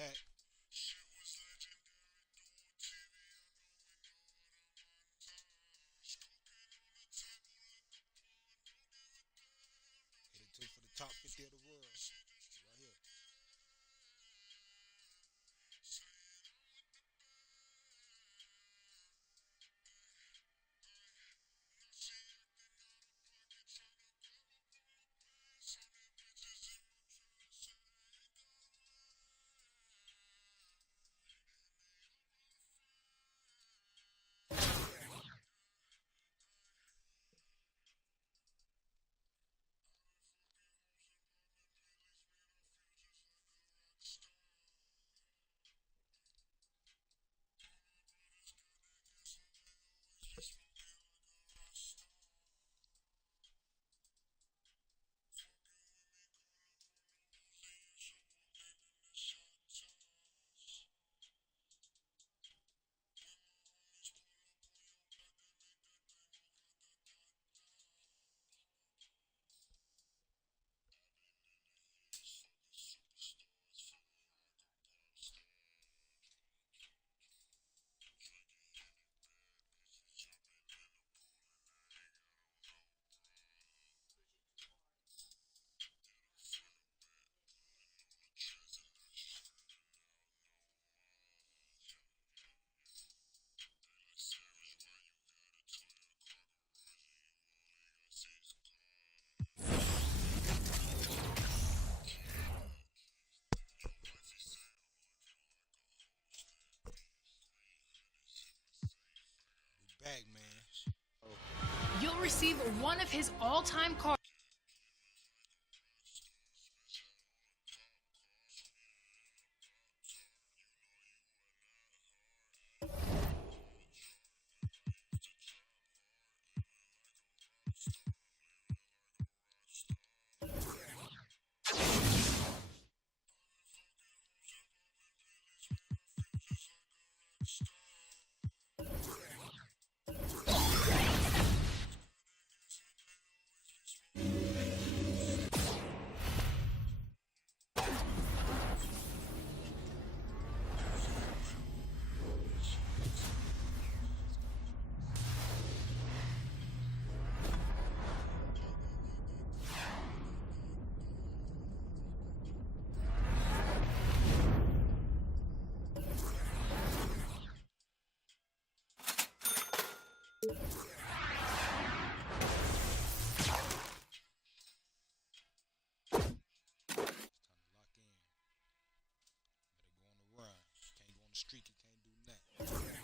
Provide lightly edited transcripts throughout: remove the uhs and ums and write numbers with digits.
back. Headed to for the top 50 of the world. Right here. We back, man. You'll receive one of his all-time cards. Time to lock in. Better go on the run. Can't go on the streak. You can't do nothing.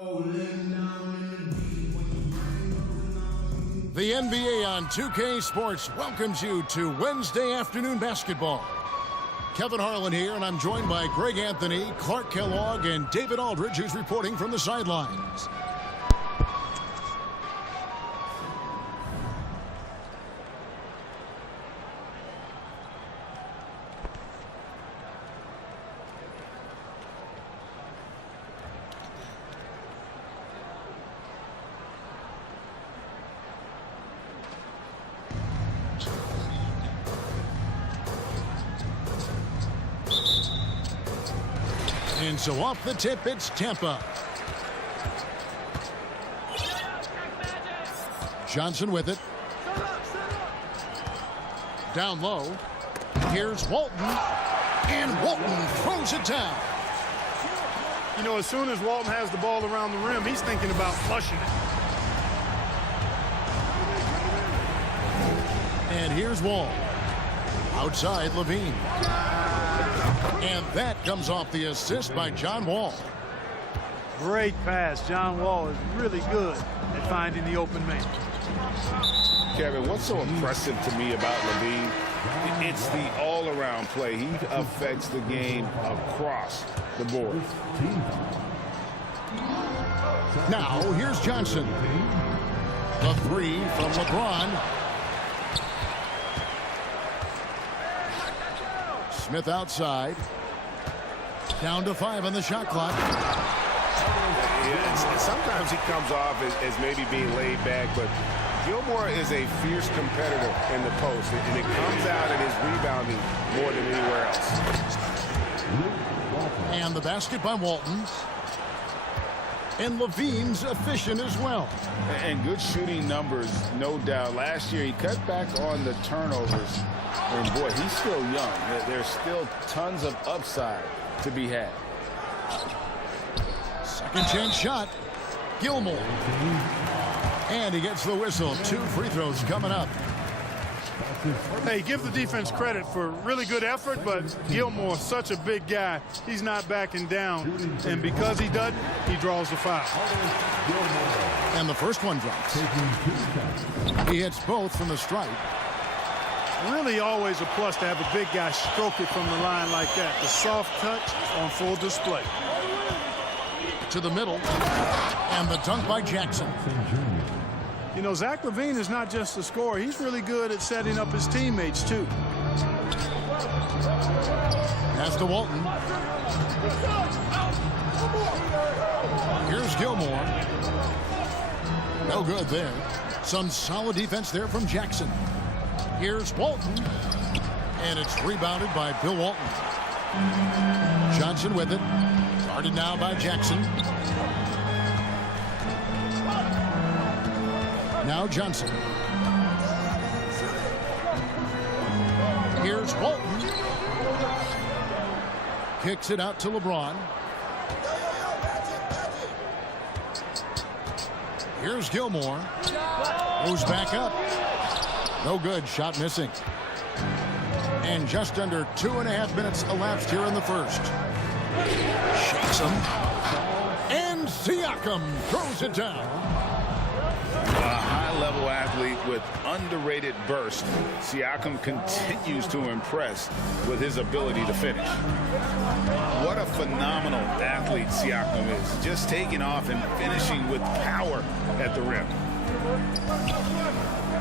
Oh, laying down in the deep when you The NBA on 2K Sports welcomes you to Wednesday afternoon basketball. Kevin Harlan here, and I'm joined by Greg Anthony, Clark Kellogg, and David Aldridge, who's reporting from the sidelines. And so off the tip, it's Tampa. Johnson with it. Down low. Here's Walton. And Walton throws it down. You know, as soon as Walton has the ball around the rim, he's thinking about flushing it. And here's Wall. Outside, Levine. And that comes off the assist by John Wall. Great pass. John Wall is really good at finding the open man. Kevin, what's so impressive to me about Levine? It's the all-around play. He affects the game across the board. Now, here's Johnson. The three from LeBron. Smith outside. Down to 5 on the shot clock. Yeah, sometimes he comes off as maybe being laid back, but Gilmore is a fierce competitor in the post, and it comes out in his rebounding more than anywhere else. And the basket by Walton. And Levine's efficient as well. And good shooting numbers, no doubt. Last year, he cut back on the turnovers. And, boy, he's still young. There's still tons of upside to be had. Second chance shot. Gilmore. And he gets the whistle. 2 free throws coming up. Hey, give the defense credit for really good effort, but Gilmore's such a big guy. He's not backing down. And because he doesn't, he draws the foul. And the first one drops. He hits both from the stripe. Really always a plus to have a big guy stroke it from the line like that. The soft touch on full display. To the middle. And the dunk by Jackson. You know, Zach LaVine is not just a scorer. He's really good at setting up his teammates, too. Pass to Walton. Here's Gilmore. No good there. Some solid defense there from Jackson. Here's Walton. And it's rebounded by Bill Walton. Johnson with it. Guarded now by Jackson. Now Johnson. Here's Walton. Kicks it out to LeBron. Here's Gilmore. Goes back up. No good. Shot missing. And just under 2.5 minutes elapsed here in the first. Shakes him. And Siakam throws it down. A high-level athlete with underrated burst. Siakam continues to impress with his ability to finish. What a phenomenal athlete Siakam is. Just taking off and finishing with power at the rim.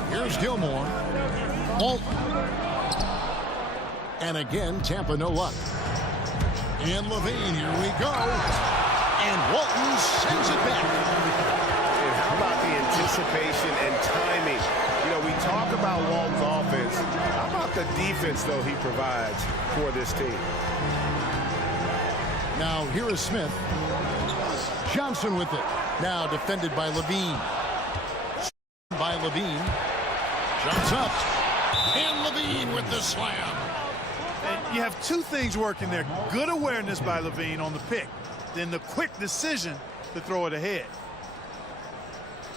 Here's Gilmore. Walton. And again, Tampa no luck. And Levine, here we go. And Walton sends it back. And how about the anticipation and timing? You know, we talk about Walton's offense. How about the defense, though, he provides for this team? Now, here is Smith. Johnson with it. Now defended by Levine. By Levine. Jumps up. And Levine with the slam. And you have two things working there. Good awareness by Levine on the pick. Then the quick decision to throw it ahead.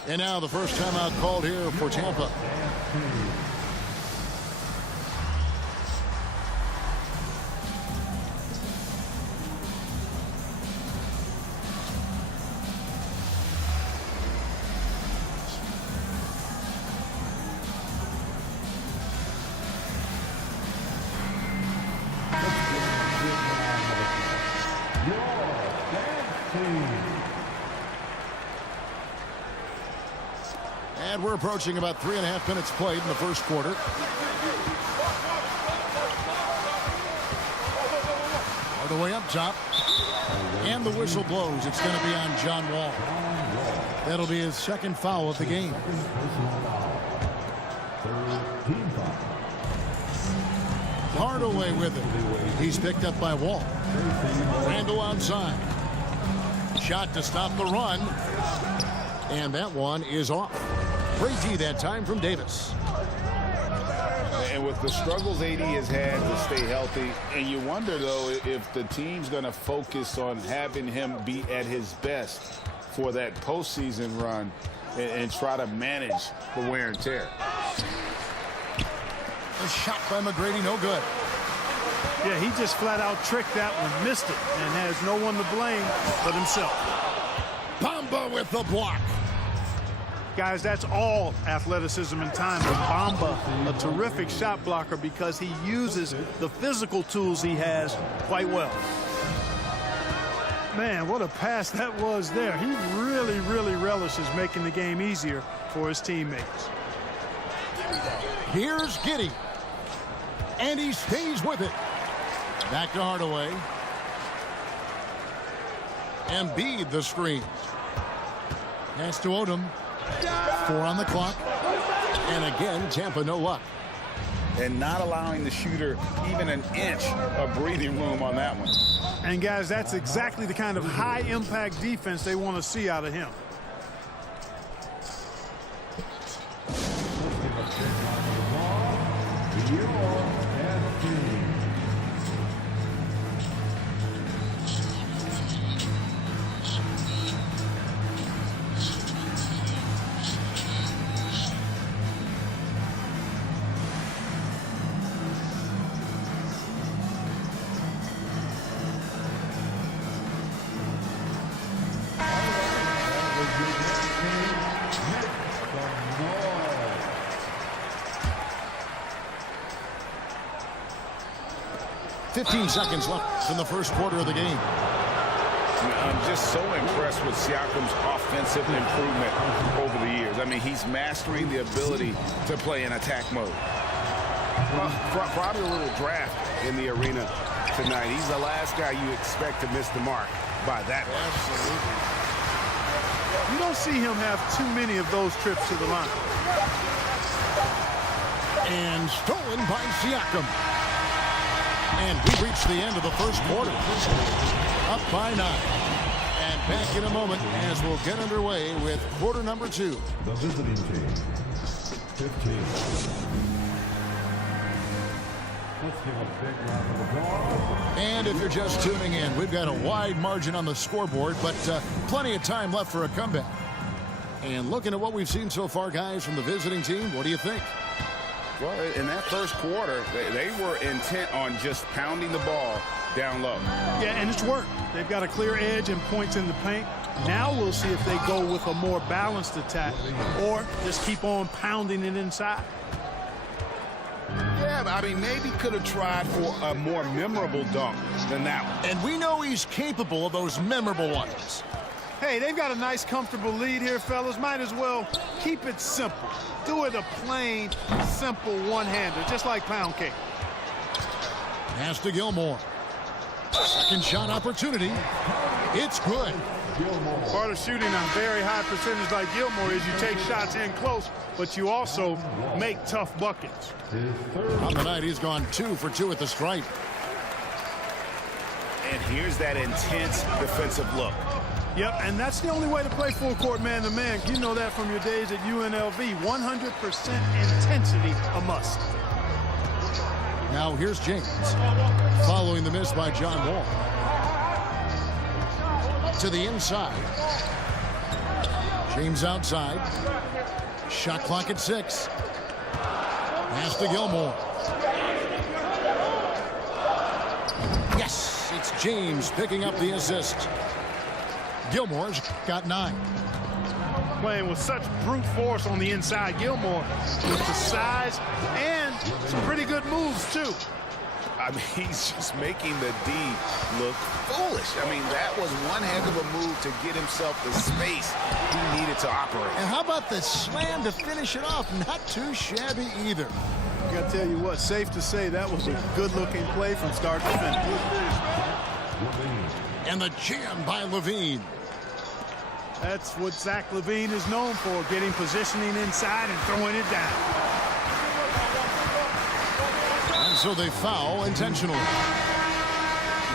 And now the first timeout called here for Tampa. we're approaching about 3.5 minutes played in the first quarter. All the way up top. And the whistle blows. It's going to be on John Wall. That'll be his second foul of the game. Hardaway with it. He's picked up by Wall. Randall outside. Shot to stop the run. And that one is off. Crazy that time from Davis. And with the struggles AD has had to stay healthy, and you wonder, though, if the team's going to focus on having him be at his best for that postseason run and try to manage the wear and tear. A shot by McGrady, no good. Yeah, he just flat out tricked that one, missed it, and has no one to blame but himself. Bamba with the block. Guys, that's all athleticism and time. But Bamba, a terrific shot blocker because he uses the physical tools he has quite well. Man, what a pass that was there. He really, really relishes making the game easier for his teammates. Here's Giddey. And he stays with it. Back to Hardaway. Embiid the screen. Pass to Odom. 4 on the clock. And again, Tampa no luck. And not allowing the shooter even an inch of breathing room on that one. And guys, that's exactly the kind of high-impact defense they want to see out of him. .15 seconds left in the first quarter of the game. I'm just so impressed with Siakam's offensive improvement over the years. I mean, he's mastering the ability to play in attack mode. Well, probably a little draft in the arena tonight. He's the last guy you expect to miss the mark by that much. Absolutely. You don't see him have too many of those trips to the line. And stolen by Siakam. And we reach the end of the first quarter. Up by 9. And back in a moment as we'll get underway with quarter number 2. The visiting team, 15. Let's give a big round of applause. And if you're just tuning in, we've got a wide margin on the scoreboard, but plenty of time left for a comeback. And looking at what we've seen so far, guys, from the visiting team, what do you think? Well, in that first quarter, they were intent on just pounding the ball down low. Yeah, and it's worked. They've got a clear edge and points in the paint. Now we'll see if they go with a more balanced attack or just keep on pounding it inside. Yeah, I mean, maybe could have tried for a more memorable dunk than that one. And we know he's capable of those memorable ones. Hey, they've got a nice, comfortable lead here, fellas. Might as well keep it simple. Do it a plain, simple one-hander, just like pound cake. Pass to Gilmore. Second shot opportunity. It's good. Part of shooting a very high percentage like Gilmore is you take shots in close, but you also make tough buckets. On the night, he's gone 2 for 2 at the stripe. And here's that intense defensive look. Yep, and that's the only way to play full court man-to-man. You know that from your days at UNLV. 100% intensity a must. Now here's James. Following the miss by John Wall. To the inside. James outside. Shot clock at 6. Pass to Gilmore. Yes, it's James picking up the assist. Gilmore's got 9. Playing with such brute force on the inside. Gilmore with the size and some pretty good moves, too. I mean, he's just making the D look foolish. I mean, that was one heck of a move to get himself the space he needed to operate. And how about the slam to finish it off? Not too shabby either. I got to tell you what, safe to say that was a good-looking play from start to finish. And the jam by Levine. That's what Zach LaVine is known for, getting positioning inside and throwing it down. And so they foul intentionally.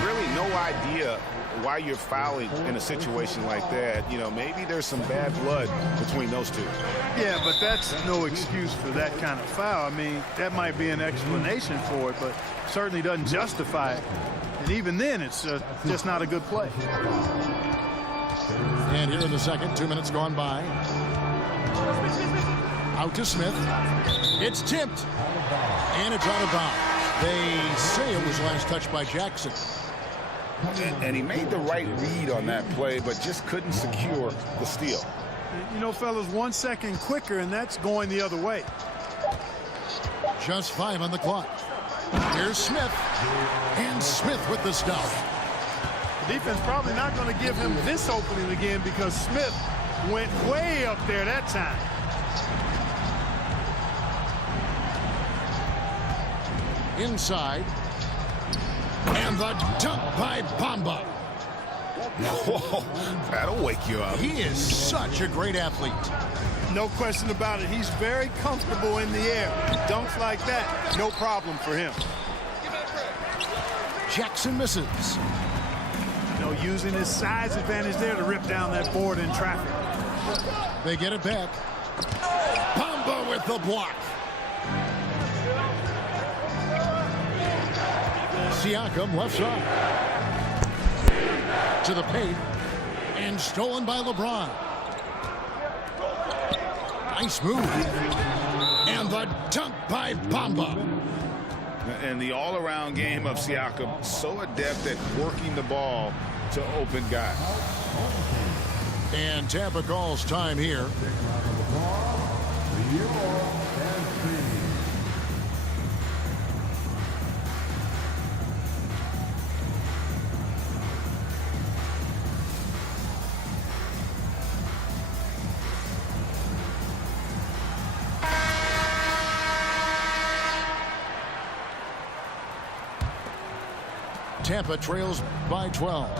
Really no idea why you're fouling in a situation like that. You know, maybe there's some bad blood between those two. Yeah, but that's no excuse for that kind of foul. I mean, that might be an explanation for it, but certainly doesn't justify it. And even then, it's just not a good play. And here in the second, 2 minutes gone by. Out to Smith. It's tipped. And it's out of bounds. They say it was last touched by Jackson. And he made the right read on that play, but just couldn't secure the steal. You know, fellas, 1 second quicker, and that's going the other way. Just 5 on the clock. Here's Smith. And Smith with the stuff. The defense probably not going to give him this opening again because Smith went way up there that time. Inside. And the dunk by Bamba. Whoa, that'll wake you up. He is such a great athlete. No question about it. He's very comfortable in the air. Dunks like that, no problem for him. Jackson misses. You know, using his size advantage there to rip down that board in traffic. They get it back. Bamba with the block. Siakam left side. To the paint. And stolen by LeBron. Nice move. And the dunk by Bamba. And the all-around game of Siakam, so adept at working the ball to open guys. And Tampa calls time here. Tampa trails by 12.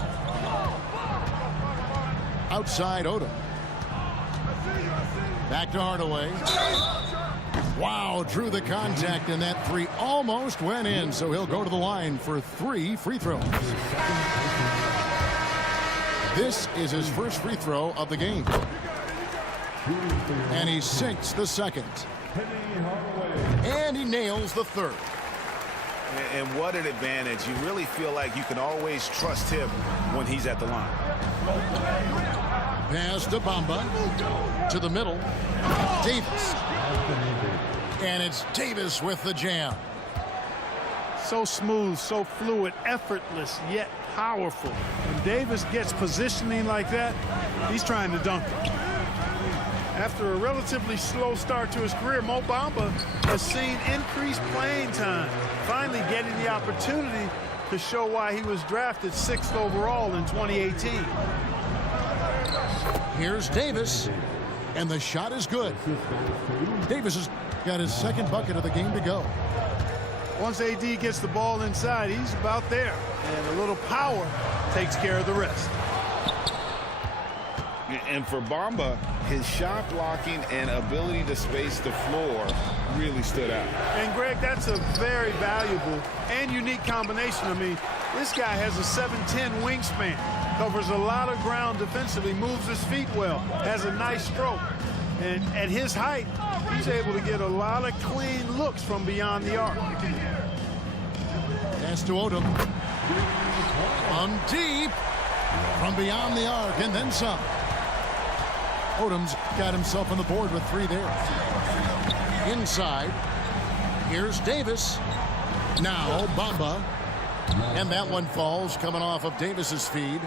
Outside Odom. Back to Hardaway. Wow, drew the contact, and that three almost went in, so he'll go to the line for 3 free throws. This is his first free throw of the game. And he sinks the second. And he nails the third. And what an advantage. You really feel like you can always trust him when he's at the line. Pass to Bamba. To the middle. Davis. And it's Davis with the jam. So smooth, so fluid, effortless, yet powerful. When Davis gets positioning like that, he's trying to dunk it. After a relatively slow start to his career, Mo Bamba has seen increased playing time, finally getting the opportunity to show why he was drafted 6th overall in 2018. Here's Davis, and the shot is good. Davis has got his second bucket of the game to go. Once AD gets the ball inside, he's about there, and a little power takes care of the rest. And for Bamba, his shot blocking and ability to space the floor really stood out. And Greg, that's a very valuable and unique combination. I mean, this guy has a 7'10" wingspan, covers a lot of ground defensively, moves his feet well, has a nice stroke. And at his height, he's able to get a lot of clean looks from beyond the arc. Pass to Odom. From deep. From beyond the arc, and then some. Odom's got himself on the board with 3 there. Inside. Here's Davis. Now Bamba. And that one falls coming off of Davis's feed.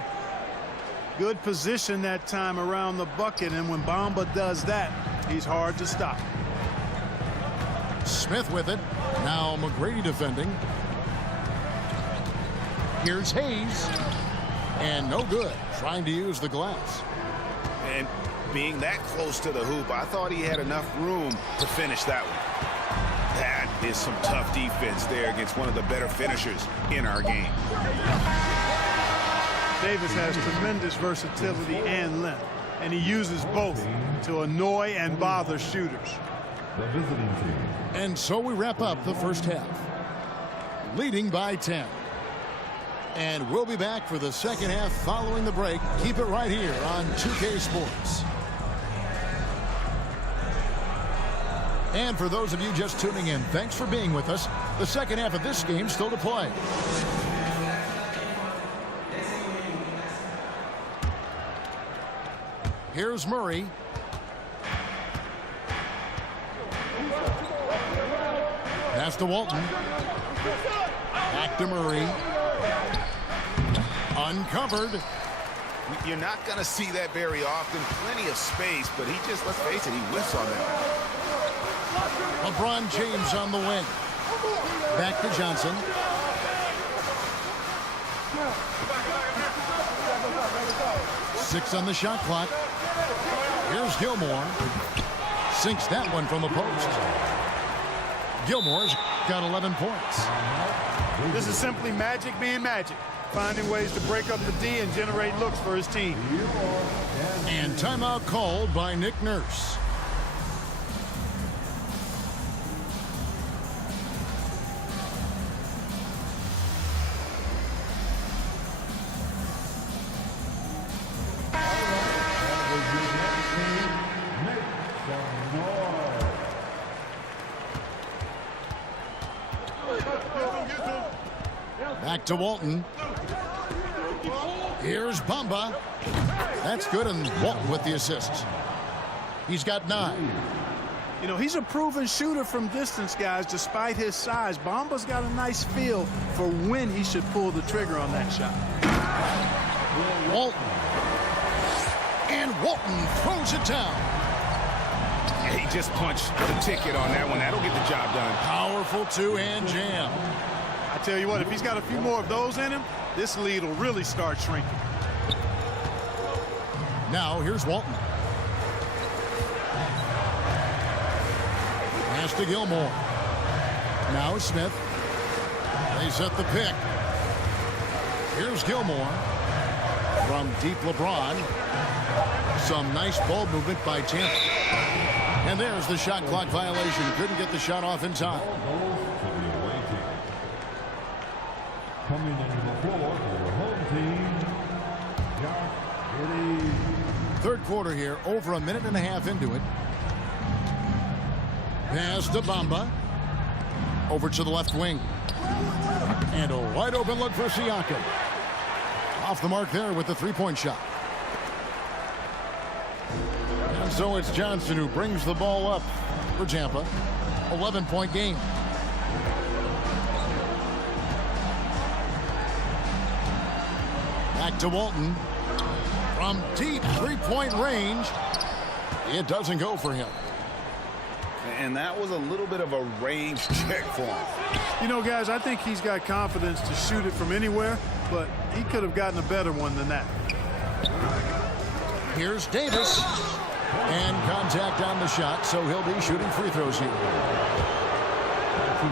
Good position that time around the bucket, and when Bamba does that, he's hard to stop. Smith with it. Now McGrady defending. Here's Hayes. And no good. Trying to use the glass. And being that close to the hoop, I thought he had enough room to finish that one. That is some tough defense there against one of the better finishers in our game. Davis has tremendous versatility and length, and he uses both to annoy and bother shooters. The visiting team. And so we wrap up the first half, leading by 10. And we'll be back for the second half following the break. Keep it right here on 2K Sports. And for those of you just tuning in, thanks for being with us. The second half of this game still to play. Here's Murray. Pass to Walton. Back to Murray. Uncovered. You're not going to see that very often. Plenty of space, but he just, let's face it, he whiffs on that. LeBron James on the wing. Back to Johnson. Six on the shot clock. Here's Gilmore. Sinks that one from the post. Gilmore's got 11 points. This is simply magic being magic, finding ways to break up the D and generate looks for his team. And timeout called by Nick Nurse. Back to Walton. Here's Bamba. That's good, and Walton with the assist. He's got 9. You know, he's a proven shooter from distance, guys, despite his size. Bamba's got a nice feel for when he should pull the trigger on that shot. Walton. And Walton throws it down. He just punched the ticket on that one. That'll get the job done. Powerful two-hand jam. I tell you what, if he's got a few more of those in him, this lead will really start shrinking. Now here's Walton. Pass to Gilmore. Now Smith. They set the pick. Here's Gilmore. From deep LeBron. Some nice ball movement by Tampa. And there's the shot clock violation. Couldn't get the shot off in time. Coming into the floor for the home team, Josh Giddey. Third quarter here, over a minute and a half into it. Pass to Bamba. Over to the left wing. And a wide open look for Siakam. Off the mark there with the three-point shot. And so it's Johnson who brings the ball up for Tampa. 11-point game. Back to Walton. From deep three-point range. It doesn't go for him. And that was a little bit of a range check for him. You know, guys, I think he's got confidence to shoot it from anywhere, but he could have gotten a better one than that. Here's Davis. And contact on the shot, so he'll be shooting free throws here.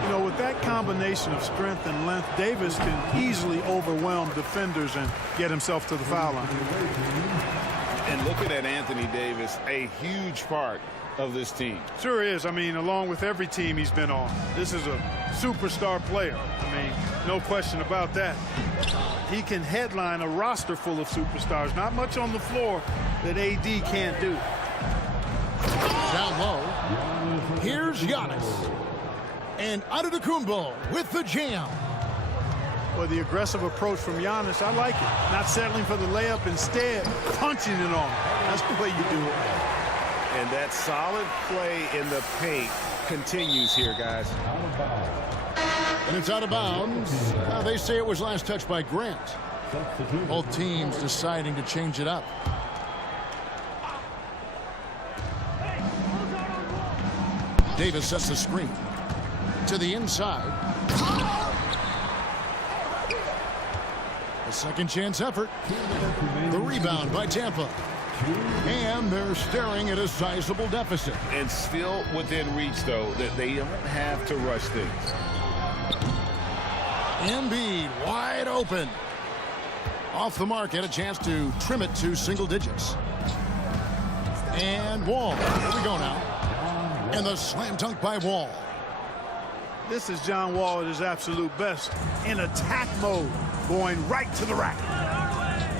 You know, with that combination of strength and length, Davis can easily overwhelm defenders and get himself to the foul line. And looking at Anthony Davis, a huge part of this team. Sure is. I mean, along with every team he's been on, this is a superstar player. I mean, no question about that. He can headline a roster full of superstars. Not much on the floor that AD can't do. Down low. Here's Giannis. And Antetokounmpo with the jam. Well, the aggressive approach from Giannis, I like it. Not settling for the layup, instead punching it on. That's the way you do it. And that solid play in the paint continues here, guys. And it's out of bounds. They say it was last touched by Grant. Both teams deciding to change it up. Davis sets the screen to the inside. second chance effort. The rebound by Tampa. And they're staring at a sizable deficit. And still within reach, though, that they don't have to rush things. Embiid wide open. Off the mark, had a chance to trim it to single digits. And Wall. Here we go now. And the slam dunk by Wall. This is John Wall at his absolute best. In attack mode, going right to the rack.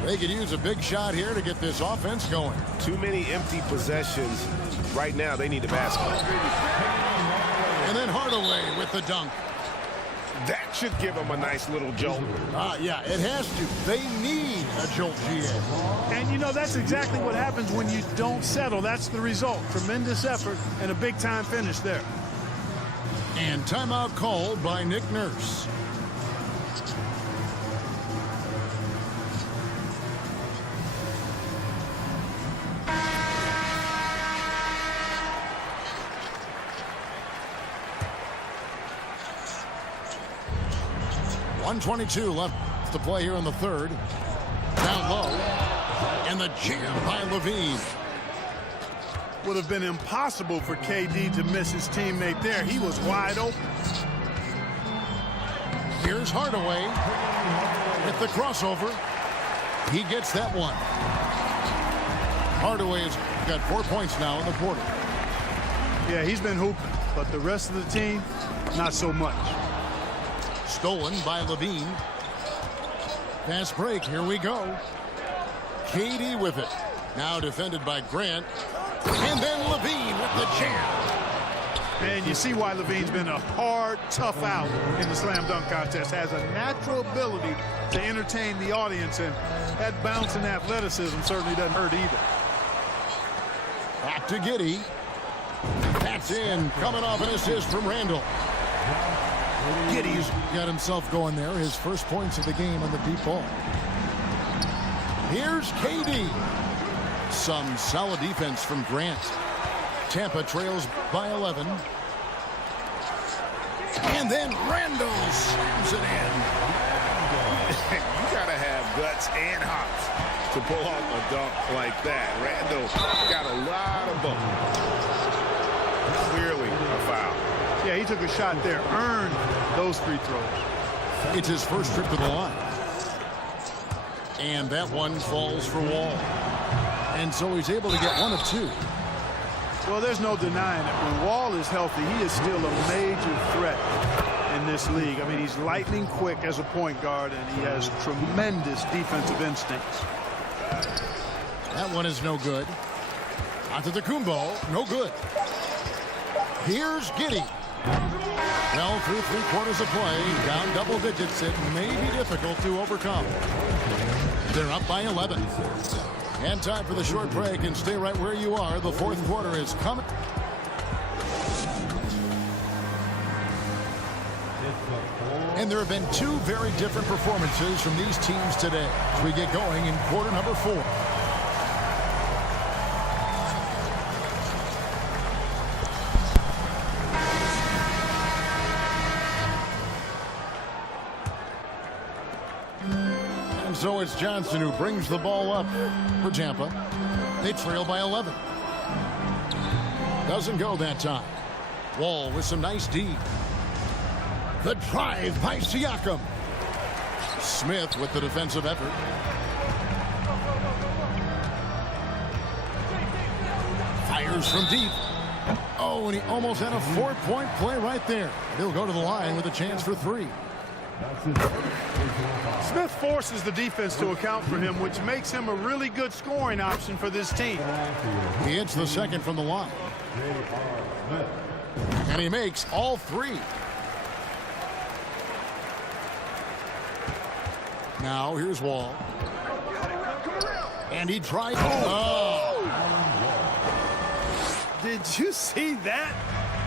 They could use a big shot here to get this offense going. Too many empty possessions. Right now, they need a basket. And then Hardaway with the dunk. That should give them a nice little jolt. Yeah, it has to. They need a jolt, GA. And, you know, that's exactly what happens when you don't settle. That's the result. Tremendous effort and a big-time finish there. And timeout called by Nick Nurse. .122 left to play here in the third. Down low. And the jam by Levine. Would have been impossible for KD to miss his teammate there. He was wide open. Here's Hardaway with the crossover. He gets that one. Hardaway's got 4 points now in the quarter. Yeah, he's been hooping, but the rest of the team, not so much. Stolen by Levine. Fast break, here we go. KD with it. Now defended by Grant. And then Levine with the jam. And you see why Levine's been a hard, tough out in the slam dunk contest. Has a natural ability to entertain the audience, and that bounce and athleticism certainly doesn't hurt either. Back to Giddey. That's in. Coming off an assist from Randall. Giddey's got himself going there. His first points of the game on the deep ball. Here's KD. Some solid defense from Grant. Tampa trails by 11. And then Randall slams it in. You got to have guts and hops to pull off a dunk like that. Randall got a lot of bump. Clearly a foul. Yeah, he took a shot there, earned those free throws. It's his first trip to the line. And that one falls for Wall. And so he's able to get one of two. Well, there's no denying it. When Wall is healthy, he is still a major threat in this league. I mean, he's lightning quick as a point guard, and he has tremendous defensive instincts. That one is no good. Antetokounmpo, no good. Here's Giddey. Well, through 3/4 of play, down double digits, it may be difficult to overcome. They're up by 11. And time for the short break, and stay right where you are. The fourth quarter is coming. And there have been two very different performances from these teams today as we get going in quarter number 4. So it's Johnson who brings the ball up for Tampa. They trail by 11. Doesn't go that time. Wall with some nice D. The drive by Siakam. Smith with the defensive effort. Fires from deep. Oh, and he almost had a 4-point play right there. He'll go to the line with a chance for 3. Smith forces the defense to account for him, which makes him a really good scoring option for this team. He hits the second from the line. And he makes all 3. Now here's Wall. And he tries. Oh! Did you see that?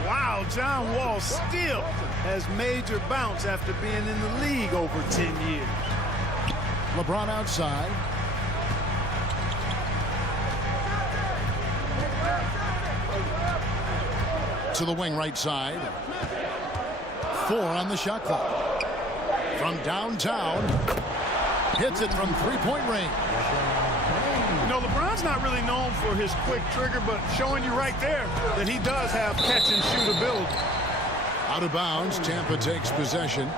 Wow, John Wall still has major bounce after being in the league over 10 years. LeBron outside. To the wing right side. 4 on the shot clock. From downtown. Hits it from three-point range. You know, LeBron's not really known for his quick trigger, but showing you right there that he does have catch-and-shoot ability. Out of bounds, Tampa takes possession.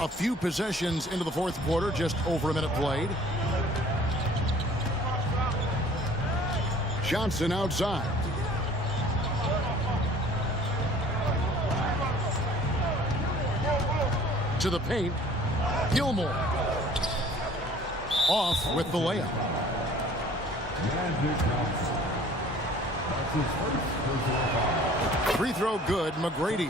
A few possessions into the fourth quarter, just over a minute played. Johnson outside. To the paint. Gilmore. Off with the layup. Free throw good, McGrady.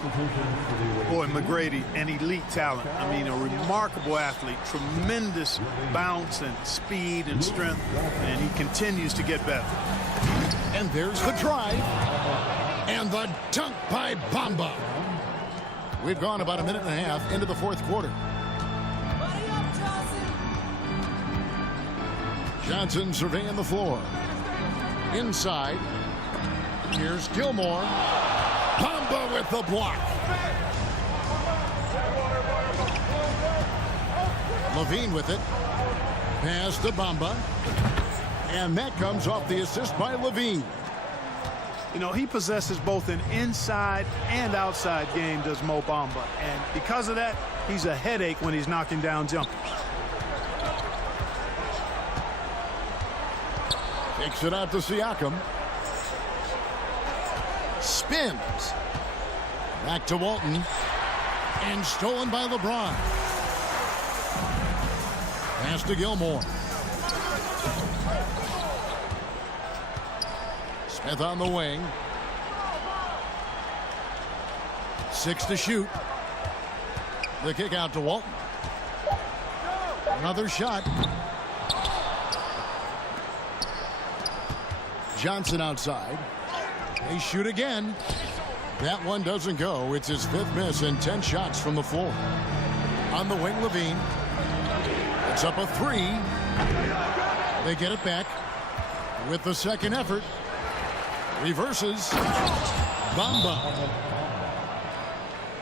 Boy, McGrady, an elite talent. I mean, a remarkable athlete. Tremendous bounce and speed and strength, and he continues to get better. And there's the drive. And the dunk by Bamba. We've gone about a minute and a half into the fourth quarter. Johnson surveying the floor. Inside. Here's Gilmore. Bamba with the block. Levine with it. Pass to Bamba. And that comes off the assist by Levine. You know, he possesses both an inside and outside game, does Mo Bamba. And because of that, he's a headache when he's knocking down jumpers. Takes it out to Siakam. Spins. Back to Walton. And stolen by LeBron. Pass to Gilmore. Smith on the wing. 6 to shoot. The kick out to Walton. Another shot. Johnson outside. They shoot again. That one doesn't go. It's his 5th miss and 10 shots from the floor. On the wing, Levine. It's up a 3. They get it back with the second effort. Reverses. Bamba.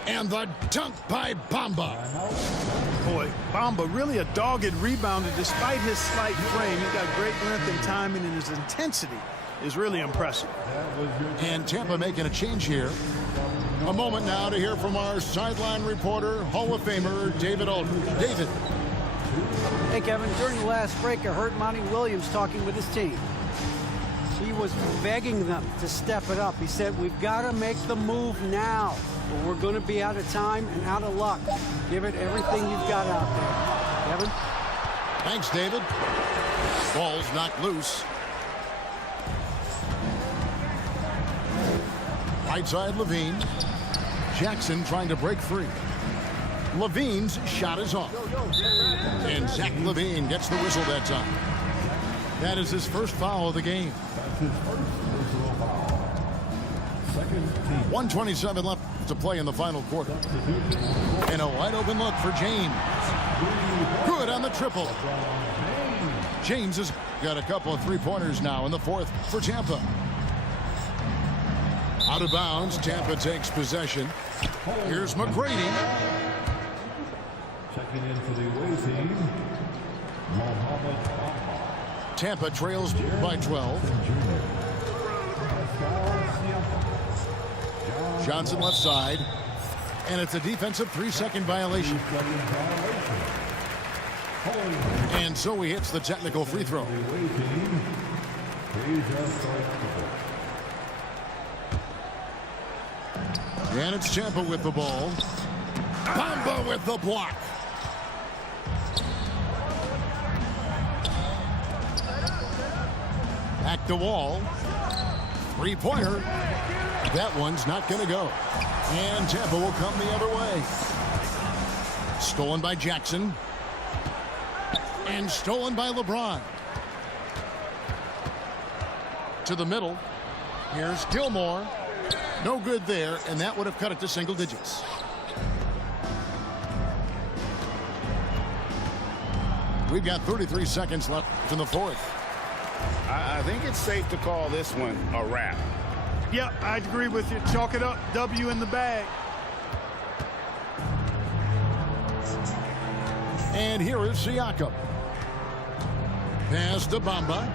And the dunk by Bamba. Boy, Bamba really a dogged rebounder despite his slight frame. He's got great length and timing, and his intensity is really impressive. And Tampa making a change here. A moment now to hear from our sideline reporter, Hall of Famer David Aldridge. David. Hey, Kevin, during the last break, I heard Monty Williams talking with his team. He was begging them to step it up. He said, we've got to make the move now, or we're going to be out of time and out of luck. Give it everything you've got out there. Kevin? Thanks, David. Ball's knocked loose. Right side, Levine. Jackson trying to break free. Levine's shot is off. And Zach Levine gets the whistle that time. That is his first foul of the game. 1:27 left to play in the final quarter. And a wide open look for James. Good on the triple. James has got a couple of three-pointers now in the fourth for Tampa. Out of bounds, Tampa takes possession. Here's McGrady. Checking in for the away team, Mohamed Tampa trails by 12. Johnson left side. And it's a defensive 3-second violation. And so he hits the technical free throw. And it's Tampa with the ball. Bamba with the block. Back to Wall. Three-pointer. That one's not going to go. And Tampa will come the other way. Stolen by Jackson. And stolen by LeBron. To the middle. Here's Gilmore. No good there, and that would have cut it to single digits. We've got 33 seconds left in the fourth. I think it's safe to call this one a wrap. Yep, I agree with you. Chalk it up. W in the bag. And here is Siakam. Pass to Bamba.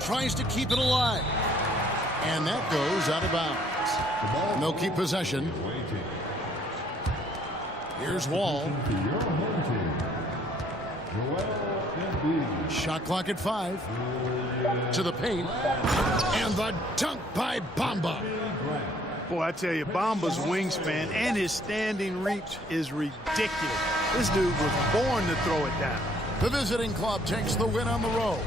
Tries to keep it alive. And that goes out of bounds. And they'll keep possession. Here's Wall. Shot clock at 5. To the paint. And the dunk by Bamba. Boy, I tell you, Bamba's wingspan and his standing reach is ridiculous. This dude was born to throw it down. The visiting club takes the win on the road.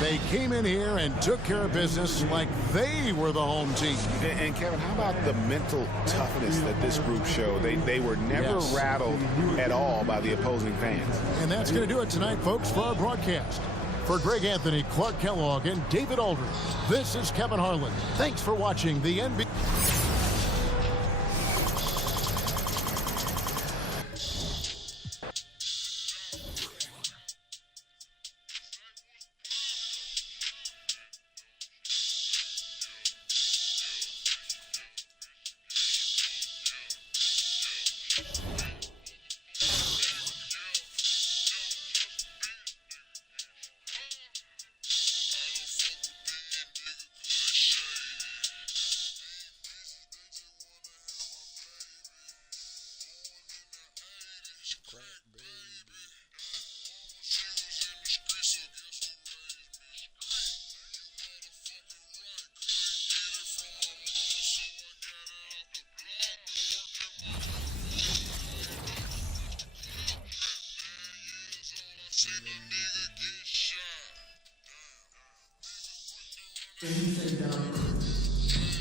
They came in here and took care of business like they were the home team. And Kevin, how about the mental toughness that this group showed? They were never rattled at all by the opposing fans. And that's going to do it tonight, folks, for our broadcast. For Greg Anthony, Clark Kellogg, and David Aldridge, this is Kevin Harlan. Thanks for watching the NBA.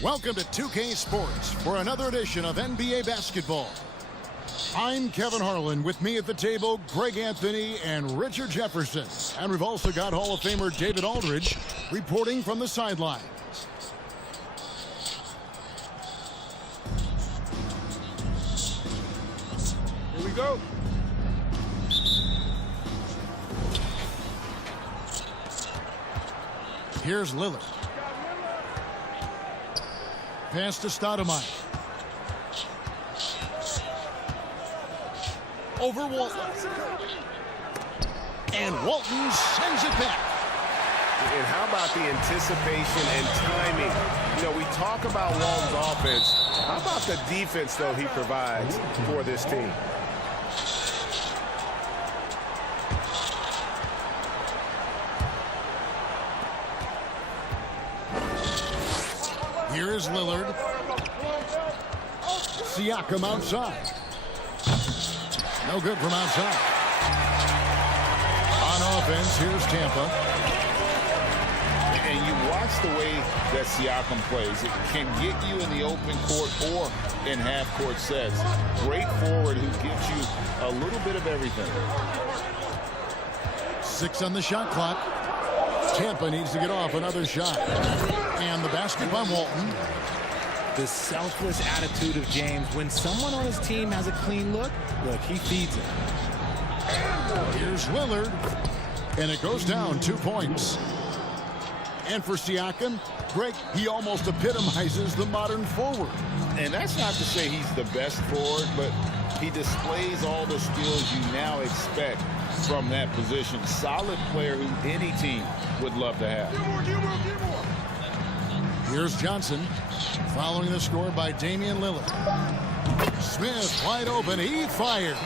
Welcome to 2K Sports for another edition of NBA basketball. I'm Kevin Harlan. With me at the table, Greg Anthony and Richard Jefferson. And we've also got Hall of Famer David Aldridge reporting from the sideline. Here we go. Here's Lillard. Pass to Stoudemire. Over Walton. And Walton sends it back. And how about the anticipation and timing? You know, we talk about Walton's offense. How about the defense, though, he provides for this team? Here is Lillard. Siakam outside. No good from outside. On offense, here's Tampa. And you watch the way that Siakam plays. It can get you in the open court or in half-court sets. Great forward who gives you a little bit of everything. 6 on the shot clock. Tampa needs to get off another shot. And the basket by Walton. The selfless attitude of James. When someone on his team has a clean look, he feeds it. Here's Lillard. And it goes down 2 points. And for Siakam, Greg, he almost epitomizes the modern forward. And that's not to say he's the best forward, but he displays all the skills you now expect from that position. Solid player who any team would love to have. Here's Johnson, following the score by Damian Lillard. Smith wide open, he fired.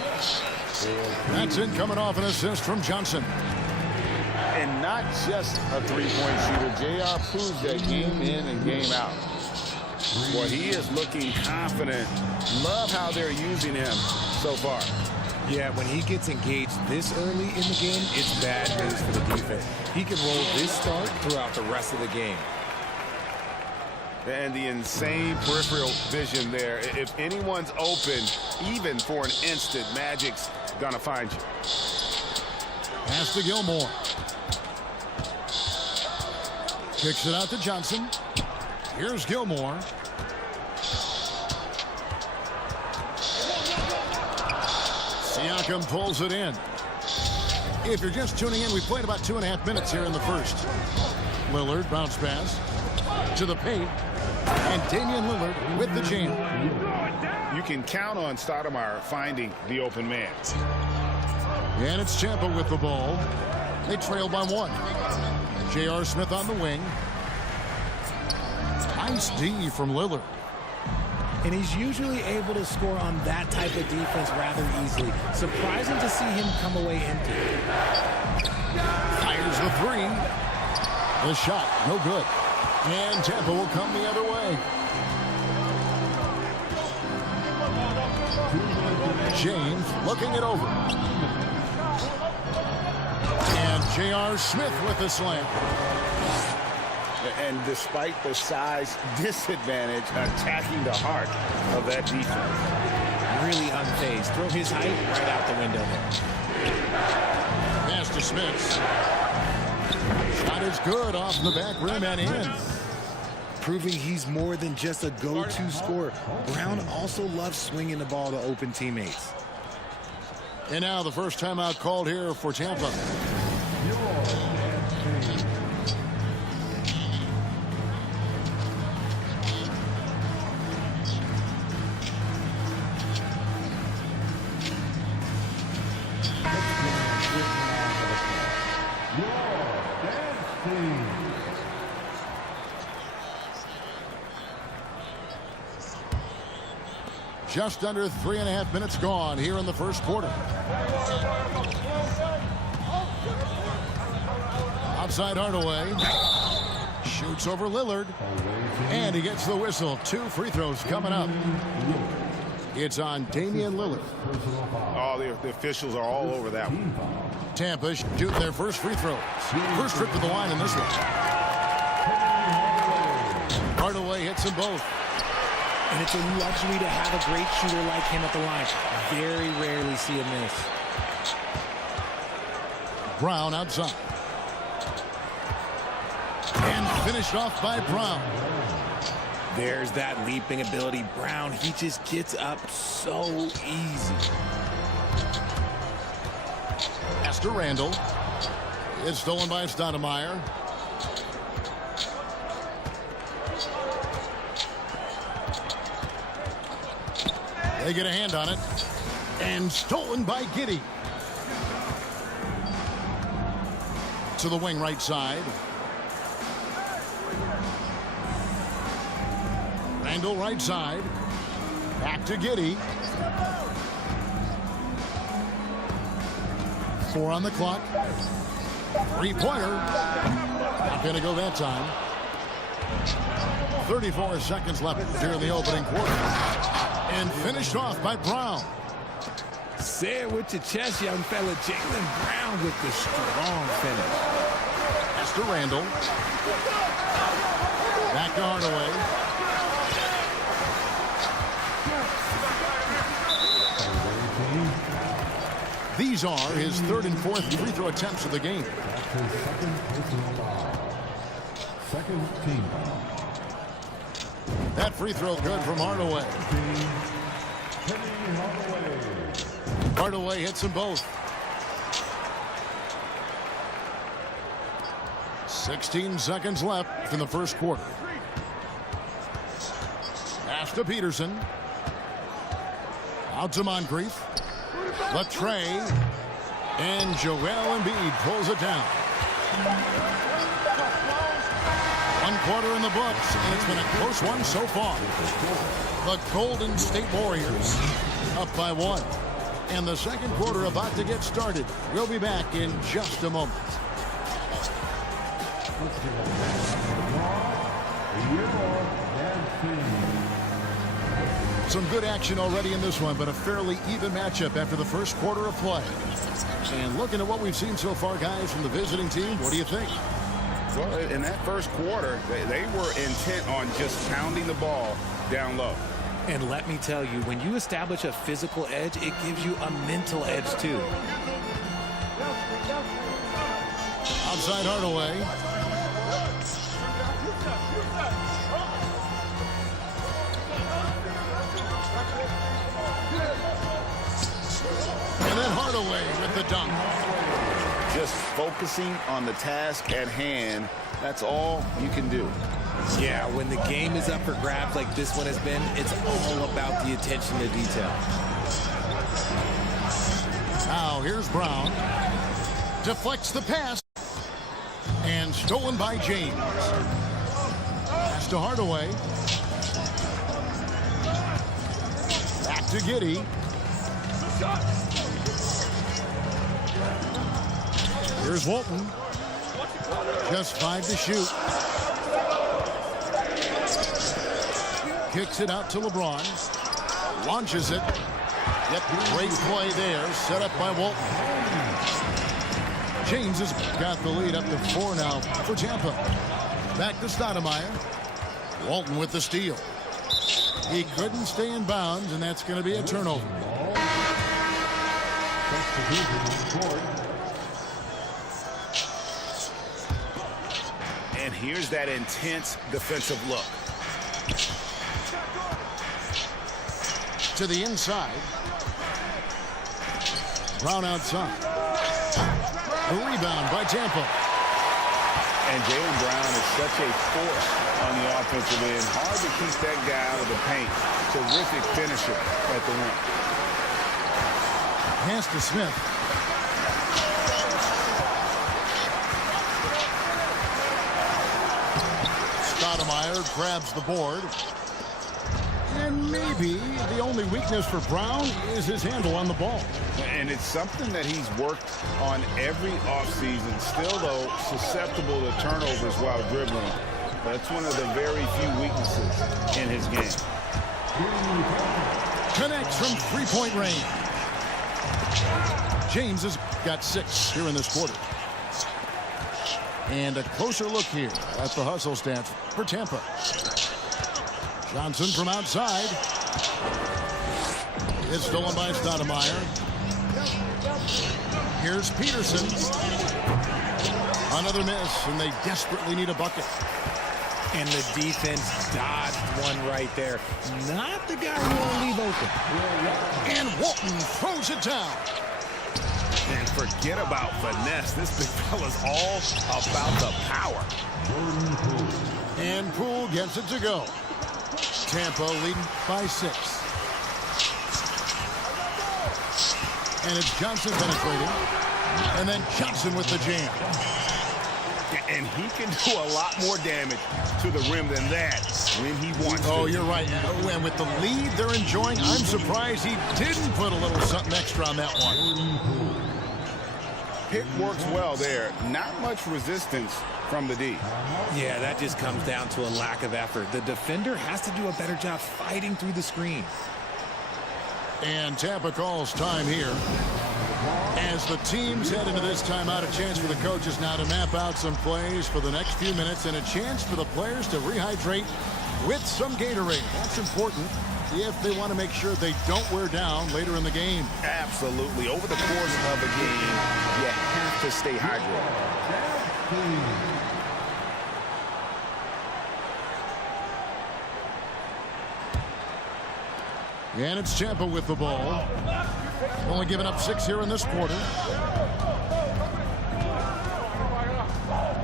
That's in, coming off an assist from Johnson. And not just a three-point shooter. JR proves that game in and game out. Well, he is looking confident. Love how they're using him so far. Yeah, when he gets engaged this early in the game, it's bad news for the defense. He can roll this start throughout the rest of the game. And the insane peripheral vision there. If anyone's open, even for an instant, Magic's gonna find you. Pass to Gilmore. Kicks it out to Johnson. Here's Gilmore. Siakam pulls it in. If you're just tuning in, we played about 2.5 minutes here in the first. Lillard, bounce pass to the paint. And Damian Lillard with the jam. You can count on Stoudemire finding the open man. And it's Tampa with the ball. They trail by 1. J.R. Smith on the wing. Nice D from Lillard. And he's usually able to score on that type of defense rather easily. Surprising to see him come away empty. Fires the 3. The shot, no good. And Tampa will come the other way. James looking it over. And J.R. Smith with the slam. And despite the size disadvantage, attacking the heart of that defense. Really unfazed. Throw his height right out the window there. Pass to Smith. Shot is good off the back rim and in. Proving he's more than just a go-to scorer. Brown also loves swinging the ball to open teammates. And now the first timeout called here for Tampa. Just under 3.5 minutes gone here in the first quarter. Outside Hardaway. Shoots over Lillard. And he gets the whistle. 2 free throws coming up. It's on Damian Lillard. Oh, the officials are all over that one. Tampa shoot their first free throw. First trip to the line in this one. Hardaway hits them both. And it's a luxury to have a great shooter like him at the line. Very rarely see him miss. Brown outside. And finished off by Brown. There's that leaping ability. Brown, he just gets up so easy. Pass to Randall. It's stolen by Stoudemire. They get a hand on it. And stolen by Giddey. To the wing right side. Randall right side. Back to Giddey. 4 on the clock. 3-pointer. Not going to go that time. 34 seconds left here in the opening quarter. And finished off by Brown. Say it with your chest, young fella. Jaylen Brown with the strong finish. Pass to Randall. Back to Hardaway. These are his 3rd and 4th free throw attempts of the game. Second team. That free throw good from Hardaway. Hardaway hits them both. 16 seconds left in the first quarter. Pass to Peterson. Out to Moncrief. Latre. And Joel Embiid pulls it down. 1 quarter in the books, and it's been a close one so far. The Golden State Warriors up by 1. And the second quarter about to get started. We'll be back in just a moment. Some good action already in this one, but a fairly even matchup after the first quarter of play. And looking at what we've seen so far, guys, from the visiting team, what do you think? Well, in that first quarter, they were intent on just pounding the ball down low. And let me tell you, when you establish a physical edge, it gives you a mental edge, too. Outside Hardaway. And then Hardaway with the dunk. Just focusing on the task at hand That's all you can do. Yeah, when the game is up for grabs like this one has been, it's all about the attention to detail. Now here's Brown. Deflects the pass. And stolen by James. Pass to Hardaway. Back to Giddey. Here's Walton. Just 5 to shoot. Kicks it out to LeBron. Launches it. Yep, great play there. Set up by Walton. James has got the lead up to 4 now for Tampa. Back to Stoudemire. Walton with the steal. He couldn't stay in bounds, and that's going to be a turnover. And here's that intense defensive look. To the inside. Brown outside. A rebound by Tampa. And Jaylen Brown is such a force on the offensive end. Hard to keep that guy out of the paint. Terrific finisher at the rim. Pass to Smith. Stoudemire grabs the board. And maybe the only weakness for Brown is his handle on the ball. And it's something that he's worked on every offseason. Still, though, susceptible to turnovers while dribbling. That's one of the very few weaknesses in his game. Connects from three-point range. James has got 6 here in this quarter. And a closer look here at the hustle stats for Tampa. Johnson from outside. It's stolen by Stoudemire. Here's Peterson. Another miss, and they desperately need a bucket. And the defense dodged one right there. Not the guy you want to leave open. And Walton throws it down. And forget about finesse. This big fella's all about the power. And Poole gets it to go. Tampa leading by 6. And it's Johnson penetrating. And then Johnson with the jam. And he can do a lot more damage to the rim than that when he wants to. Oh, you're right. And with the lead they're enjoying, I'm surprised he didn't put a little something extra on that one. Pick works well there. Not much resistance from the D. Yeah, that just comes down to a lack of effort. The defender has to do a better job fighting through the screen. And Tampa calls time here. As the teams head into this timeout, a chance for the coaches now to map out some plays for the next few minutes and a chance for the players to rehydrate with some Gatorade. That's important if they want to make sure they don't wear down later in the game. Absolutely. Over the course of a game, you have to stay hydrated. And it's Tampa with the ball. Only giving up 6 here in this quarter.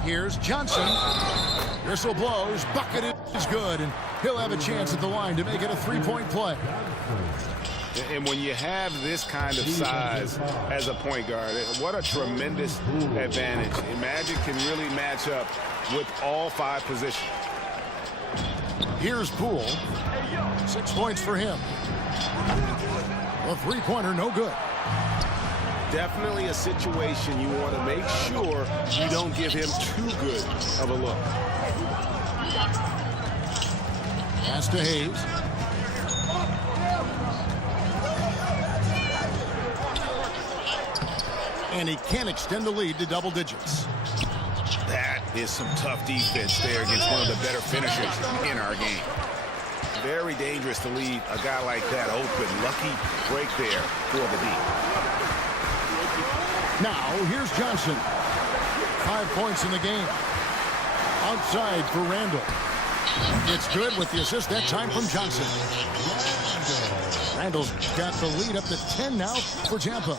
Here's Johnson. Whistle blows. Bucket is good. And he'll have a chance at the line to make it a 3-point play. And when you have this kind of size as a point guard, what a tremendous advantage. Magic can really match up with all 5 positions. Here's Poole. 6 points for him. A 3-pointer, no good. Definitely a situation you want to make sure you don't give him too good of a look. Pass to Hayes. And he can't extend the lead to double digits. That is some tough defense there against one of the better finishers in our game. Very dangerous to leave a guy like that open. Lucky break there for the D. Now, here's Johnson. 5 points in the game. Outside for Randall. It's good with the assist that time from Johnson. Randall's got the lead up to 10 now for Tampa.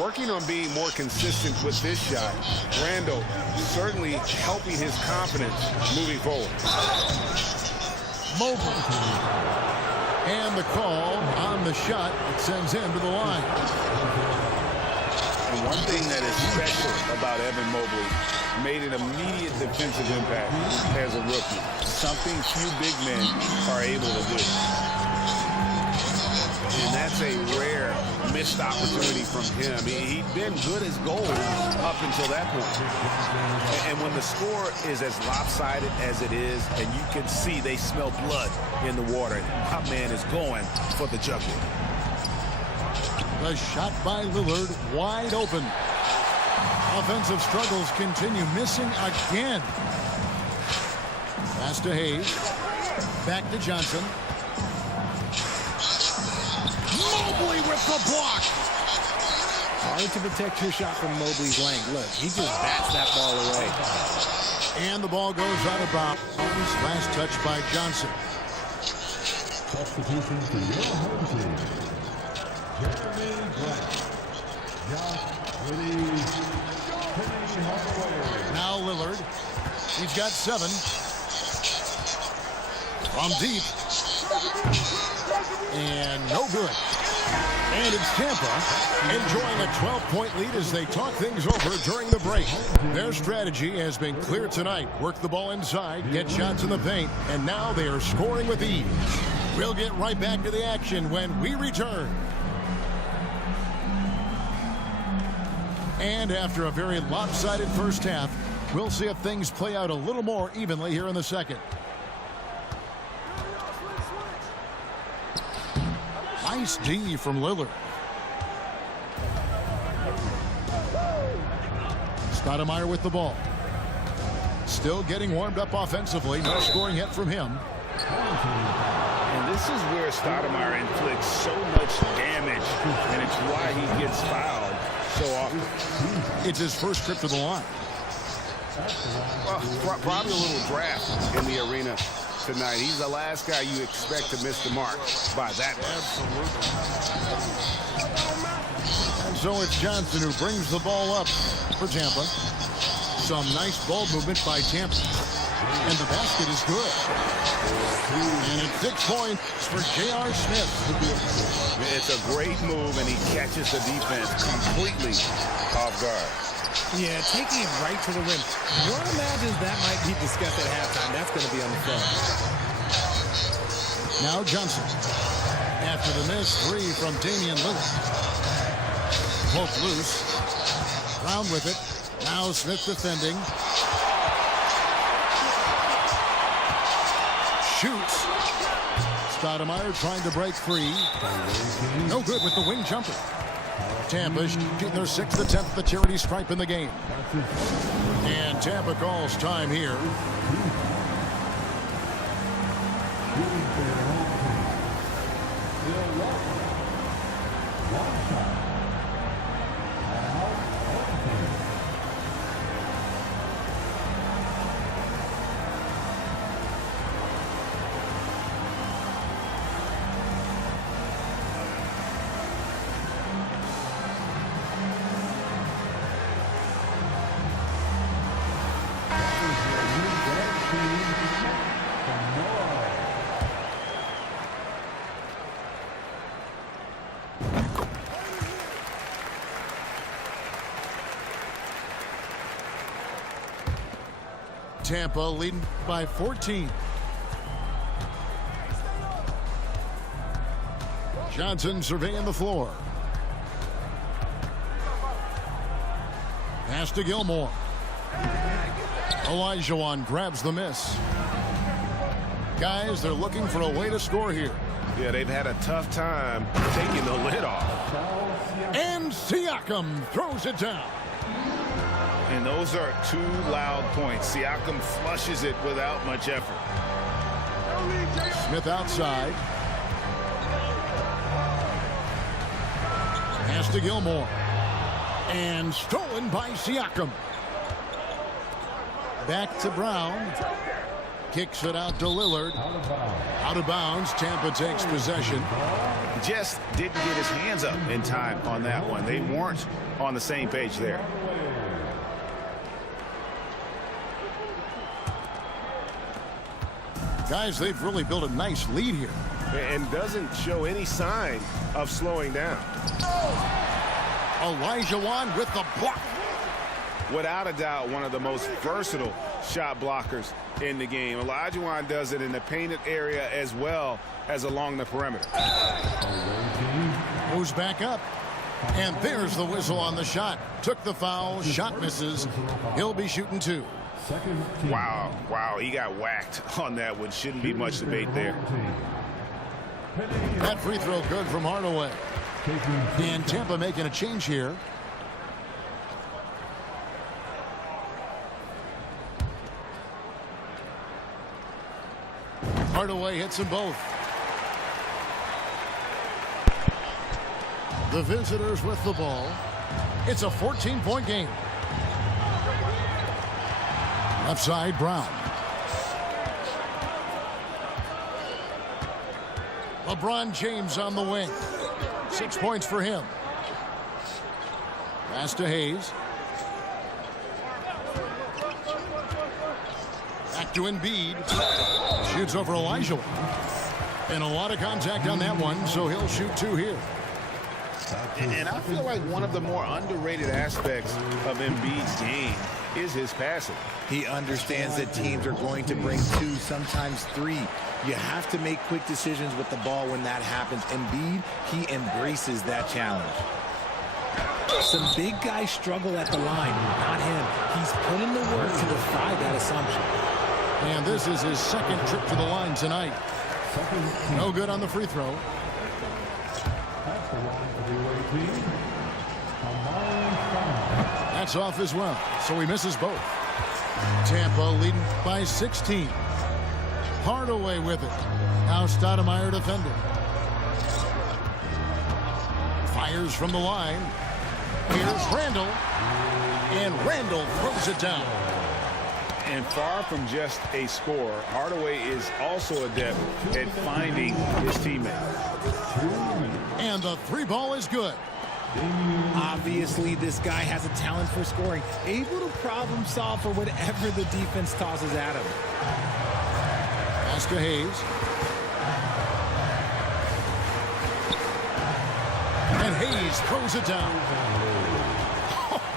working on being more consistent with this shot. Randall certainly helping his confidence moving forward. Mobley. And the call on the shot. It sends him to the line. And one thing that is special about Evan Mobley, made an immediate defensive impact as a rookie. Something few big men are able to do. And that's a rare missed opportunity from him. He'd been good as gold up until that point. And when the score is as lopsided as it is, and you can see they smell blood in the water, that man is going for the jugular. The shot by Lillard, wide open. Offensive struggles continue, missing again. Pass to Hayes. Back to Johnson. Mobley with the block. Hard to protect your shot from Mobley's length. Look, he just bats that ball away. And the ball goes out of bounds. Last touch by Johnson. Substitution for your home team. Jeremy Grant. Josh Willie. Now Lillard. He's got 7. From deep. And no good. And it's Tampa enjoying a 12-point lead as they talk things over during the break. Their strategy has been clear tonight. Work the ball inside, get shots in the paint, and now they are scoring with ease. We'll get right back to the action when we return. And after a very lopsided first half, we'll see if things play out a little more evenly here in the second. Nice D from Lillard. Stoudemire with the ball. Still getting warmed up offensively. No scoring yet from him. And this is where Stoudemire inflicts so much damage, and it's why he gets fouled so often. It's his first trip to the line. Well, probably a little draft in the arena tonight. He's the last guy you expect to miss the mark by that much. And so it's Johnson who brings the ball up for Tampa. Some nice ball movement by Tampa. And the basket is good. And it's 6 points for J.R. Smith. It's a great move, and he catches the defense completely off guard. Yeah, taking it right to the rim. One imagines that might be discussed at halftime. That's going to be on the floor. Now Johnson. After the miss, 3 from Damian Lillard. Poke loose. Brown with it. Now Smith defending. Shoots. Stoudemire trying to break free. No good with the wing jumper. Tampa shooting their 6th attempt at the charity stripe in the game. And Tampa calls time here. Tampa leading by 14. Johnson surveying the floor. Pass to Gilmore. Olajuwon grabs the miss. Guys, they're looking for a way to score here. Yeah, they've had a tough time taking the lid off. And Siakam throws it down. And those are 2 loud points. Siakam flushes it without much effort. Smith outside. Pass to Gilmore. And stolen by Siakam. Back to Brown. kicks it out to Lillard. Out of bounds. Tampa takes possession. Just didn't get his hands up in time on that one. They weren't on the same page there. Guys, they've really built a nice lead here. And doesn't show any sign of slowing down. Olajuwon with the block. Without a doubt, one of the most versatile shot blockers in the game. Olajuwon does it in the painted area as well as along the perimeter. Moves back up. And there's the whistle on the shot. Took the foul. Shot misses. He'll be shooting 2. Wow, he got whacked on that one. Shouldn't be much debate there. That free throw good from Hardaway. And Tampa making a change here. Hardaway hits them both. The visitors with the ball. It's a 14-point game. Left side, Brown. LeBron James on the wing. 6 points for him. Pass to Hayes. Back to Embiid. Shoots over Elijah. And a lot of contact on that one, so he'll shoot 2 here. And I feel like one of the more underrated aspects of Embiid's game is his passing. He understands that teams are going to bring 2, sometimes 3. You have to make quick decisions with the ball when that happens. Embiid, he embraces that challenge. Some big guys struggle at the line, not him. He's put in the work to defy that assumption. And this is his second trip to the line tonight. No good on the free throw. That's off as well, so he misses both. Tampa leading by 16. Hardaway with it. Now Stoudemire defending. Fires from the line. Here's Randall. And Randall throws it down. And far from just a scorer, Hardaway is also adept at finding his teammate. And the 3 ball is good. Obviously, this guy has a talent for scoring, able to problem solve for whatever the defense tosses at him. Pass to Hayes. And Hayes throws it down.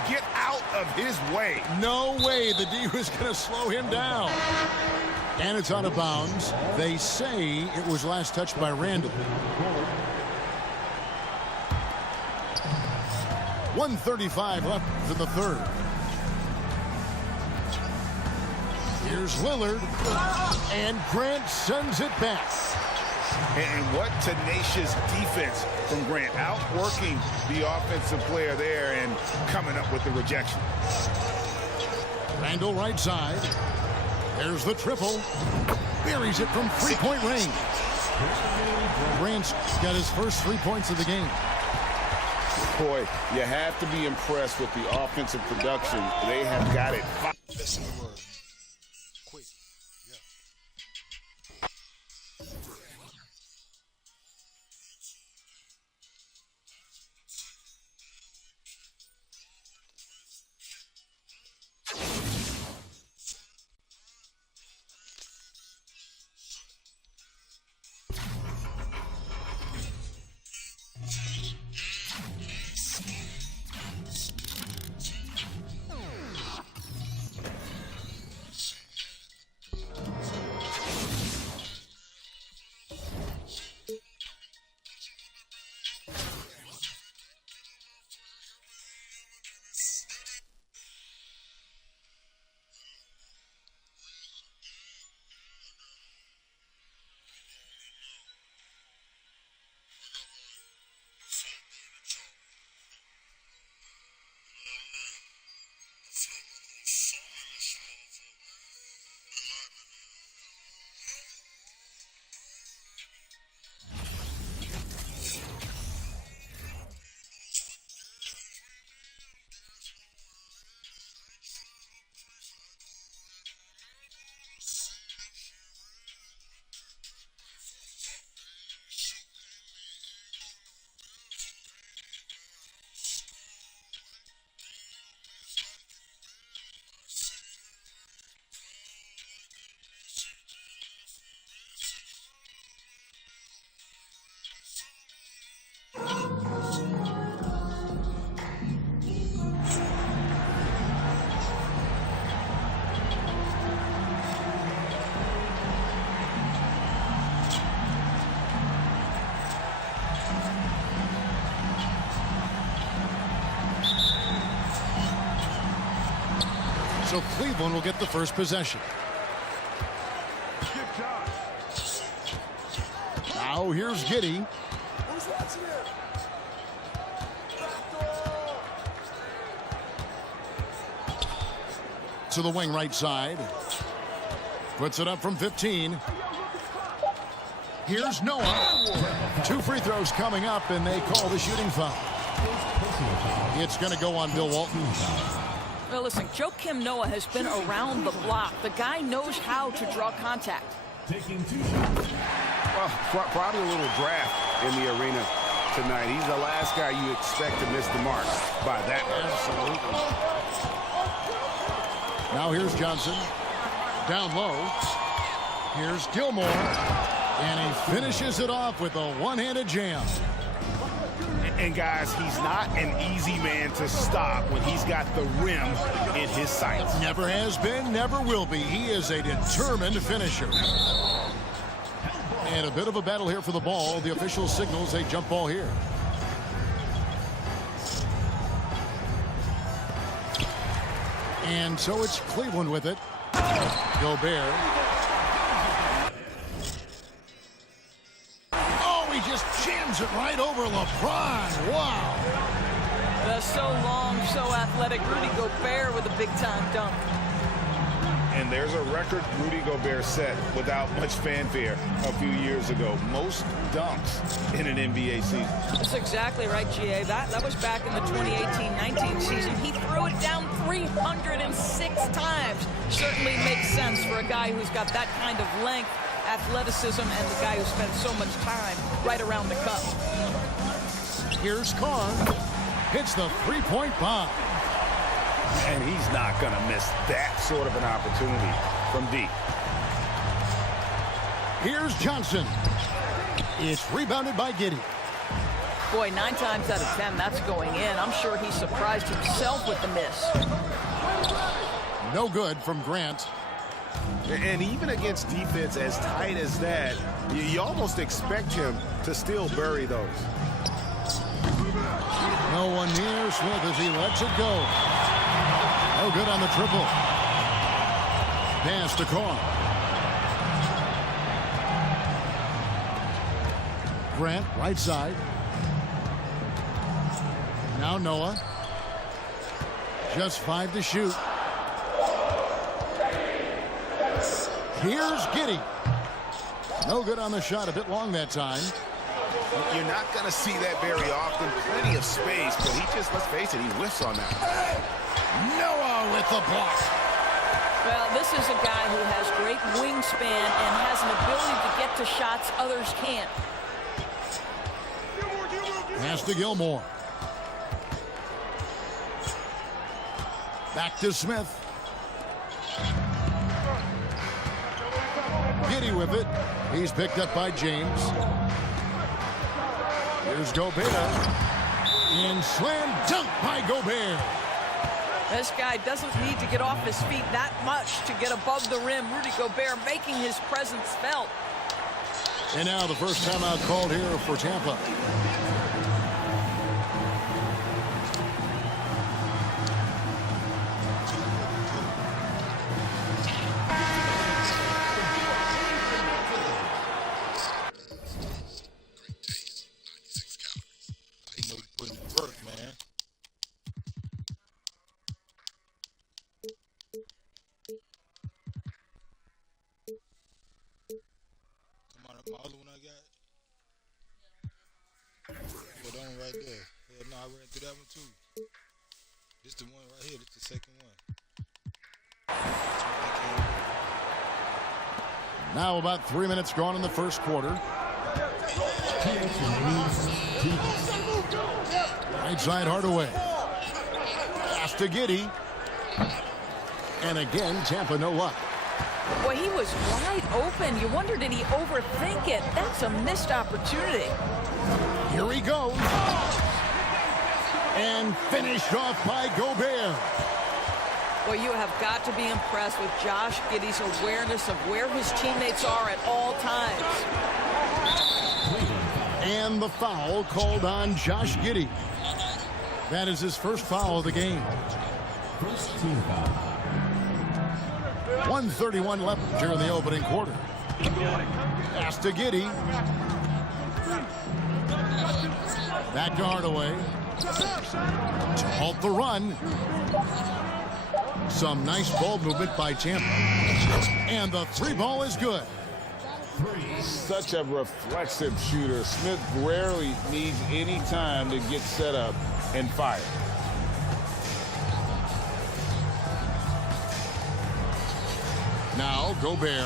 Get out of his way. No way the D was going to slow him down. And it's out of bounds. They say it was last touched by Randall. 1:35 left for the third. Here's Lillard. And Grant sends it back. And what tenacious defense from Grant, outworking the offensive player there and coming up with the rejection. Randall right side. There's the triple. Buries it from 3-point range. Grant's got his first 3 points of the game. Boy, you have to be impressed with the offensive production. They have got it. Best in the world. Quick. Yeah. So Cleveland will get the first possession. Now here's Giddey. To the wing right side. Puts it up from 15. Here's Noah. 2 free throws coming up, and they call the shooting foul. It's going to go on Bill Walton. Well, listen, Joakim Noah has been around the block. The guy knows how to draw contact. Well, probably a little draft in the arena tonight. He's the last guy you expect to miss the mark by that. Absolutely. Now here's Johnson. Down low. Here's Gilmore. And he finishes it off with a one-handed jam. And guys, he's not an easy man to stop when he's got the rim in his sights. Never has been, never will be. He is a determined finisher. And a bit of a battle here for the ball. The official signals a jump ball here. And so it's Cleveland with it. Gobert. Oh, he just jams it right over LeBron. Wow. So long, so athletic. Rudy Gobert with a big-time dunk. And there's a record Rudy Gobert set without much fanfare a few years ago. Most dunks in an NBA season. That's exactly right, GA. That was back in the 2018-19 season. He threw it down 306 times. Certainly makes sense for a guy who's got that kind of length, athleticism, and the guy who spent so much time right around the cup. Here's Carr. Hits the three-point bomb. And he's not going to miss that sort of an opportunity from deep. Here's Johnson. It's rebounded by Giddey. Boy, 9 times out of 10, that's going in. I'm sure he surprised himself with the miss. No good from Grant. And even against defense as tight as that, you almost expect him to still bury those. No one near Smith as he lets it go. No good on the triple. Pass to Carr. Grant, right side. Now Noah. Just 5 to shoot. Here's Giddey. No good on the shot. A bit long that time. You're not going to see that very often. Plenty of space, but he just, let's face it, he whiffs on that. Noah with the block. Well, this is a guy who has great wingspan and has an ability to get to shots others can't. Pass to Gilmore. Back to Smith. Giddey with it. He's picked up by James. Here's Gobert. And slam dunk by Gobert. This guy doesn't need to get off his feet that much to get above the rim. Rudy Gobert making his presence felt. And now the first timeout called here for Tampa. My other one I got. Well, that one right there. Hell no, I ran through that one too. This the one right here. This the second one. Now about 3 minutes gone in the first quarter. Right side Hardaway. Pass to Giddey. And again, Tampa no luck. Boy, he was wide open. You wonder, did he overthink it? That's a missed opportunity. Here he goes. And finished off by Gobert. Well, you have got to be impressed with Josh Giddey's awareness of where his teammates are at all times. And the foul called on Josh Giddey. That is his first foul of the game. First team foul. 1:31 left here in the opening quarter. Pass to Giddey. Back to Hardaway. To halt the run. Some nice ball movement by Tampa. And the three ball is good. Such a reflexive shooter. Smith rarely needs any time to get set up and fire. Now Gobert.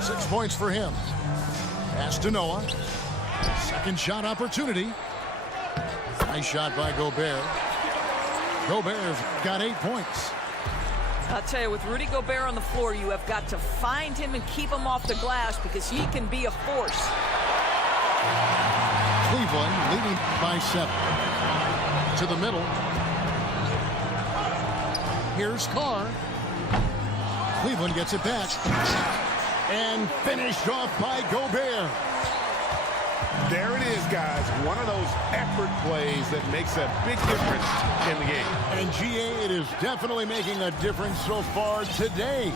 6 points for him. Pass to Noah. Second shot opportunity. Nice shot by Gobert. Gobert's got 8 points. I'll tell you, with Rudy Gobert on the floor, you have got to find him and keep him off the glass because he can be a force. Cleveland leading by 7. To the middle. Here's Carr. Cleveland gets it back. And finished off by Gobert. There it is, guys. One of those effort plays that makes a big difference in the game. And GA, it is definitely making a difference so far today.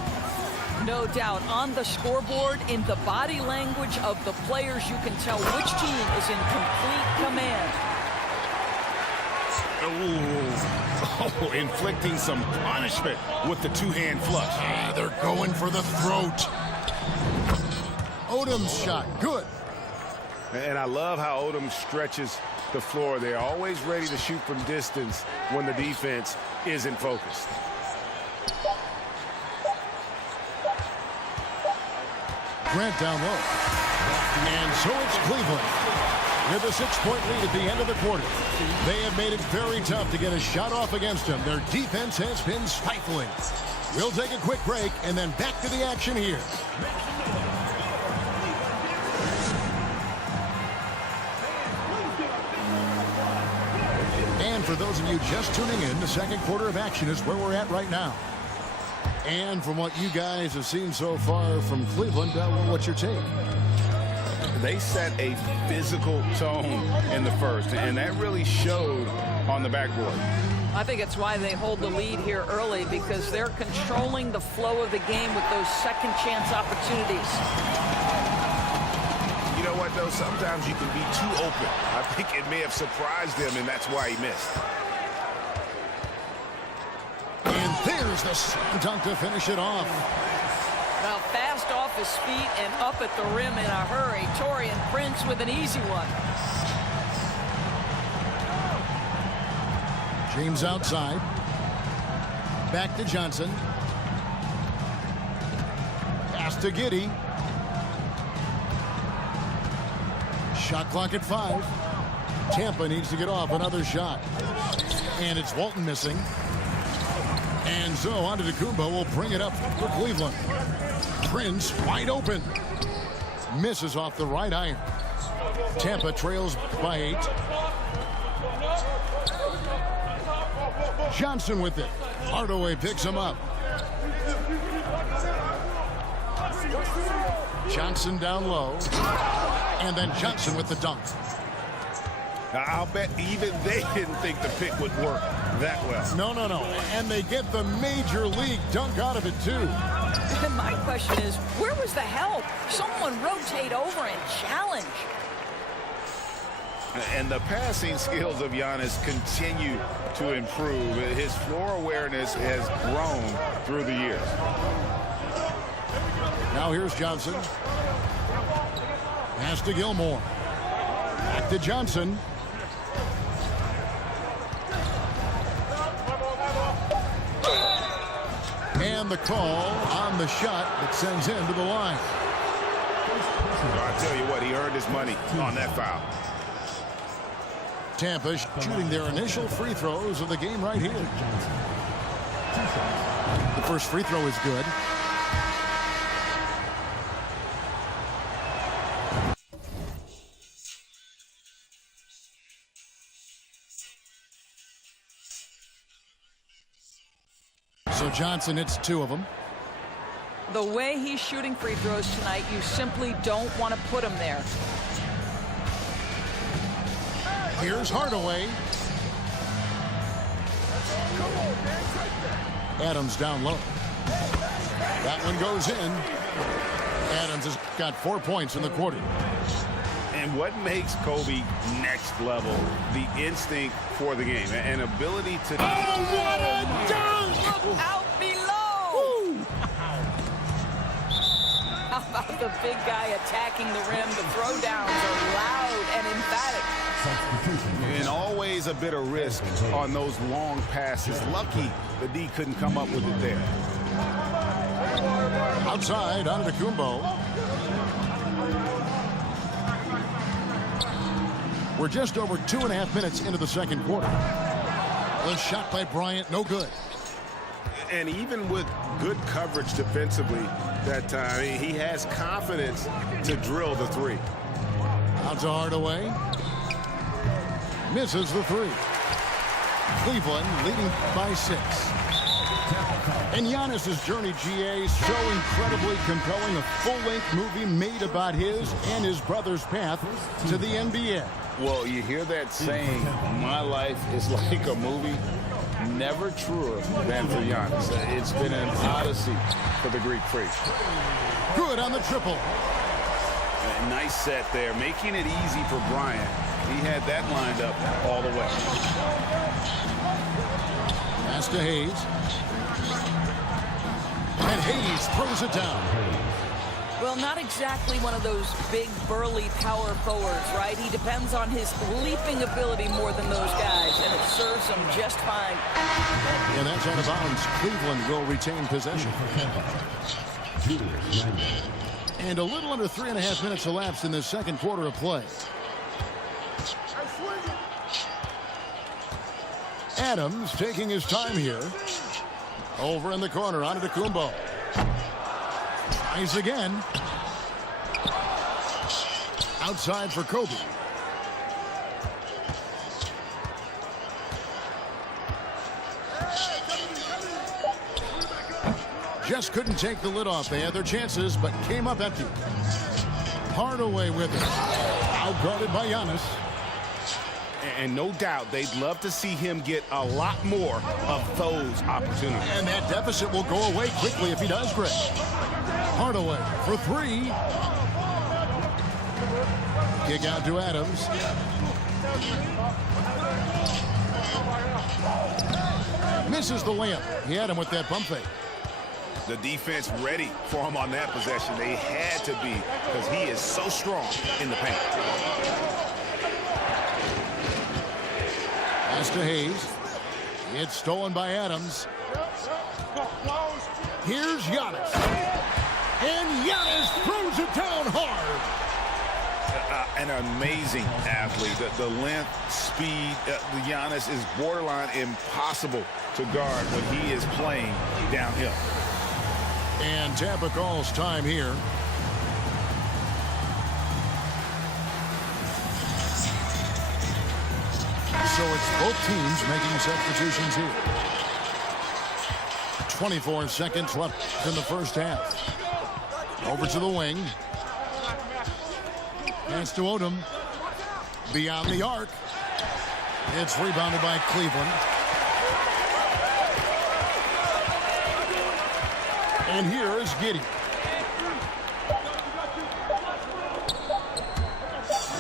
No doubt. On the scoreboard, in the body language of the players, you can tell which team is in complete command. Oh, inflicting some punishment with the two-hand flush. They're going for the throat. Odom's shot, good. And I love how Odom stretches the floor. They're always ready to shoot from distance when the defense isn't focused. Grant down low. And so it's Cleveland with a 6-point lead at the end of the quarter. They have made it very tough to get a shot off against them. Their defense has been stifling. We'll take a quick break and then back to the action here. And for those of you just tuning in, the second quarter of action is where we're at right now. And from what you guys have seen so far from Cleveland, what's your take? They set a physical tone in the first, and that really showed on the backboard. I think it's why they hold the lead here early, because they're controlling the flow of the game with those second chance opportunities. You know what, though? Sometimes you can be too open. I think it may have surprised him, and that's why he missed. And there's the slam dunk to finish it off. Now fast off his feet and up at the rim in a hurry. Taurean Prince with an easy one. James outside. Back to Johnson. Pass to Giddey. Shot clock at 5. Tampa needs to get off another shot. And it's Walton missing. And so Antetokounmpo will bring it up for Cleveland. Prince wide open. Misses off the right iron. Tampa trails by 8. Johnson with it. Hardaway picks him up. Johnson down low. And then Johnson with the dunk. Now, I'll bet even they didn't think the pick would work that well. No. And they get the major league dunk out of it, too. My question is, where was the help? Someone rotate over and challenge. And the passing skills of Giannis continue to improve. His floor awareness has grown through the years. Now here's Johnson. Pass to Gilmore. Back to Johnson. And the call on the shot that sends him to the line. I tell you what, he earned his money on that foul. Tampa shooting their initial free throws of the game right here. The first free throw is good. So Johnson hits 2 of them. The way he's shooting free throws tonight, you simply don't want to put him there. Here's Hardaway. Adams down low. That one goes in. Adams has got 4 points in the quarter. And what makes Kobe next level? The instinct for the game. An ability to... Oh, what a dunk! Look out below! How about the big guy attacking the rim? The throwdowns are loud and emphatic. And always a bit of risk on those long passes. Lucky the D couldn't come up with it there. Outside, Antetokounmpo. We're just over 2.5 minutes into the second quarter. The shot by Bryant, no good. And even with good coverage defensively that time, he has confidence to drill the three. Out to Hardaway. Misses the three. Cleveland leading by 6. And Giannis's journey, GA, so incredibly compelling. A full-length movie made about his and his brother's path to the NBA. Well, you hear that saying, my life is like a movie. Never truer than for Giannis. It's been an odyssey for the Greek freak. Good on the triple. A nice set there, making it easy for Bryant. He had that lined up all the way. Pass to Hayes. And Hayes throws it down. Well, not exactly one of those big, burly power forwards, right? He depends on his leaping ability more than those guys, and it serves him just fine. And that's out of bounds. Cleveland will retain possession. And a little under 3.5 minutes elapsed in the second quarter of play. Adams taking his time here. Over in the corner, Antetokounmpo. Tries again. Outside for Kobe. Just couldn't take the lid off. They had their chances, but came up empty. Hardaway with it. Outguarded by Giannis. And no doubt they'd love to see him get a lot more of those opportunities. And that deficit will go away quickly if he does, Greg. Hardaway for 3. Kick out to Adams. Misses the layup. He had him with that pump fake. The defense ready for him on that possession. They had to be, because he is so strong in the paint. Pass to Hayes. It's stolen by Adams. Here's Giannis. And Giannis throws it down hard. An amazing athlete. The length, speed, Giannis is borderline impossible to guard when he is playing downhill. And Tampa calls time here. So it's both teams making substitutions here. 24 seconds left in the first half. Over to the wing. Pass to Odom. Beyond the arc. It's rebounded by Cleveland. And here is Giddey.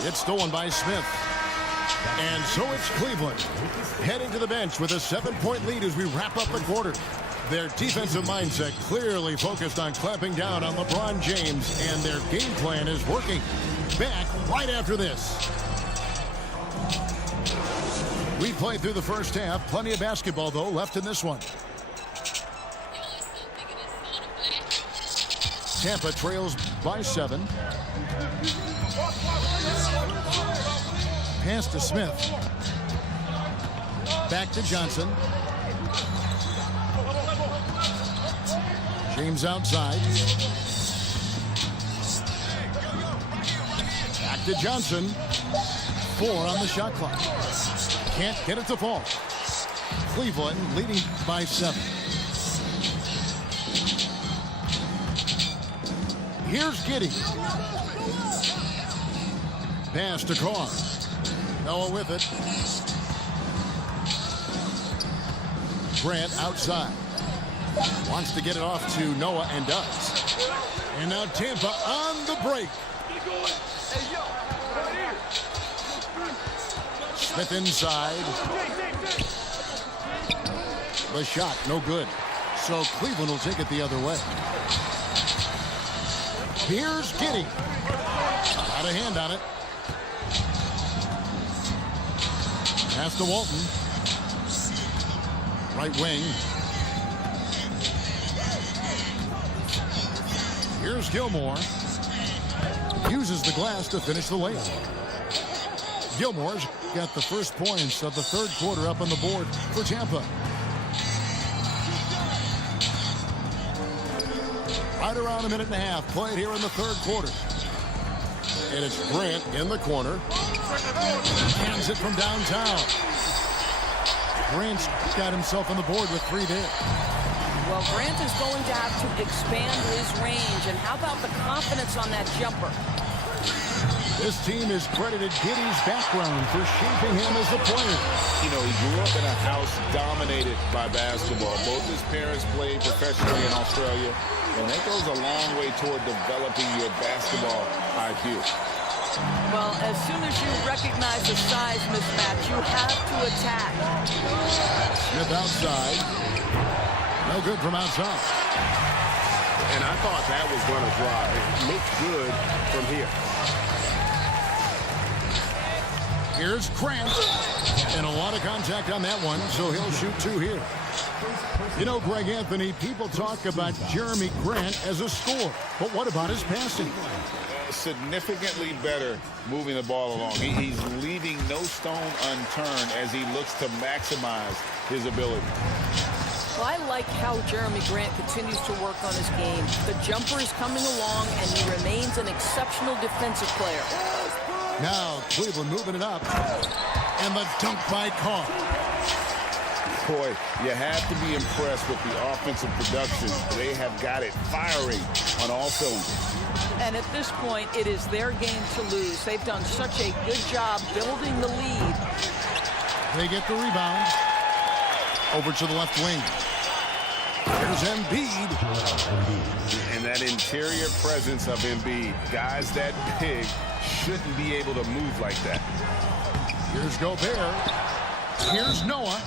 It's stolen by Smith. And so it's Cleveland heading to the bench with a 7-point lead as we wrap up the quarter. Their defensive mindset clearly focused on clamping down on LeBron James, and their game plan is working. Back right after this. We played through the first half. Plenty of basketball, though, left in this one. Tampa trails by 7. Pass to Smith. Back to Johnson. James outside. Back to Johnson. 4 on the shot clock. Can't get it to fall. Cleveland leading by 7. Here's Giddey. Pass to Carr. Noah with it. Grant outside. Wants to get it off to Noah and does. And now Tampa on the break. Smith inside. The shot, no good. So Cleveland will take it the other way. Here's Giddey. Got a hand on it. Pass to Walton. Right wing. Here's Gilmore. Uses the glass to finish the layup. Gilmore's got the first points of the third quarter up on the board for Tampa. Right around a minute and a half played here in the third quarter. And it's Grant in the corner. Hands it from downtown. Grant's got himself on the board with 3 there. Well, Grant is going to have to expand his range. And how about the confidence on that jumper? This team is credited Giddey's background for shaping him as a player. You know, he grew up in a house dominated by basketball. Both his parents played professionally in Australia, and that goes a long way toward developing your basketball IQ. Well, as soon as you recognize the size mismatch, you have to attack. Smith outside. No good from outside. And I thought that was going to drive. It looked good from here. Here's Grant. And a lot of contact on that one, so he'll shoot 2 here. You know, Greg Anthony, people talk about Jeremy Grant as a scorer, but what about his passing? Significantly better moving the ball along. He's leaving no stone unturned as he looks to maximize his ability. Well, I like how Jeremy Grant continues to work on his game. The jumper is coming along, and he remains an exceptional defensive player. Now Cleveland moving it up, and the dunk by Carr. Boy, you have to be impressed with the offensive production. They have got it firing on all cylinders. And at this point, it is their game to lose. They've done such a good job building the lead. They get the rebound. Over to the left wing. There's Embiid. And that interior presence of Embiid. Guys that big shouldn't be able to move like that. Here's Gobert. Here's Noah.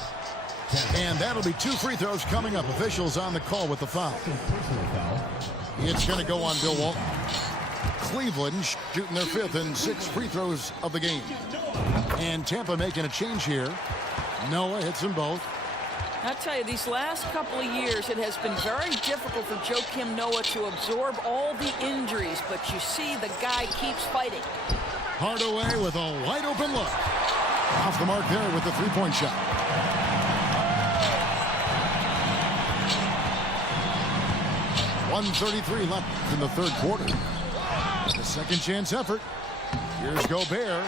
And that'll be 2 free throws coming up. Officials on the call with the foul. It's going to go on Bill Walton. Cleveland shooting their 5th and 6th free throws of the game. And Tampa making a change here. Noah hits them both. I'll tell you, these last couple of years, it has been very difficult for Joakim Noah to absorb all the injuries, but you see the guy keeps fighting. Hardaway with a wide open look. Off the mark there with the 3-point shot. .133 left in the third quarter. The second chance effort. Here's Gobert.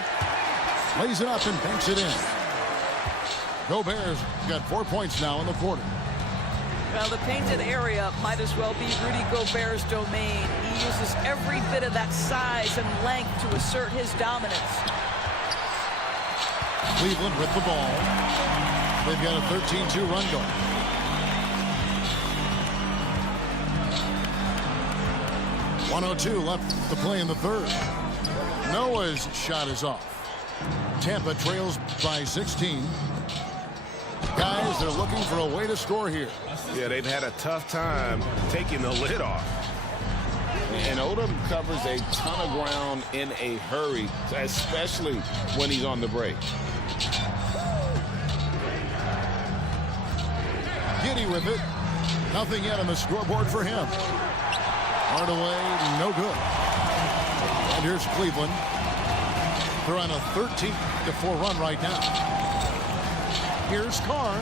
Lays it up and banks it in. Gobert's got 4 points now in the quarter. Well, the painted area might as well be Rudy Gobert's domain. He uses every bit of that size and length to assert his dominance. Cleveland with the ball. They've got a 13-2 run going. .102 left to play in the third. Noah's shot is off. Tampa trails by 16. Guys, they're looking for a way to score here. Yeah, they've had a tough time taking the lid off. And Odom covers a ton of ground in a hurry, especially when he's on the break. Giddey with it. Nothing yet on the scoreboard for him. Hardaway, no good. And here's Cleveland. They're on a 13-4 run right now. Here's Carr,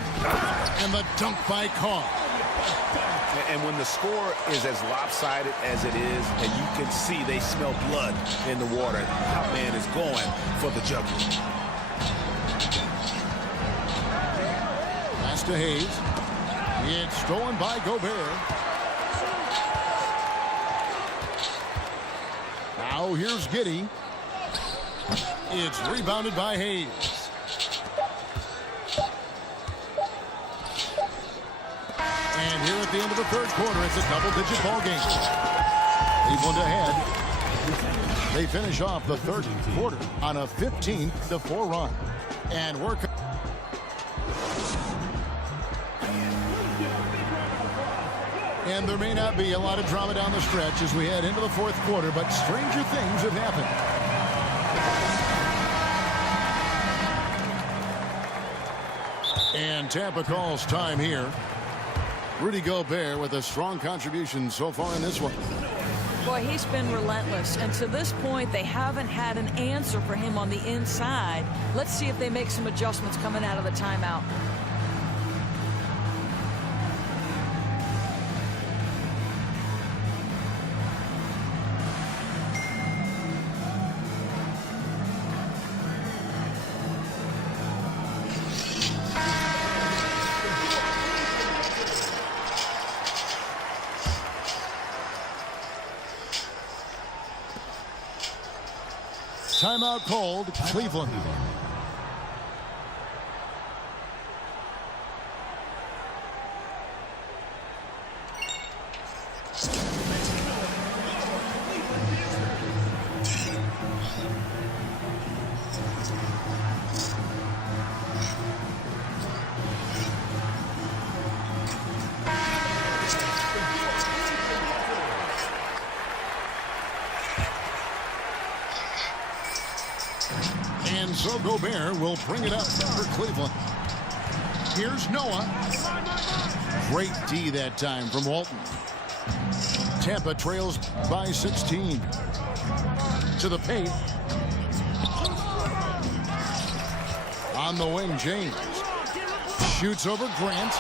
and the dunk by Carr. And when the score is as lopsided as it is, and you can see they smell blood in the water, Hot Man is going for the jugular. Pass to Hayes. It's stolen by Gobert. Now here's Giddey. It's rebounded by Hayes. And here at the end of the third quarter, it's a double-digit ball game. Cleveland ahead. They finish off the third quarter on a 15-4 run. And we're... And there may not be a lot of drama down the stretch as we head into the fourth quarter, but stranger things have happened. And Tampa calls time here. Rudy Gobert with a strong contribution so far in this one. Boy, he's been relentless, and to this point, they haven't had an answer for him on the inside. Let's see if they make some adjustments coming out of the timeout. Timeout called, Cleveland. And so Gobert will bring it up for Cleveland. Here's Noah. Great D that time from Walton. Tampa trails by 16. To the paint. On the wing, James. Shoots over Grant.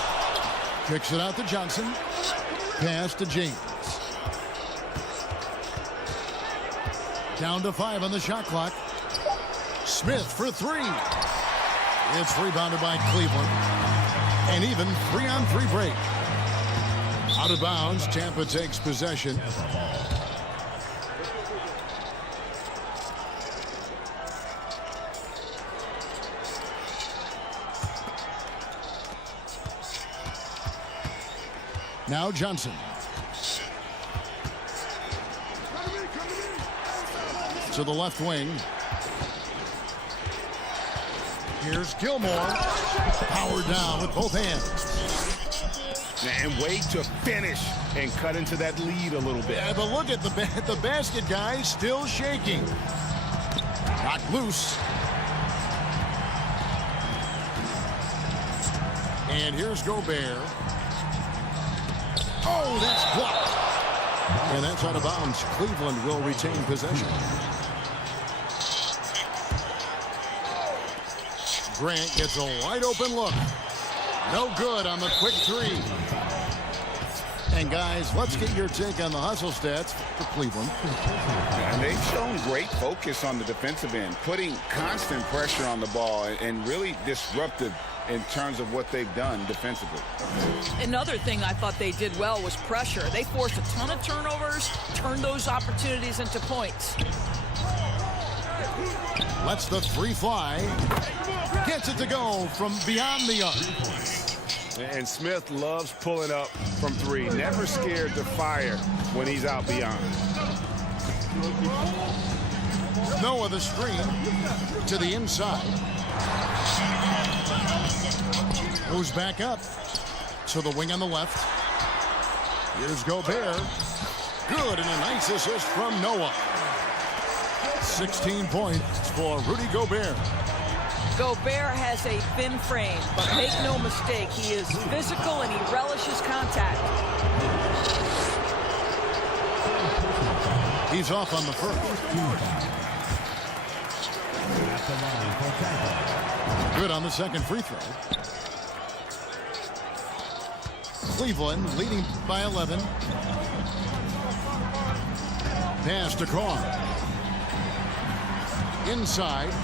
Kicks it out to Johnson. Pass to James. Down to 5 on the shot clock. Smith for 3. It's rebounded by Cleveland. And even 3-on-3 break. Out of bounds, Tampa takes possession. Now Johnson. To the left wing. Here's Gilmore. Powered down with both hands. And wait to finish and cut into that lead a little bit. Yeah, but look at the basket, guys, still shaking. Knocked loose. And here's Gobert. Oh, that's blocked. And that's out of bounds. Cleveland will retain possession. Grant gets a wide open look. No good on the quick 3. And guys, let's get your take on the hustle stats for Cleveland. And they've shown great focus on the defensive end, putting constant pressure on the ball and really disruptive in terms of what they've done defensively. Another thing I thought they did well was pressure. They forced a ton of turnovers, turned those opportunities into points. Lets the 3 fly. Gets it to go from beyond the arc. And Smith loves pulling up from 3. Never scared to fire when he's out beyond. Noah the screen to the inside. Moves back up to the wing on the left. Here's Gobert. Good, and a nice assist from Noah. 16 points for Rudy Gobert. Gobert has a thin frame, but make no mistake, he is physical and he relishes contact. He's off on the first. Good on the second free throw. Cleveland leading by 11. Pass to Carr. Inside.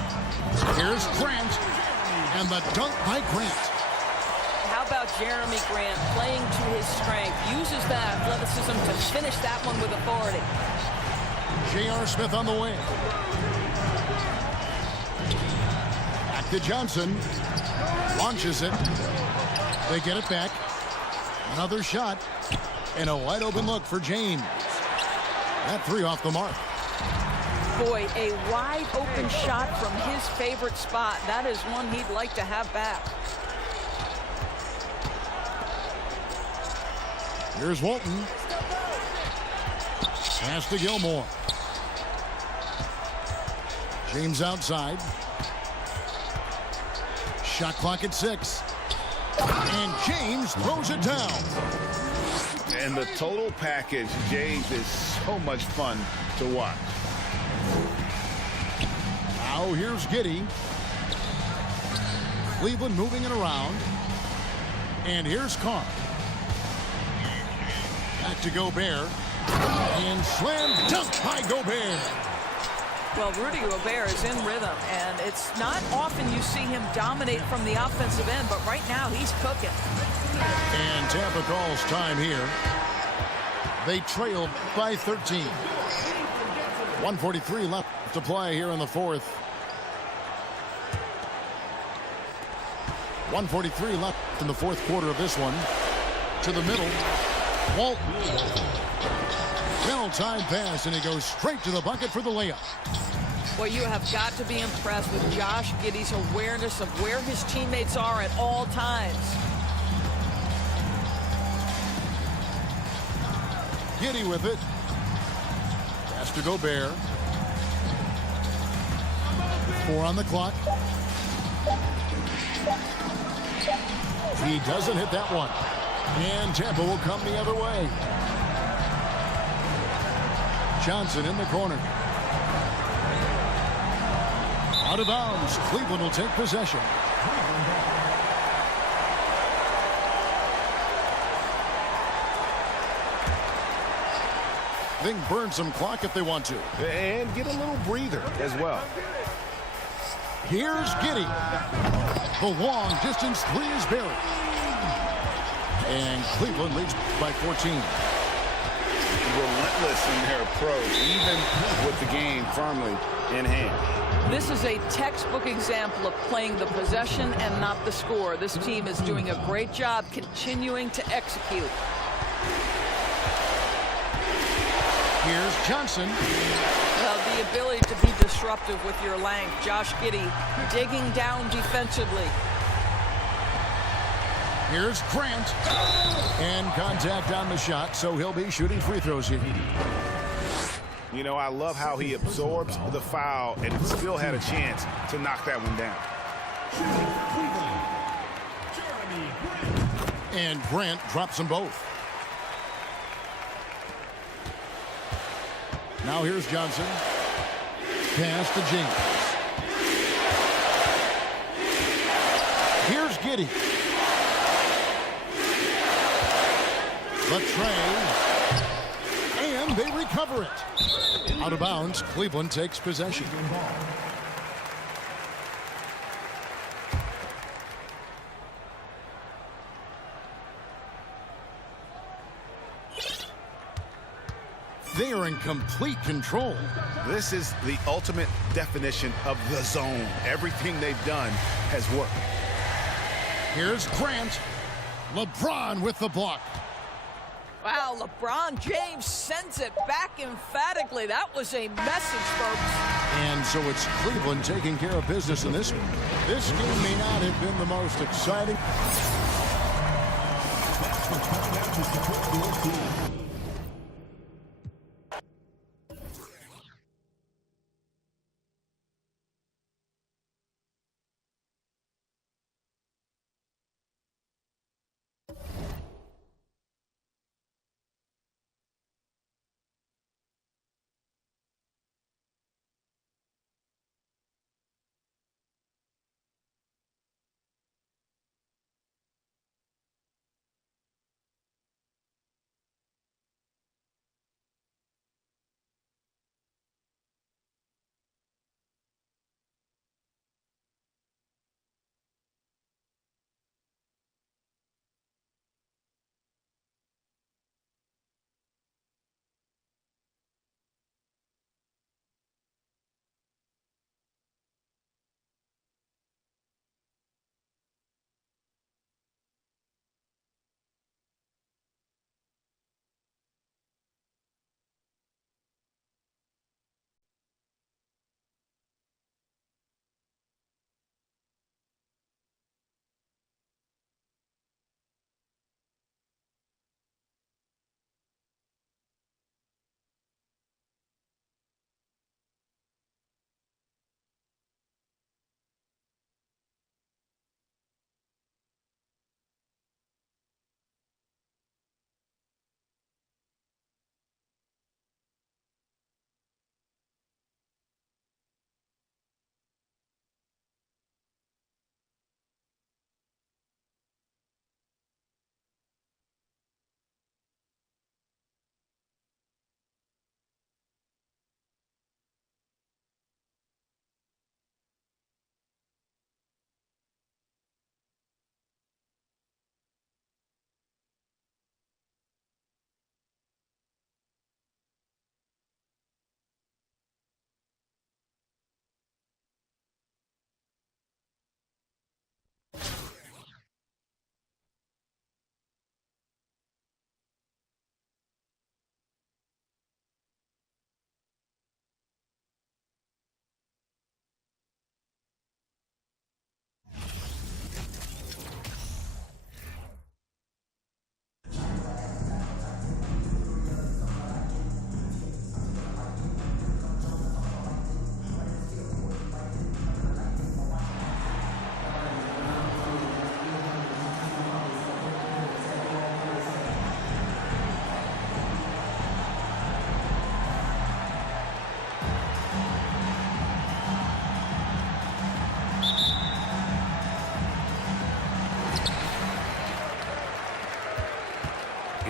Here's Grant. And the dunk by Grant. How about Jeremy Grant playing to his strength? Uses that athleticism to finish that one with authority. J.R. Smith on the wing. Back to Johnson. Launches it. They get it back. Another shot. And a wide open look for James. That three off the mark. Boy, a wide open shot from his favorite spot. That is one he'd like to have back. Here's Walton. Pass to Gilmore. James outside. Shot clock at 6. And James throws it down. And the total package, James, is so much fun to watch. Now here's Giddey. Cleveland moving it around. And here's Carr. Back to Gobert. And slam dunk by Gobert. Well, Rudy Gobert is in rhythm, and it's not often you see him dominate from the offensive end, but right now he's cooking. And Tampa calls time here. They trailed by 13. 1:43 left to play here in the fourth. 1:43 left in the fourth quarter of this one. To the middle. Walton. Well-timed pass, and he goes straight to the bucket for the layup. Well, you have got to be impressed with Josh Giddey's awareness of where his teammates are at all times. Giddey with it. Pass to Gobert. 4 on the clock. He doesn't hit that one. And Tampa will come the other way. Johnson in the corner. Out of bounds. Cleveland will take possession. They can burn some clock if they want to. And get a little breather as well. Here's Giddey. The long distance three is buried. And Cleveland leads by 14. Relentless in their approach, even with the game firmly in hand. This is a textbook example of playing the possession and not the score. This team is doing a great job continuing to execute. Here's Johnson. Well, the ability to be disruptive with your length. Josh Giddey digging down defensively. Here's Grant. And contact on the shot, so he'll be shooting free throws here. You know, I love how he absorbs the foul and still had a chance to knock that one down. And Grant drops them both. Now here's Johnson. Pass to James. Here's Giddey. The tray. And they recover it. Out of bounds, Cleveland takes possession. They are in complete control. This is the ultimate definition of the zone. Everything they've done has worked. Here's Grant. LeBron with the block. Wow, LeBron James sends it back emphatically. That was a message, folks. And so it's Cleveland taking care of business in this one. This game may not have been the most exciting.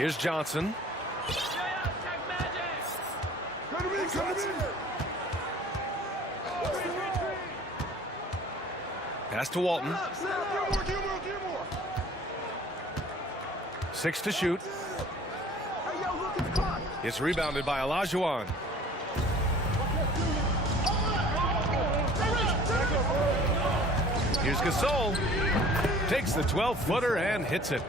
Here's Johnson. Pass to Walton. 6 to shoot. It's rebounded by Olajuwon. Here's Gasol. Takes the 12-footer and hits it.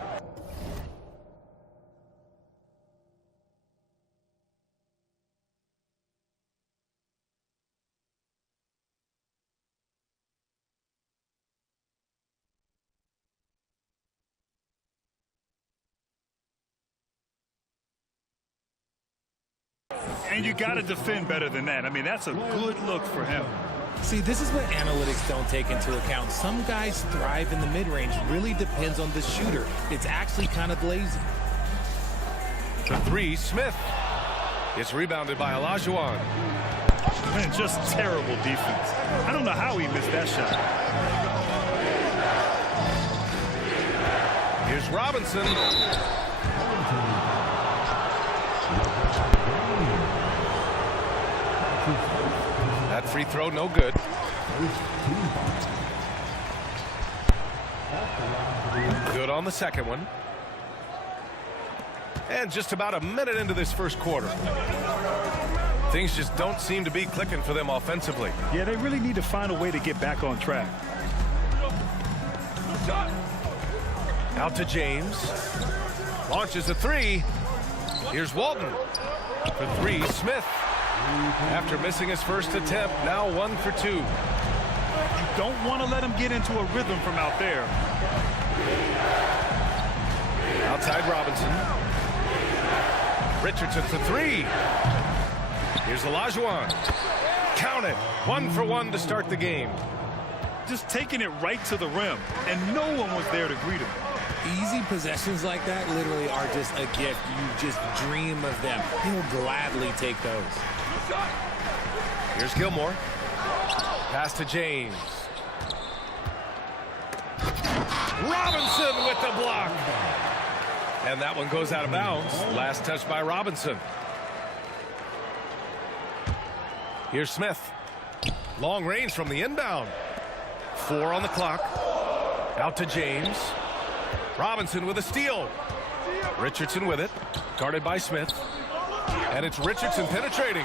And you got to defend better than that. I mean, that's a good look for him. See, this is what analytics don't take into account. Some guys thrive in the mid-range. Really depends on the shooter. It's actually kind of lazy. The 3, Smith. It's rebounded by Olajuwon. Man, just terrible defense. I don't know how he missed that shot. Here's Robinson. That free throw, no good. Good on the second one. And just about a minute into this first quarter. Things just don't seem to be clicking for them offensively. Yeah, they really need to find a way to get back on track. Out to James. Launches a 3. Here's Walton. For 3, Smith. After missing his first attempt, now 1 for 2. You don't want to let him get into a rhythm from out there. Outside Robinson. Richardson for 3. Here's Olajuwon. Count it. 1 for 1 to start the game. Just taking it right to the rim, and no one was there to greet him. Easy possessions like that literally are just a gift. You just dream of them. He'll gladly take those. Here's Gilmore. Pass to James. Robinson with the block. And that one goes out of bounds. Last touch by Robinson. Here's Smith. Long range from the inbound. 4 on the clock. Out to James. Robinson with a steal. Richardson with it. Guarded by Smith. And it's Richardson penetrating.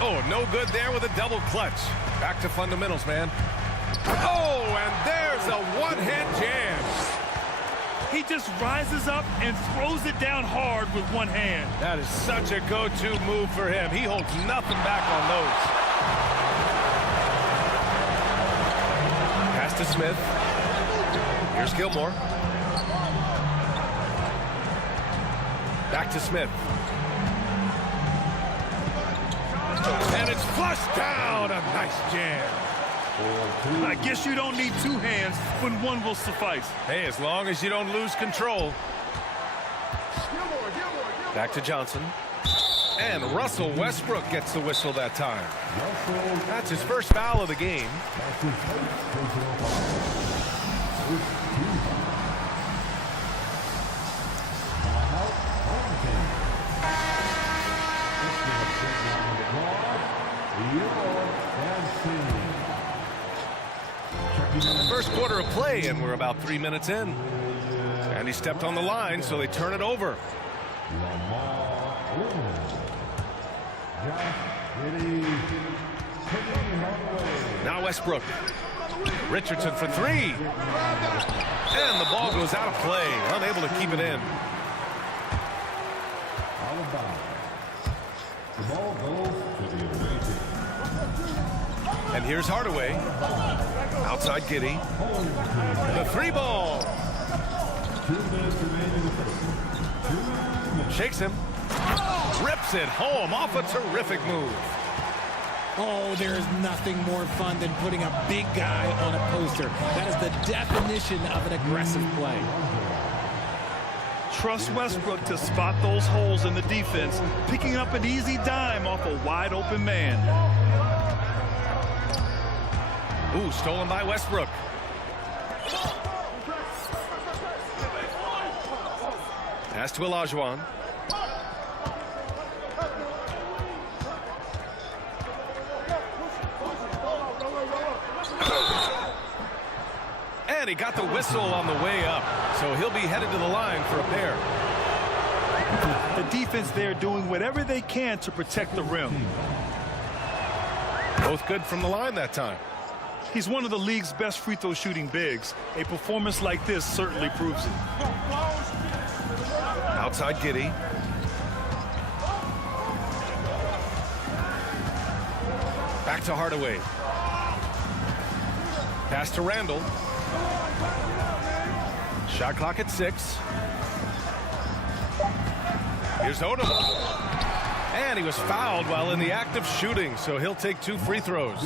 Oh, no good there with a double clutch. Back to fundamentals, man. Oh, and there's a one-hand jam. He just rises up and throws it down hard with one hand. That is such a go-to move for him. He holds nothing back on those. Pass to Smith. Here's Gilmore. Back to Smith. And it's flushed down. A nice jam. I guess you don't need 2 hands when one will suffice. Hey, as long as you don't lose control. Back to Johnson. And Russell Westbrook gets the whistle that time. That's his first foul of the game. First quarter of play, and we're about 3 minutes in. And he stepped on the line, so they turn it over. Now Westbrook. Richardson for 3. And the ball goes out of play. Unable to keep it in. And here's Hardaway. Outside Giddey. The 3 ball. Shakes him. Rips it home off a terrific move. Oh, there is nothing more fun than putting a big guy on a poster. That is the definition of an aggressive play. Trust Westbrook to spot those holes in the defense, picking up an easy dime off a wide open man. Ooh, stolen by Pass to Olajuwon. And he got the whistle on the way up, so he'll be headed to the line for a pair. The defense there doing whatever they can to protect the rim. Both good from the line that time. He's one of the league's best free throw shooting bigs. A performance like this certainly proves it. Outside Giddey. Back to Hardaway. Pass to Randall. Shot clock at 6. Here's Odom. And he was fouled while in the act of shooting, so he'll take 2 free throws.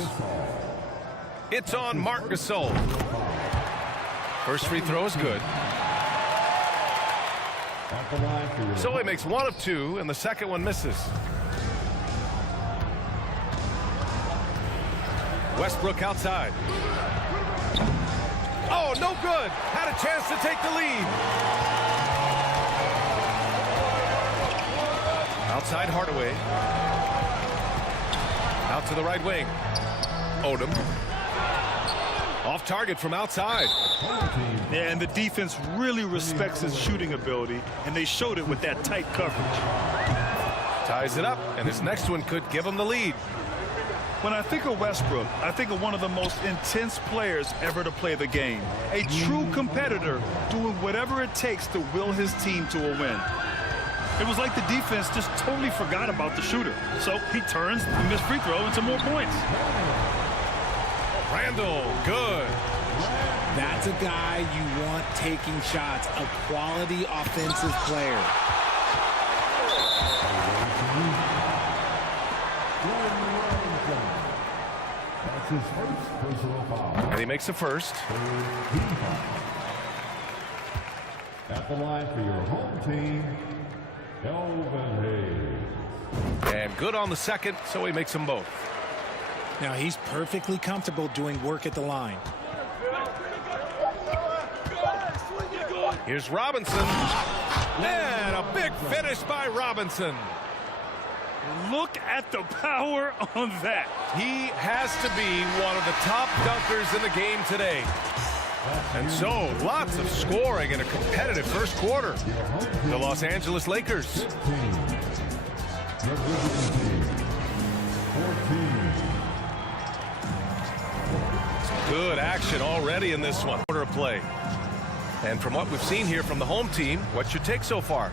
It's on Marc Gasol. First free throw is good. So he makes 1 of 2, and the second one misses. Westbrook outside. Oh, no good. Had a chance to take the lead. Outside Hardaway. Out to the right wing. Odom. Off target from outside. Yeah, and the defense really respects his shooting ability, and they showed it with that tight coverage. Ties it up, and his next one could give him the lead. When I think of Westbrook, I think of one of the most intense players ever to play the game. A true competitor doing whatever it takes to will his team to a win. It was like the defense just totally forgot about the shooter. So he turns the missed free throw into more points. Randall, good. That's a guy you want taking shots, a quality offensive player. And he makes the first. At the line for your home team, Elvin Hayes. And good on the second, so he makes them both. Now he's perfectly comfortable doing work at the line. Here's Robinson. And a big finish by Robinson. Look at the power on that. He has to be one of the top dunkers in the game today. And so, lots of scoring in a competitive first quarter. The Los Angeles Lakers. Good action already in this one. Quarter of play. And from what we've seen here from the home team, what's your take so far?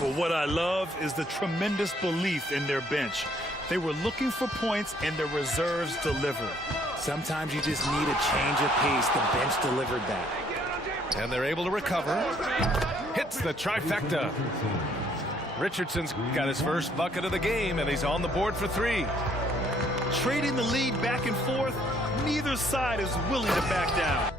Well, what I love is the tremendous belief in their bench. They were looking for points, and their reserves delivered. Sometimes you just need a change of pace. The bench delivered that. And they're able to recover. Hits the trifecta. Richardson's got his first bucket of the game, and he's on the board for 3. Trading the lead back and forth, neither side is willing to back down.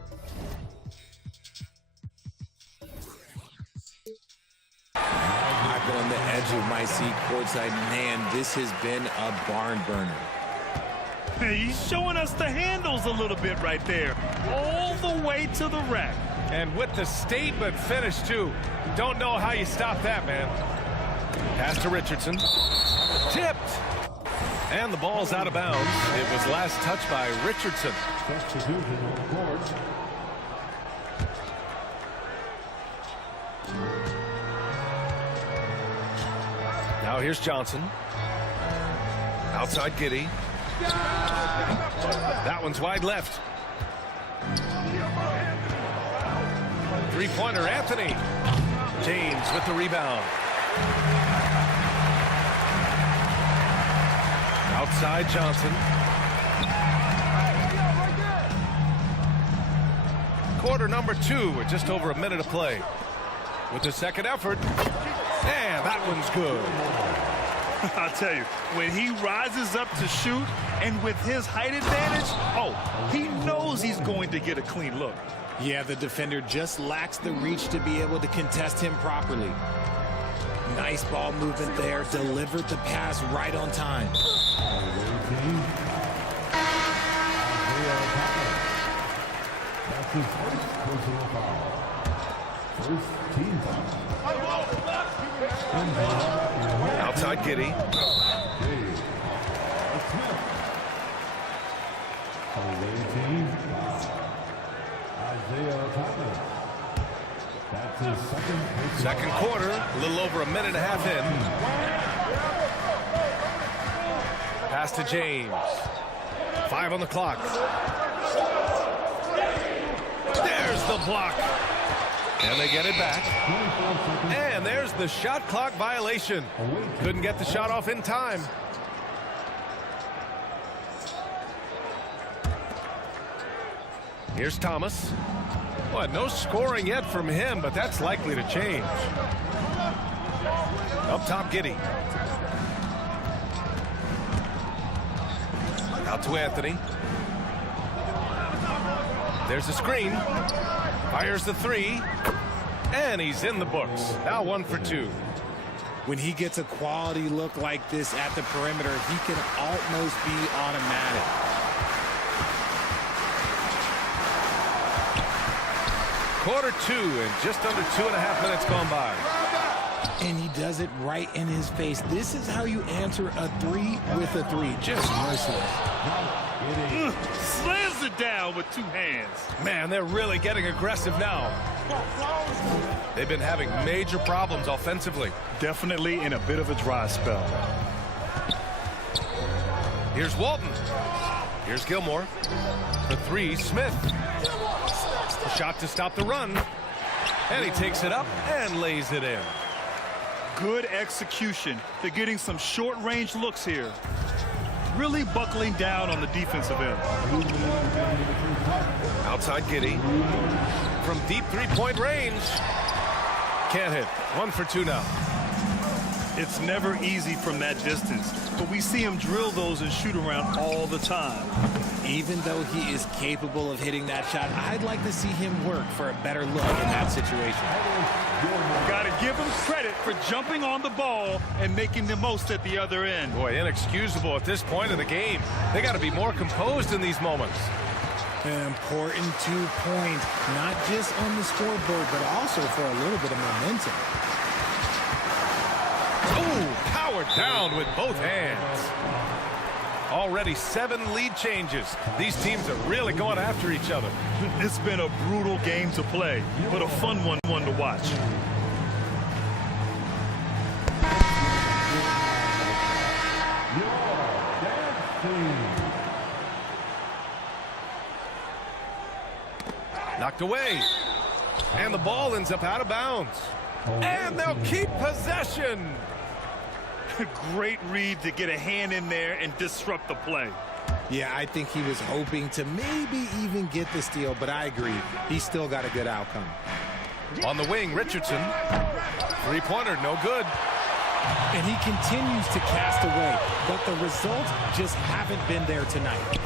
On the edge of my seat courtside, man, this has been a barn burner. He's showing us the handles a little bit right there, all the way to the rack. And with the statement finish, too. Don't know how you stop that, man. Pass to Richardson. Tipped. And the ball's out of bounds. It was last touched by Richardson. Substitution on the court. Now here's Johnson. Outside Giddey. That one's wide left. Three-pointer, Anthony. James with the rebound. Outside Johnson. Quarter number 2 with just over a minute to play. With the second effort. And that one's good. I'll tell you, when he rises up to shoot and with his height advantage, oh, he knows he's going to get a clean look. Yeah, the defender just lacks the reach to be able to contest him properly. Nice ball movement there. Delivered the pass right on time. That's his first personal foul. First team foul. Outside Giddey. Away team. Isaiah Thomas. That's his Second quarter, a little over a minute and a half in. Pass to James. 5 on the clock. There's the block. And they get it back. And there's the shot clock violation. Couldn't get the shot off in time. Here's Thomas. What, no scoring yet from him, but that's likely to change. Up top, Giddey. Out to Anthony. There's a screen. Fires the 3. And he's in the books. Now 1 for 2. When he gets a quality look like this at the perimeter, he can almost be automatic. Quarter 2 and just under 2.5 minutes gone by. And he does it right in his face. This is how you answer a 3 with a 3. Just merciless. Slams it down with 2 hands. Man, they're really getting aggressive now. They've been having major problems offensively. Definitely in a bit of a dry spell. Here's Walton. Here's Gilmore. For 3, Smith. A shot to stop the run. And he takes it up and lays it in. Good execution. They're getting some short-range looks here. Really buckling down on the defensive end. Outside Giddey. From deep 3-point range. Can't hit. 1 for 2 now. It's never easy from that distance, but we see him drill those and shoot around all the time. Even though he is capable of hitting that shot, I'd like to see him work for a better look in that situation. Got to give him credit for jumping on the ball and making the most at the other end. Boy, inexcusable at this point in the game. They got to be more composed in these moments. An important 2-point, not just on the scoreboard, but also for a little bit of momentum. Oh, powered down with both hands. Already 7 lead changes. These teams are really going after each other. It's been a brutal game to play, but a fun one to watch. Knocked away. And the ball ends up out of bounds. And they'll keep possession. Great read to get a hand in there and disrupt the play. Yeah, I think he was hoping to maybe even get the steal, but I agree. He's still got a good outcome. On the wing, Richardson. 3-pointer, no good. And he continues to cast away, but the results just haven't been there tonight.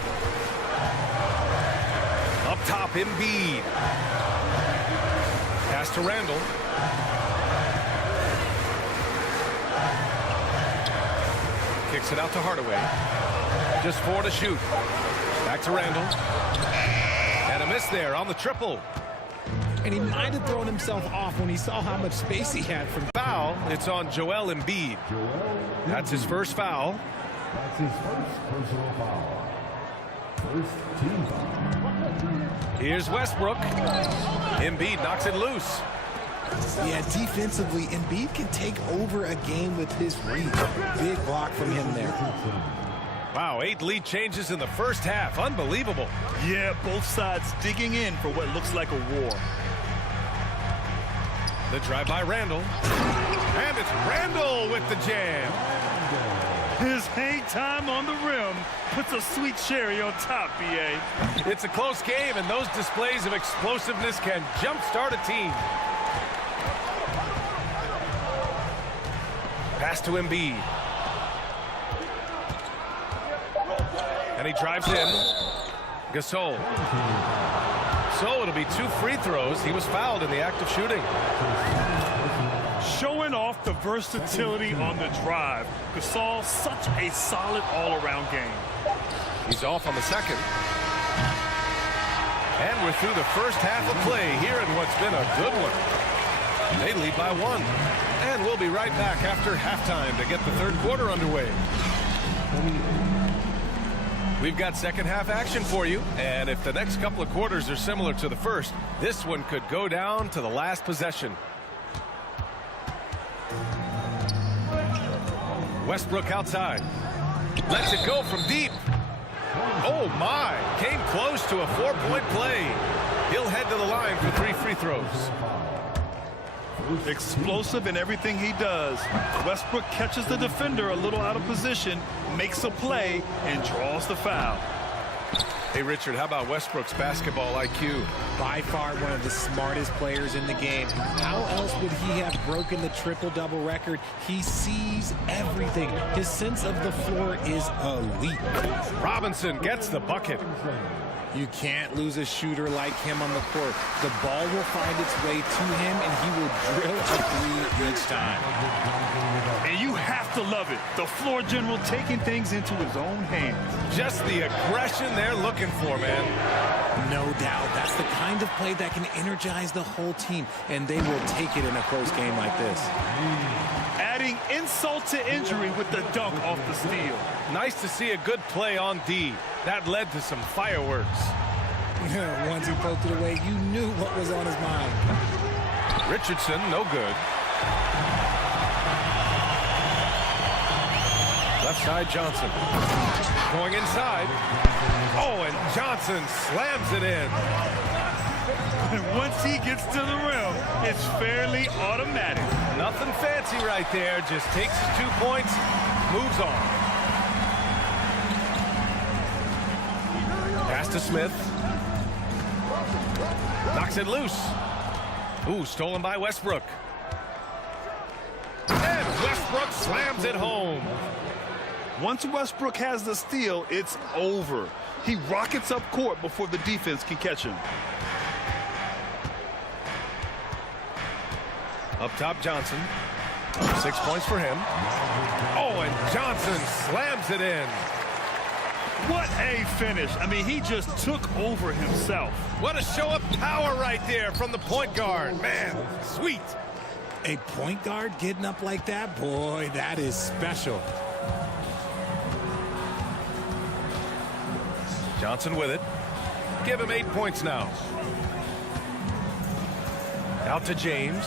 Up top, Embiid. Pass to Randall. Kicks it out to Hardaway. Just 4 to shoot. Back to Randall. And a miss there on the triple. And he might have thrown himself off when he saw how much space he had from foul. It's on Joel Embiid. That's his first foul. That's his first personal foul. First team foul. Here's Westbrook. Embiid knocks it loose. Yeah, defensively, Embiid can take over a game with his reach. Big block from him there. Wow, 8 lead changes in the first half. Unbelievable. Yeah, both sides digging in for what looks like a war. The drive by Randall. And it's Randall with the jam. His hang time on the rim puts a sweet cherry on top, B.A. It's a close game, and those displays of explosiveness can jumpstart a team. Pass to Embiid. And he drives in. Gasol. So it'll be 2 free throws. He was fouled in the act of shooting. Showing off the versatility on the drive. Gasol, such a solid all-around game. He's off on the second. And we're through the first half of play here in what's been a good one. They lead by 1. And we'll be right back after halftime to get the third quarter underway. We've got second half action for you. And if the next couple of quarters are similar to the first, this one could go down to the last possession. Westbrook outside. Lets it go from deep. Oh, my. Came close to a 4-point play. He'll head to the line for 3 free throws. Explosive in everything he does. Westbrook catches the defender a little out of position, makes a play, and draws the foul. Hey, Richard, how about Westbrook's basketball IQ? By far one of the smartest players in the game. How else would he have broken the triple-double record? He sees everything. His sense of the floor is elite. Robinson gets the bucket. You can't lose a shooter like him on the court. The ball will find its way to him, and he will drill a 3 each time. And you have to love it. The floor general taking things into his own hands. Just the aggression they're looking for, man. No doubt. That's the kind of play that can energize the whole team, and they will take it in a close game like this. Adding insult to injury with the dunk off the steal. Nice to see a good play on D. That led to some fireworks. Once he poked it away, you knew what was on his mind. Richardson, no good. Left side, Johnson. Going inside. Oh, and Johnson slams it in. And once he gets to the rim, it's fairly automatic. Nothing fancy right there. Just takes his 2 points, moves on. Pass to Smith. Knocks it loose. Ooh, stolen by Westbrook. And Westbrook slams it home. Once Westbrook has the steal, it's over. He rockets up court before the defense can catch him. Up top, Johnson. 6 points for him. Oh, and Johnson slams it in. What a finish. I mean, he just took over himself. What a show of power right there from the point guard. Man, sweet. A point guard getting up like that? Boy, that is special. Johnson with it. Give him 8 points now. Out to James.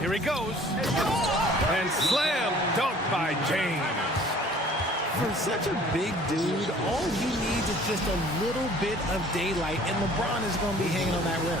Here he goes. And slam dunk by James. For such a big dude, all he needs is just a little bit of daylight, and LeBron is going to be hanging on that rim.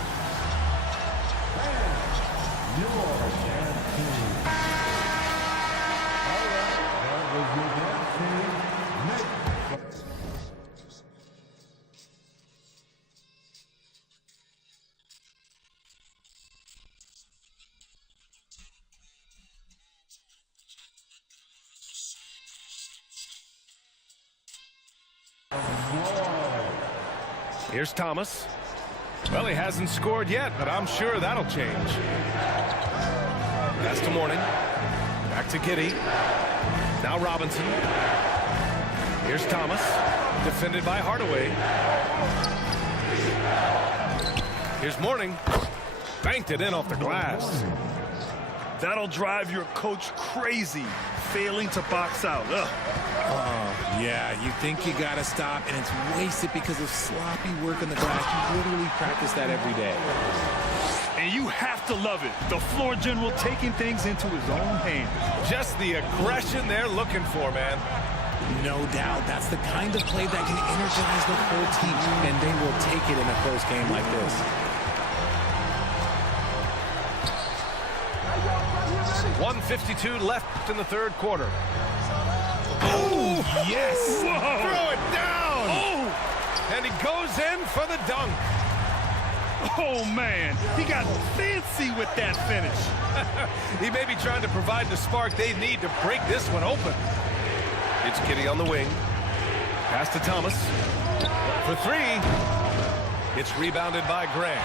Here's Thomas. Well, he hasn't scored yet, but I'm sure that'll change. That's to Morning. Back to Giddey. Now Robinson. Here's Thomas. Defended by Hardaway. Here's Morning. Banked it in off the glass. That'll drive your coach crazy, failing to box out. Yeah, you think you got to stop, and it's wasted because of sloppy work on the glass. You literally practice that every day. And you have to love it. The floor general taking things into his own hands. Just the aggression they're looking for, man. No doubt. That's the kind of play that can energize the whole team, and they will take it in a close game like this. 1:52 left in the third quarter. Oh, yes! Whoa. Throw it down! Oh! And he goes in for the dunk. Oh, man. He got fancy with that finish. He may be trying to provide the spark they need to break this one open. It's Giddey on the wing. Pass to Thomas. For three. It's rebounded by Grant.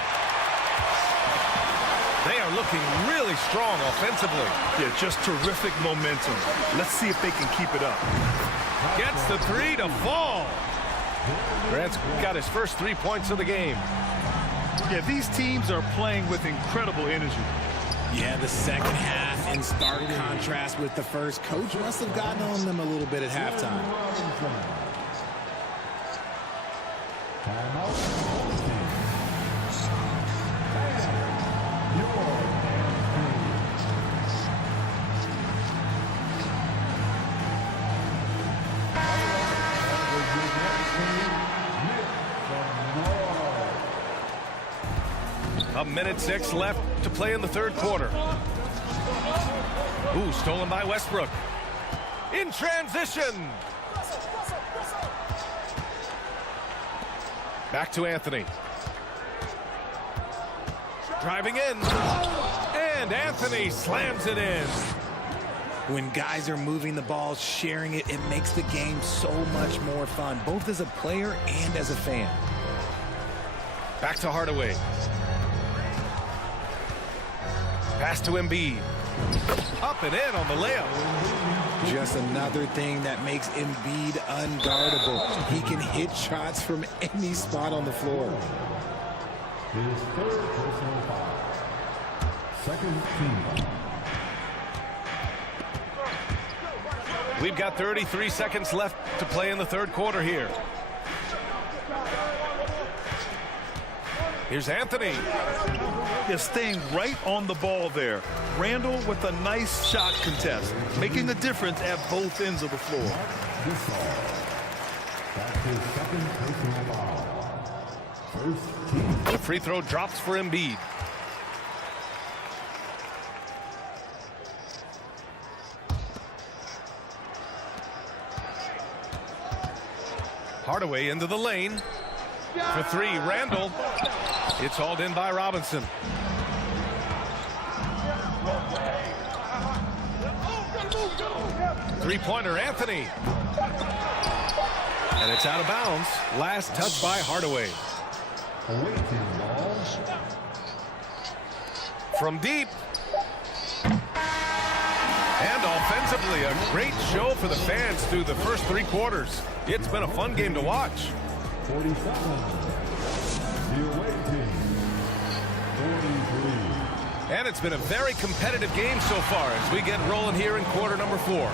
They are looking really strong offensively. Yeah, just terrific momentum. Let's see if they can keep it up. Gets the three to fall. Grant's got his first 3 points of the game. Yeah, these teams are playing with incredible energy. Yeah, the second half in stark contrast with the first. Coach must have gotten on them a little bit at halftime. A minute 6 left to play in the third quarter. Ooh, stolen by Westbrook. In transition. Back to Anthony. Driving in. And Anthony slams it in. When guys are moving the ball, sharing it, it makes the game so much more fun, both as a player and as a fan. Back to Hardaway. Pass to Embiid. Up and in on the layup. Just another thing that makes Embiid unguardable. He can hit shots from any spot on the floor. His third personal foul. Second team. We've got 33 seconds left to play in the third quarter here. Here's Anthony. They're staying right on the ball there. Randall with a nice shot contest, making a difference at both ends of the floor. That's his second personal foul. First team. The free throw drops for Embiid. Hardaway into the lane. For three, Randall. It's hauled in by Robinson. Three-pointer, Anthony. And it's out of bounds. Last touch by Hardaway. From deep. And offensively, a great show for the fans through the first 3 quarters. It's been a fun game to watch. 47. The away team. 43. And it's been a very competitive game so far as we get rolling here in quarter number 4.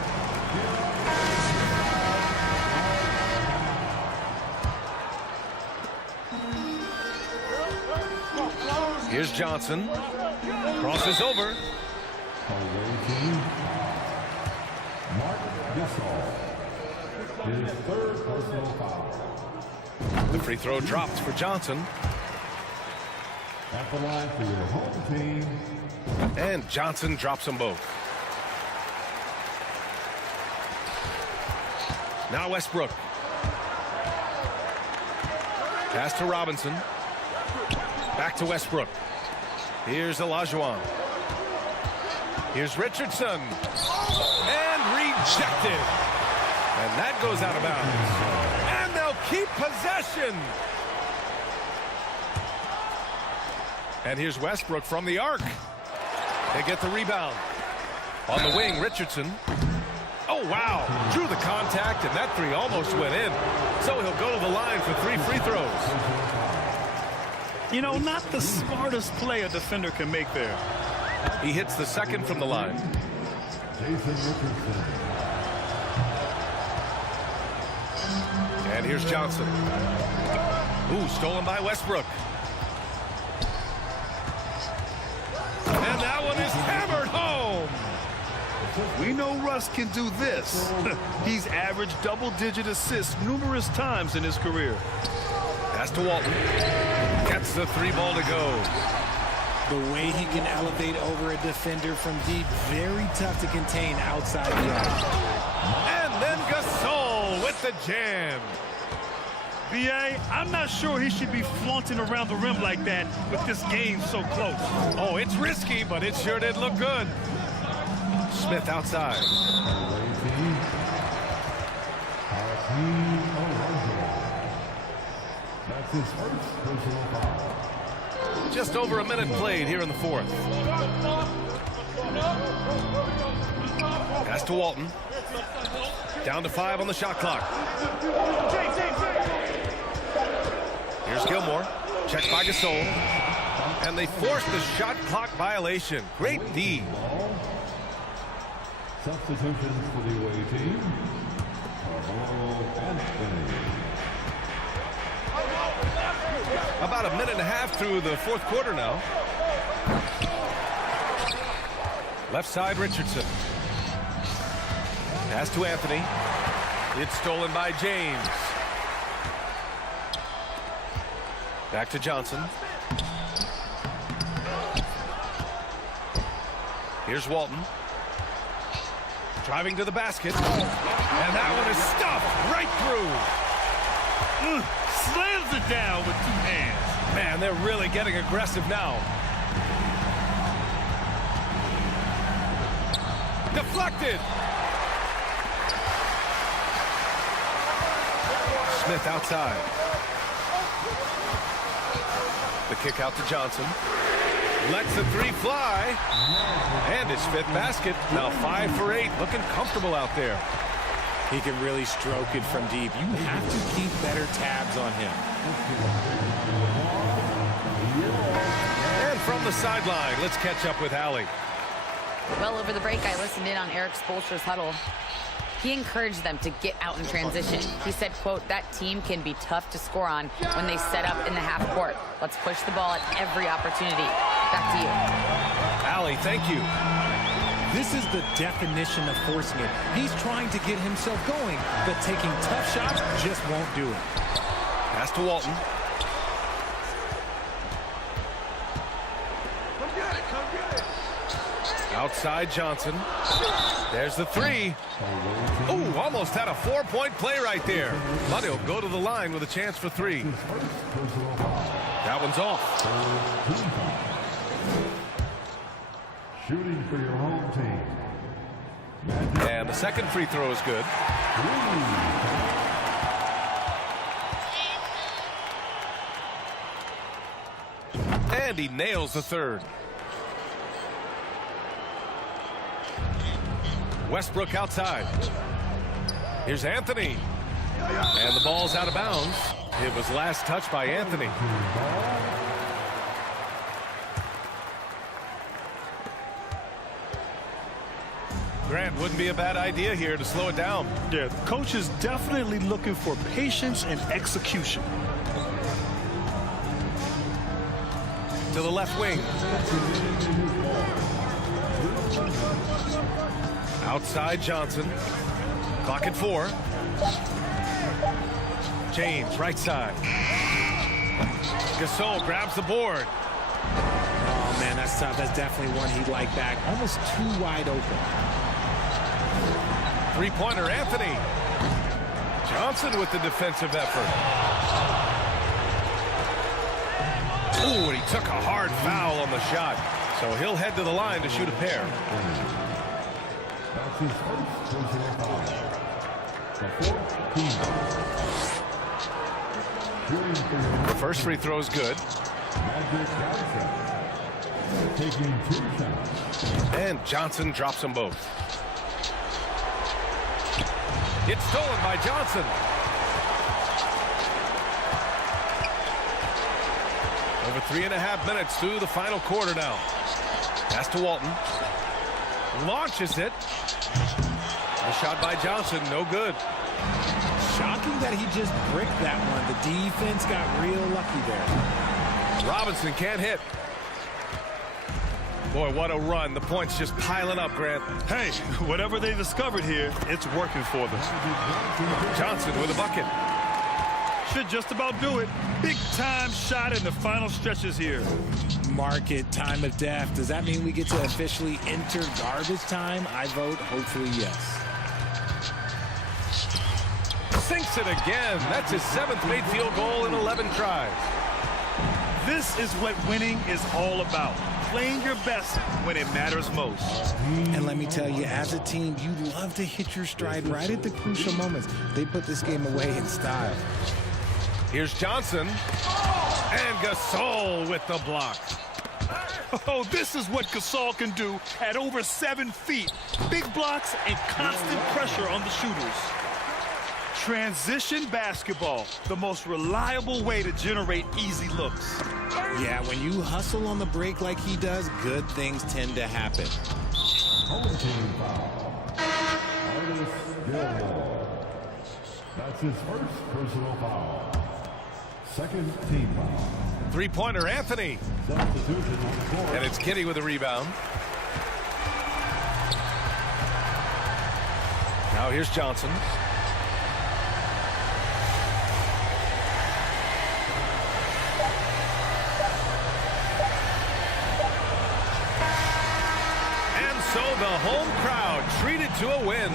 Here's Johnson. Crosses over. Away team. Mark Gasol. His third personal foul. The free throw drops for Johnson. At the line for your home team. And Johnson drops them both. Now Westbrook. Pass to Robinson. Back to Westbrook. Here's Olajuwon. Here's Richardson. And rejected. And that goes out of bounds. And they'll keep possession. And here's Westbrook from the arc. They get the rebound. On the wing, Richardson. Oh, wow. Drew the contact, and that three almost went in. So he'll go to the line for 3 free throws. You know, not the smartest play a defender can make there. He hits the second from the line. And here's Johnson. Ooh, stolen by Westbrook. And that one is hammered home. We know Russ can do this. He's averaged double-digit assists numerous times in his career. Pass to Walton. Gets the 3 ball to go. The way he can elevate over a defender from deep, very tough to contain outside the arc. And then Gasol with the jam. B.A., I'm not sure he should be flaunting around the rim like that with this game so close. Oh, it's risky, but it sure did look good. Smith outside. That's his first personal foul. Just over a minute played here in the fourth. Pass to Walton. Down to 5 on the shot clock. Here's Gilmore. Checked by Gasol. And they forced the shot clock violation. Great D. Substitutions for the away team. About a minute and a half through the fourth quarter now. Left side, Richardson. Pass to Anthony. It's stolen by James. Back to Johnson. Here's Walton. Driving to the basket. And that one is stuffed right through. Slams it down with 2 hands. Man, they're really getting aggressive now. Deflected. Smith outside. The kick out to Johnson. Lets the 3 fly. And his 5th basket. Now 5 for 8. Looking comfortable out there. He can really stroke it from deep. You have to keep better tabs on him. And from the sideline, let's catch up with Allie. Well, over the break, I listened in on Eric Spoelstra's huddle. He encouraged them to get out in transition. He said, quote, that team can be tough to score on when they set up in the half court. Let's push the ball at every opportunity. Back to you. Allie, thank you. This is the definition of forcing it. He's trying to get himself going, but taking tough shots just won't do it. Pass to Walton. Outside Johnson. There's the 3. Ooh, almost had a 4-point play right there. But he'll go to the line with a chance for 3. That one's off. Shooting for your home team. And the second free throw is good. And he nails the 3rd. Westbrook outside. Here's Anthony. And the ball's out of bounds. It was last touched by Anthony. Grant, wouldn't be a bad idea here to slow it down. Yeah, the coach is definitely looking for patience and execution. To the left wing. Outside Johnson. Clock at 4. James, right side. Gasol grabs the board. Oh, man, that's tough. That's definitely one he'd like back. Almost too wide open. 3-pointer, Anthony. Johnson with the defensive effort. Ooh, and he took a hard foul on the shot. So he'll head to the line to shoot a pair. The first free throw is good. And Johnson drops them both. It's stolen by Johnson. Over 3.5 minutes through the final quarter now. Pass to Walton. Launches it. The shot by Johnson, no good. Shocking that he just bricked that one. The defense got real lucky there. Robinson can't hit. Boy, what a run. The points just piling up, Grant. Hey, whatever they discovered here, it's working for them. Johnson with a bucket. Should just about do it. Big time shot in the final stretches here. Market time of death. Does that mean we get to officially enter garbage time? I vote hopefully yes. Sinks it again. That's his 7th made field goal in 11 tries. This is what winning is all about. Playing your best when it matters most. And let me tell you, as a team, you love to hit your stride right at the crucial moments. They put this game away in style. Here's Johnson. And Gasol with the block. Oh, this is what Gasol can do at over 7 feet. Big blocks and constant pressure on the shooters. Transition basketball, the most reliable way to generate easy looks. Yeah, when you hustle on the break like he does, good things tend to happen. Home team foul. Artis Gilmore. That's his first personal foul. Second team foul. Three-pointer, Anthony. Substitution on the court. And it's Kitty with a rebound. Now here's Johnson. So the home crowd treated to a win,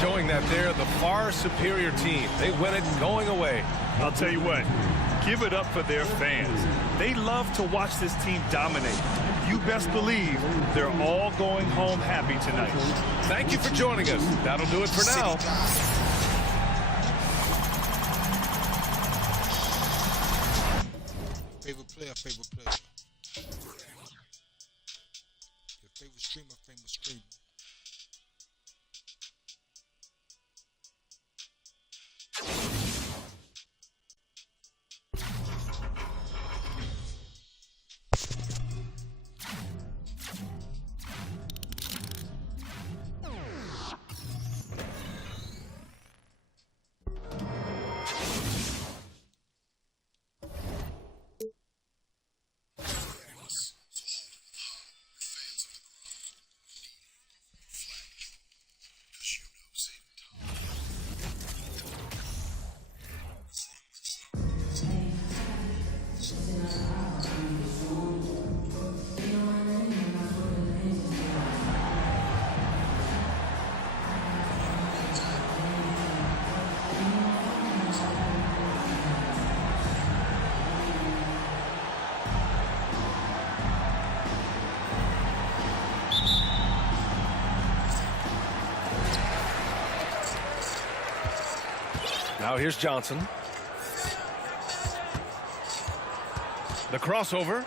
showing that they're the far superior team. They win it going away. I'll tell you what, give it up for their fans. They love to watch this team dominate. You best believe they're all going home happy tonight. Thank you for joining us. That'll do it for now. Favorite player, favorite player. Your favorite streamer, favorite streamer. Now here's Johnson. The crossover.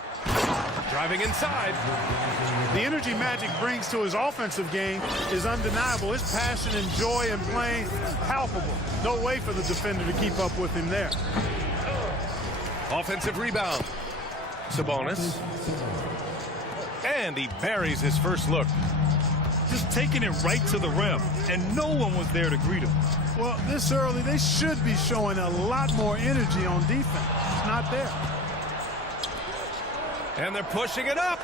Driving inside. The energy Magic brings to his offensive game is undeniable. His passion and joy in playing, palpable. No way for the defender to keep up with him there. Offensive rebound. Sabonis. And he buries his first look. Just taking it right to the rim, and no one was there to greet him. Well, this early, they should be showing a lot more energy on defense. It's not there. And they're pushing it up.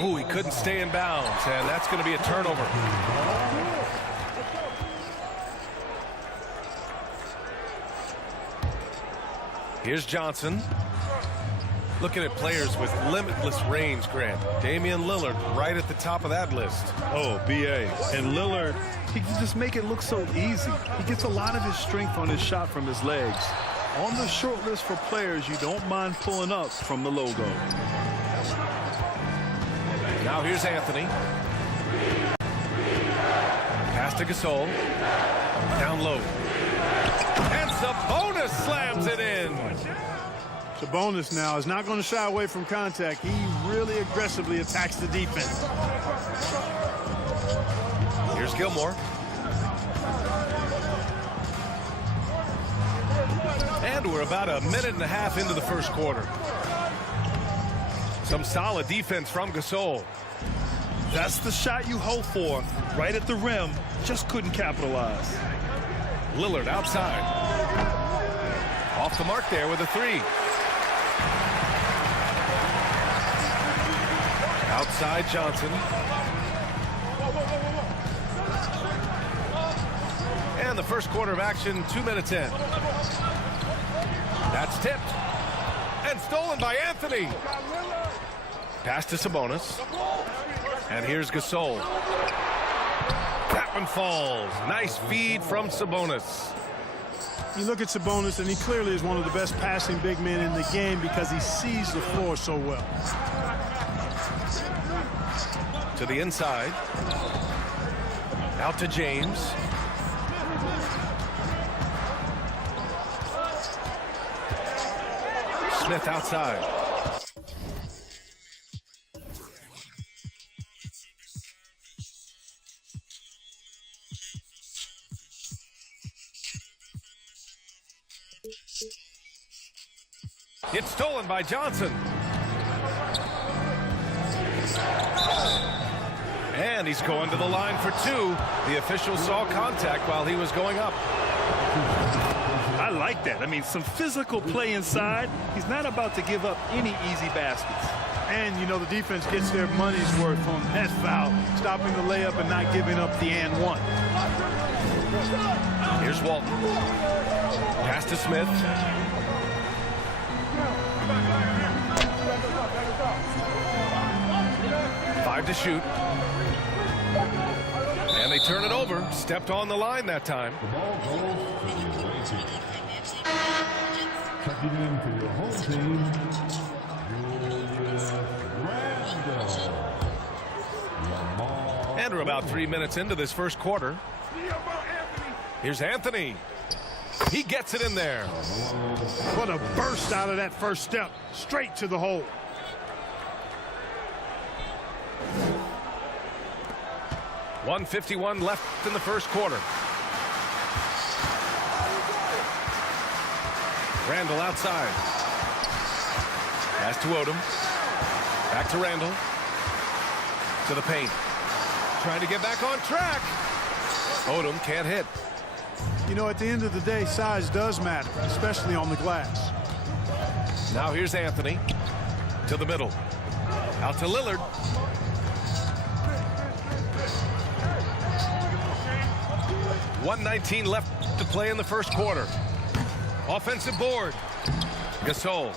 Oh, he couldn't stay in bounds, and that's going to be a turnover. Here's Johnson. Looking at players with limitless range, Grant. Damian Lillard right at the top of that list. Oh, B.A. And Lillard, he can just make it look so easy. He gets a lot of his strength on his shot from his legs. On the short list for players you don't mind pulling up from the logo. Now here's Anthony. Pass to Gasol. Down low. And Sabonis slams it in. Sabonis now is not going to shy away from contact. He really aggressively attacks the defense. Here's Gilmore. And we're about a minute and a half into the first quarter. Some solid defense from Gasol. That's the shot you hope for. Right at the rim. Just couldn't capitalize. Lillard outside. Off the mark there with a three. Outside Johnson. And the first quarter of action, 2 minutes in. That's tipped. And stolen by Anthony. Pass to Sabonis. And here's Gasol. That one falls. Nice feed from Sabonis. You look at Sabonis, and he clearly is one of the best passing big men in the game because he sees the floor so well. To the inside. Out to James. Smith outside. It's stolen by Johnson. And he's going to the line for two. The official saw contact while he was going up. I like that. I mean, some physical play inside. He's not about to give up any easy baskets. And, you know, the defense gets their money's worth on that foul, stopping the layup and not giving up the and one. Here's Walton. Pass to Smith. Five to shoot. And they turn it over. Stepped on the line that time. The ball goes to the away team. Checking in for your home team, And we're about 3 minutes into this first quarter. Here's Anthony. He gets it in there. What a burst out of that first step. Straight to the hole. .151 left in the first quarter. Randall outside. Pass to Odom. Back to Randall. To the paint. Trying to get back on track. Odom can't hit. You know, at the end of the day, size does matter, especially on the glass. Now here's Anthony. To the middle. Out to Lillard. .119 left to play in the first quarter. Offensive board. Gasol.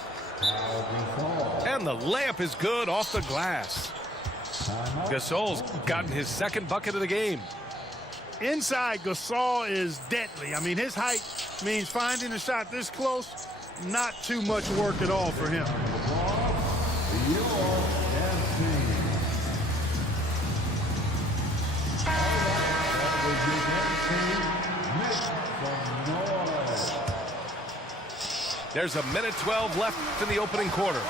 And the layup is good off the glass. Gasol's gotten his second bucket of the game. Inside, Gasol is deadly. I mean, his height means finding a shot this close, not too much work at all for him. There's a minute 12 left in the opening quarter.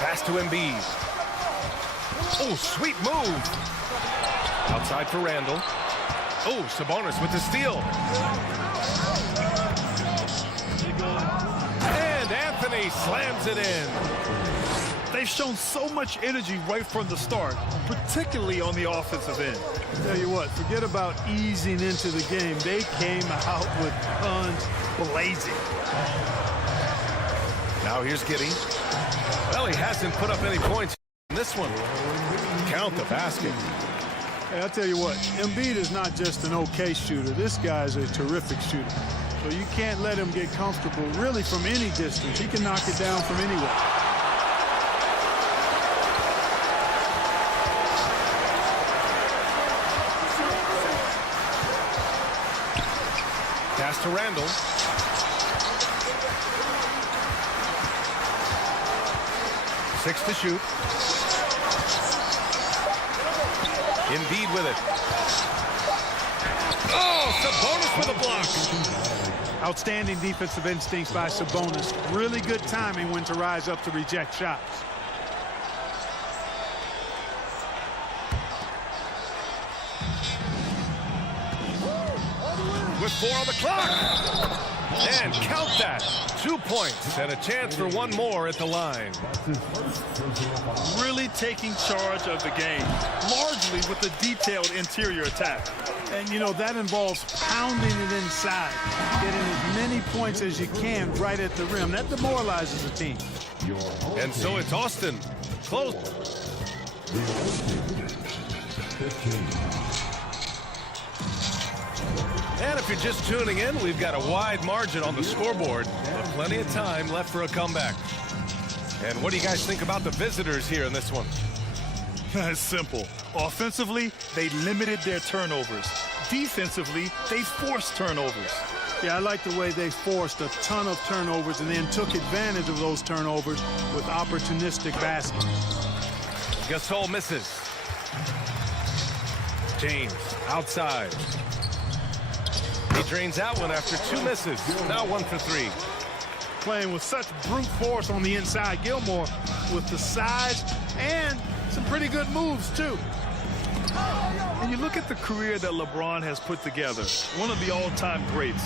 Pass to Embiid. Oh, sweet move. Outside for Randall. Oh, Sabonis with the steal. And Anthony slams it in. They've shown so much energy right from the start, particularly on the offensive end. Tell you what, forget about easing into the game. They came out with guns blazing. Now here's Giddey. Well, he hasn't put up any points in this one. Count the basket. Hey, I'll tell you what, Embiid is not just an okay shooter. This guy's a terrific shooter. So you can't let him get comfortable really from any distance. He can knock it down from anywhere. Pass to Randall. Six to shoot. Embiid with it. Oh, Sabonis with a block. Outstanding defensive instincts by Sabonis. Really good timing when to rise up to reject shots. With 4 on the clock. And count that. 2 points and a chance for one more at the line. Really taking charge of the game, largely with the detailed interior attack. And, you know, that involves pounding it inside, getting as many points as you can right at the rim. That demoralizes the team. And so it's Austin. Close. And if you're just tuning in, we've got a wide margin on the scoreboard, but plenty of time left for a comeback. And what do you guys think about the visitors here in this one? It's simple. Offensively, they limited their turnovers. Defensively, they forced turnovers. Yeah, I like the way they forced a ton of turnovers and then took advantage of those turnovers with opportunistic baskets. Gasol misses. James outside. He drains out one after 2 misses. Now 1 for 3. Playing with such brute force on the inside. Gilmore with the size and some pretty good moves, too. And you look at the career that LeBron has put together, one of the all-time greats.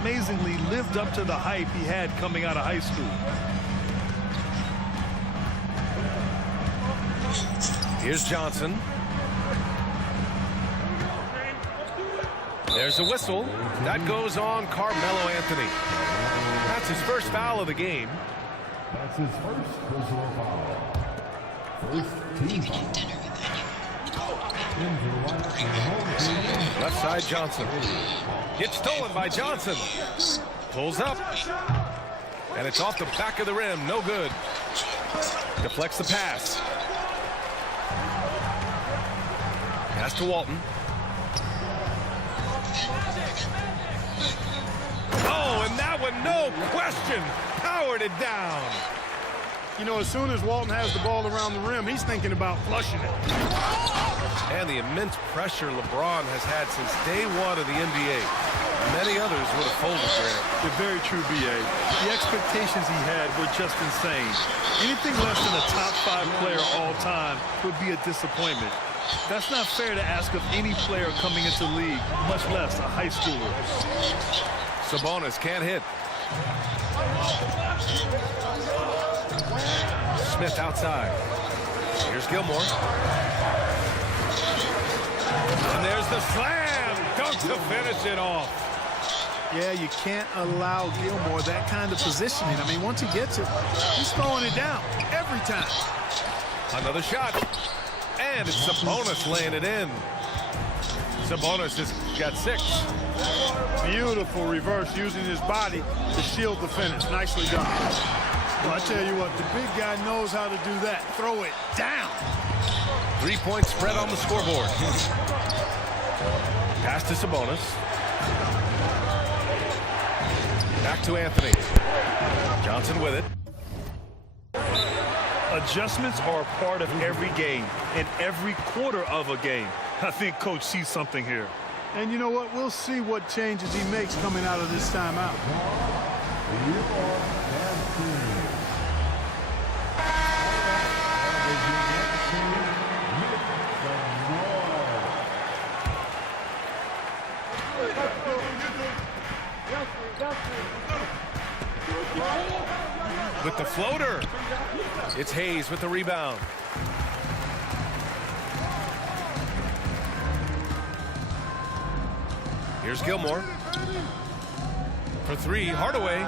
Amazingly lived up to the hype he had coming out of high school. Here's Johnson. There's a whistle. That goes on Carmelo Anthony. That's his first foul of the game. That's his first personal foul. First team foul. Left side Johnson. Gets stolen by Johnson. Pulls up. And it's off the back of the rim. No good. Deflects the pass. Pass to Walton. Oh, and that one, no question, powered it down. You know, as soon as Walton has the ball around the rim, he's thinking about flushing it. And the immense pressure LeBron has had since day one of the NBA. Many others would have folded there. They're very true, B.A. The expectations he had were just insane. Anything less than a top 5 player all time would be a disappointment. That's not fair to ask of any player coming into the league, much less a high schooler. Sabonis can't hit. Smith outside. Here's Gilmore. And there's the slam dunk to finish it off. Yeah, you can't allow Gilmore that kind of positioning. I mean, once he gets it, he's throwing it down every time. Another shot. And it's Sabonis laying it in. Sabonis has got 6. Beautiful reverse using his body to shield the finish. Nicely done. Well, I tell you what, the big guy knows how to do that. Throw it down. 3-point spread on the scoreboard. Pass to Sabonis. Back to Anthony. Johnson with it. Adjustments are a part of every game and every quarter of a game. I think Coach sees something here. And you know what? We'll see what changes he makes coming out of this timeout. With the floater. It's Hayes with the rebound. Here's Gilmore. For 3, Hardaway.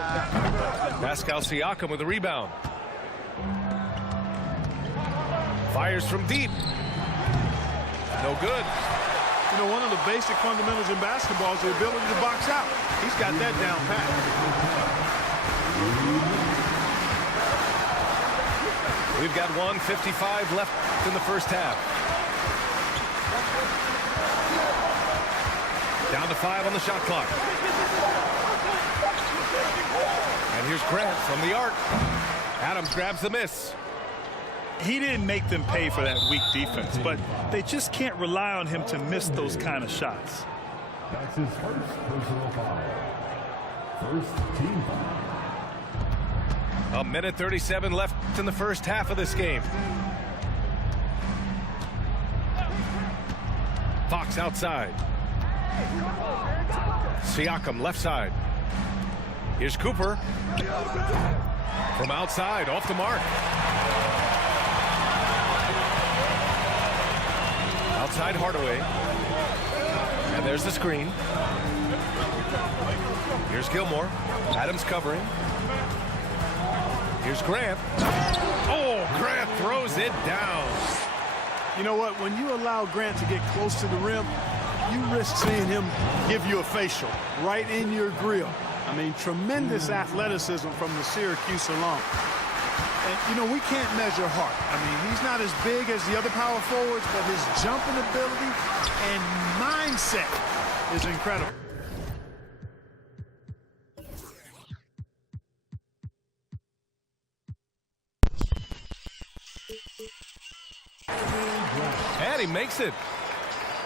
Pascal Siakam with the rebound. Fires from deep. No good. You know, one of the basic fundamentals in basketball is the ability to box out. He's got that down pat. We've got 1:55 left in the first half. Down to 5 on the shot clock. And here's Grant from the arc. Adams grabs the miss. He didn't make them pay for that weak defense, but they just can't rely on him to miss those kind of shots. That's his first personal foul. First team foul. 1:37 left in the first half of this game. Fox outside. Siakam left side. Here's Cooper. From outside, off the mark. Outside Hardaway. And there's the screen. Here's Gilmore. Adams covering. Here's Grant. Oh, Grant throws it down. You know what? When you allow Grant to get close to the rim, you risk seeing him give you a facial right in your grill. I mean, tremendous athleticism from the Syracuse alum. And, you know, we can't measure heart. I mean, he's not as big as the other power forwards, but his jumping ability and mindset is incredible. And he makes it.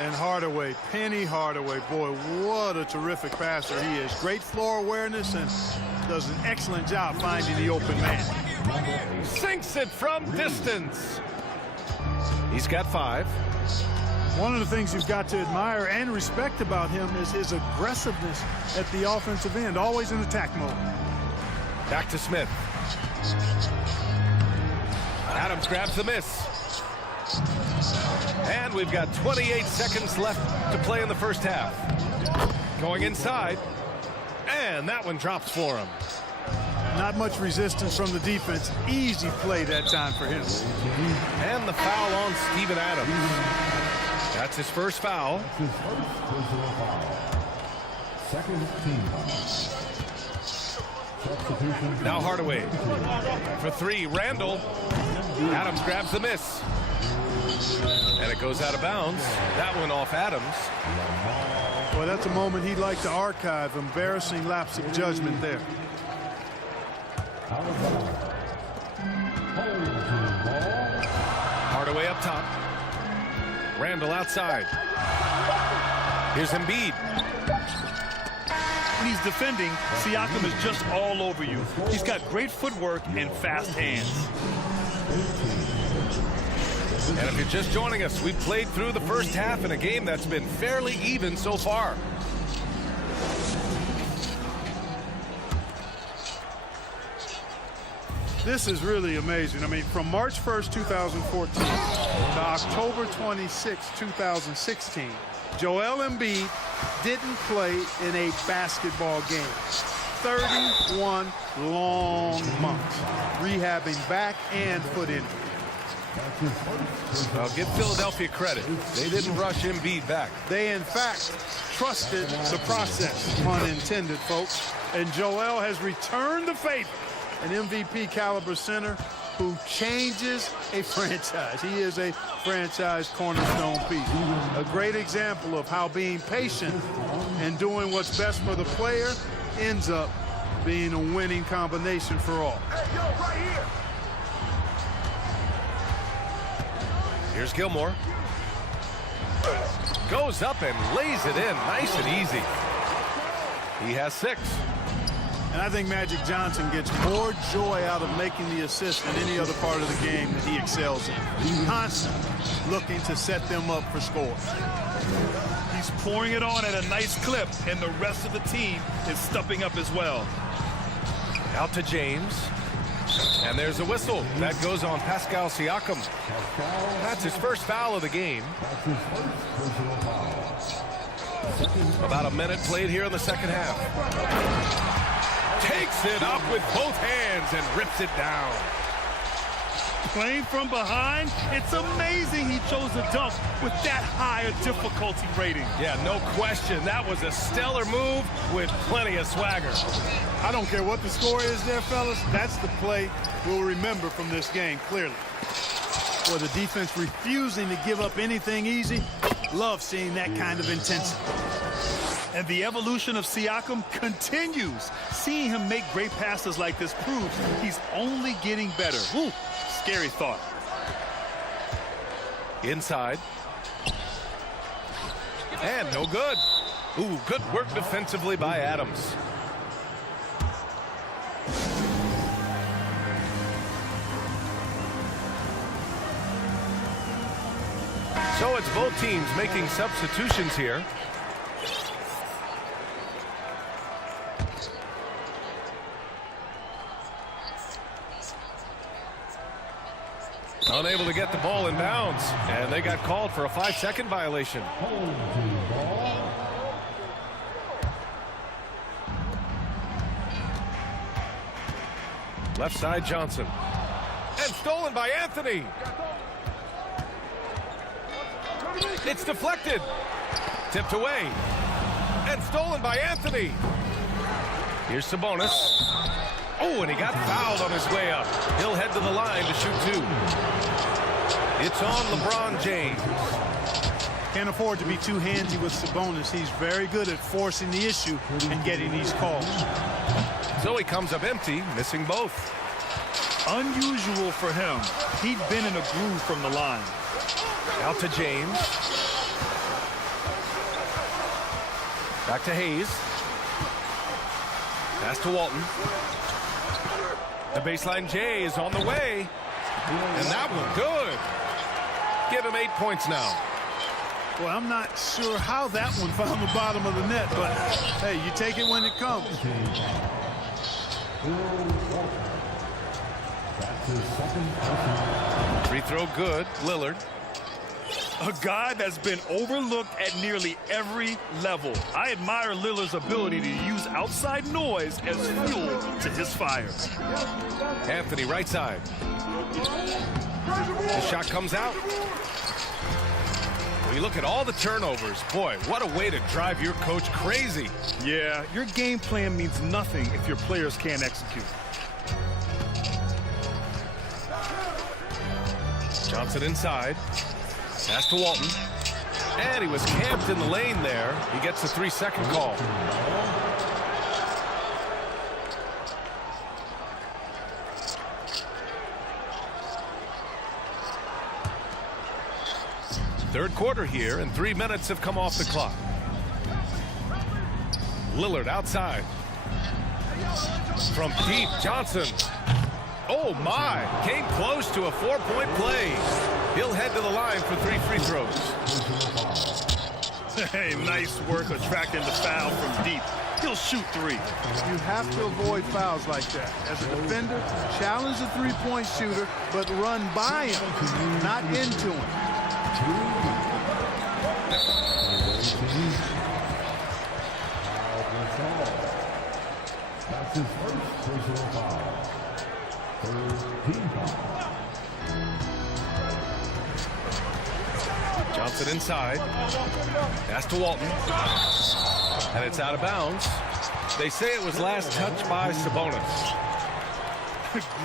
And Hardaway, Penny Hardaway, boy, what a terrific passer he is. Great floor awareness and does an excellent job finding the open man. Sinks it from distance. He's got 5. One of the things you've got to admire and respect about him is his aggressiveness at the offensive end, always in attack mode. Back to Smith. Adams grabs the miss. And we've got 28 seconds left to play in the first half. Going inside. And that one drops for him. Not much resistance from the defense. Easy play that time for him. And the foul on Steven Adams. That's his first foul. Second team. Now Hardaway. For three, Randall. Adams grabs the miss. And it goes out of bounds. That one off Adams. Well, that's a moment he'd like to archive. Embarrassing lapse of judgment there. Hardaway up top. Randall outside. Here's Embiid. When he's defending, Siakam is just all over you. He's got great footwork and fast hands. And if you're just joining us, we've played through the first half in a game that's been fairly even so far. This is really amazing. I mean, from March 1st, 2014 to October 26, 2016, Joel Embiid didn't play in a basketball game. 31 long months, rehabbing back and foot injury. I'll give Philadelphia credit. They didn't rush Embiid back. They, in fact, trusted the process, pun intended, folks. And Joel has returned the favor. An MVP caliber center who changes a franchise. He is a franchise cornerstone piece. A great example of how being patient and doing what's best for the player ends up being a winning combination for all. Hey, yo, right here. Here's Gilmore. Goes up and lays it in nice and easy. He has 6. And I think Magic Johnson gets more joy out of making the assist than any other part of the game that he excels in. He's constantly looking to set them up for scores. He's pouring it on at a nice clip, and the rest of the team is stepping up as well. Out to James. And there's a whistle. That goes on Pascal Siakam. That's his first foul of the game. About a minute played here in the second half. Takes it up with both hands and rips it down. Playing from behind, it's amazing he chose a dunk with that high a difficulty rating. Yeah, no question. That was a stellar move with plenty of swagger. I don't care what the score is there, fellas. That's the play we'll remember from this game, clearly. Well, the defense refusing to give up anything easy. Love seeing that kind of intensity. And the evolution of Siakam continues. Seeing him make great passes like this proves he's only getting better. Ooh, scary thought. Inside. And no good. Ooh, good work defensively by Adams. So it's both teams making substitutions here. Unable to get the ball in bounds, and they got called for a 5-second violation. Left side Johnson. And stolen by Anthony. It's deflected. Tipped away. And stolen by Anthony. Here's Sabonis. Oh, and he got fouled on his way up. He'll head to the line to shoot 2. It's on LeBron James. Can't afford to be too handsy with Sabonis. He's very good at forcing the issue and getting these calls. So he comes up empty, missing both. Unusual for him. He'd been in a groove from the line. Out to James. Back to Hayes. Pass to Walton. The baseline J is on the way. And that one good. Give him 8 points now. Well, I'm not sure how that one found the bottom of the net, but hey, you take it when it comes. Free throw good. Lillard. A guy that's been overlooked at nearly every level. I admire Lillard's ability to use outside noise as fuel to his fire. Anthony, right side. The shot comes out. When you look at all the turnovers, boy, what a way to drive your coach crazy. Yeah, your game plan means nothing if your players can't execute. Johnson inside. Pass to Walton. And he was camped in the lane there. He gets the 3-second call. Third quarter here, and 3 minutes have come off the clock. Lillard outside. From deep, Johnson. Oh, my. Came close to a 4-point play. He'll head to the line for 3 free throws. Hey, nice work attracting the foul from deep. He'll shoot 3. You have to avoid fouls like that. As a defender, challenge the three-point shooter, but run by him, not into him. That's his first personal foul. Team foul. Johnson inside. Pass to Walton. And it's out of bounds. They say it was last touched by Sabonis.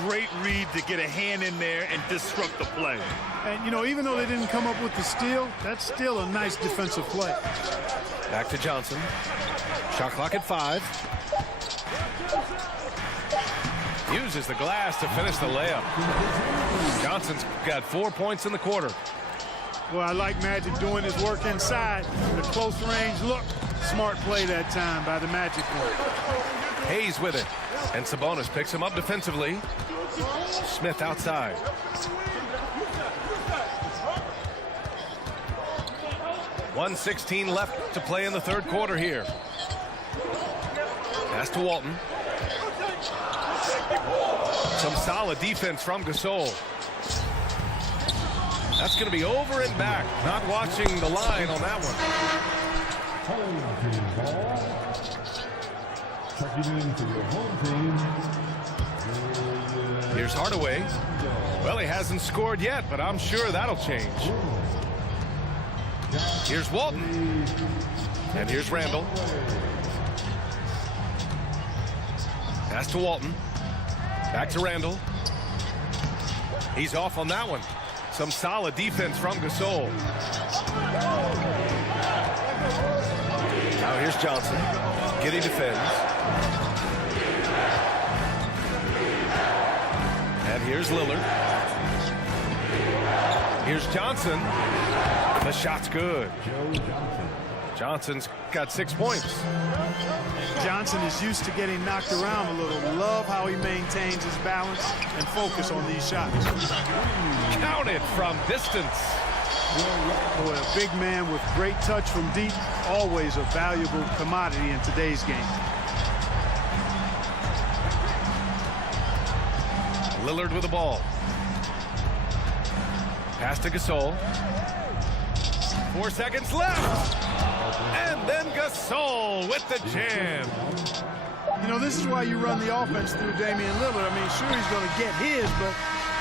Great read to get a hand in there and disrupt the play. And, you know, even though they didn't come up with the steal, that's still a nice defensive play. Back to Johnson. Shot clock at 5. Uses the glass to finish the layup. Johnson's got 4 points in the quarter. Well, I like Magic doing his work inside. The close range look. Smart play that time by the Magic one. Hayes with it. And Sabonis picks him up defensively. Smith outside. .116 left to play in the third quarter here. Pass to Walton. Some solid defense from Gasol. That's going to be over and back. Not watching the line on that one. Home team ball. Checking in for your home team. Here's Hardaway. Well, he hasn't scored yet, but I'm sure that'll change. Here's Walton. And here's Randall. Pass to Walton. Back to Randall. He's off on that one. Some solid defense from Gasol. Now here's Johnson. Giddy defends. And here's Lillard. Here's Johnson. The shot's good. Johnson's got 6 points. Johnson is used to getting knocked around a little. Love how he maintains his balance and focus on these shots. Counted from distance. Boy, a big man with great touch from deep, always a valuable commodity in today's game. Lillard with the ball. Pass to Gasol. 4 seconds left. And then Gasol with the jam. You know, this is why you run the offense through Damian Lillard. I mean, sure, he's going to get his, but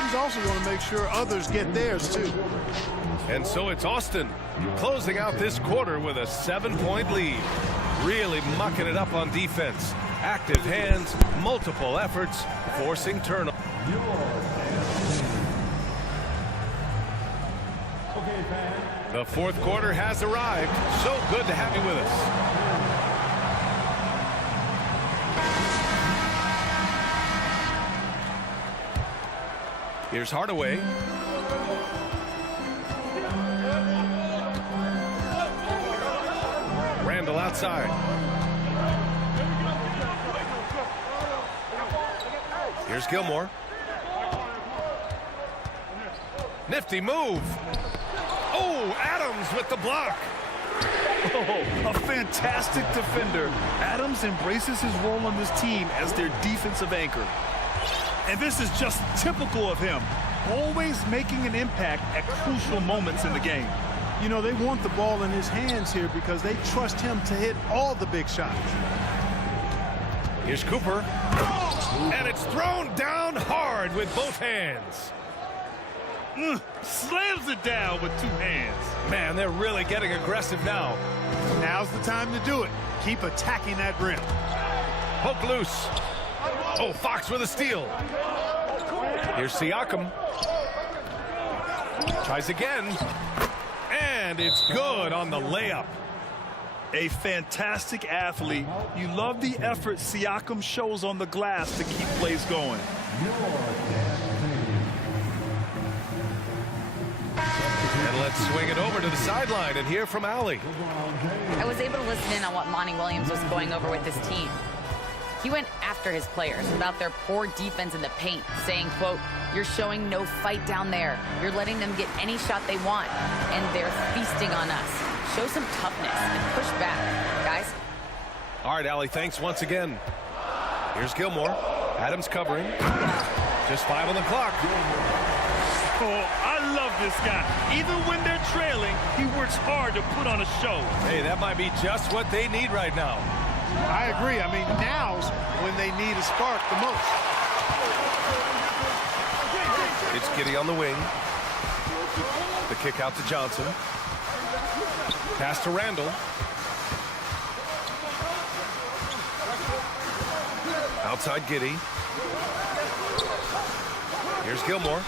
he's also going to make sure others get theirs, too. And so it's Austin closing out this quarter with a 7-point lead. Really mucking it up on defense. Active hands, multiple efforts, forcing turnovers. The fourth quarter has arrived. So good to have you with us. Here's Hardaway. Randall outside. Here's Gilmore. Nifty move. Oh, Adams with the block. Oh, a fantastic defender. Adams embraces his role on this team as their defensive anchor. And this is just typical of him, always making an impact at crucial moments in the game. You know, they want the ball in his hands here because they trust him to hit all the big shots. Here's Cooper. And it's thrown down hard with both hands. Slams it down with two hands. Man, they're really getting aggressive now. Now's the time to do it. Keep attacking that rim. Poke loose. Oh, Fox with a steal. Here's Siakam. Tries again. And it's good on the layup. A fantastic athlete. You love the effort Siakam shows on the glass to keep plays going. And let's swing it over to the sideline and hear from Allie. I was able to listen in on what Monty Williams was going over with his team. He went after his players about their poor defense in the paint, saying, quote, "You're showing no fight down there. You're letting them get any shot they want, and they're feasting on us. Show some toughness and push back, guys." All right, Allie, thanks once again. Here's Gilmore. Adams covering. Just 5 on the clock. Oh, I love this guy. Even when they're trailing, he works hard to put on a show. Hey, that might be just what they need right now. I agree. I mean, now's when they need a spark the most. It's Giddey on the wing. The kick out to Johnson. Pass to Randall. Outside Giddey. Here's Gilmore.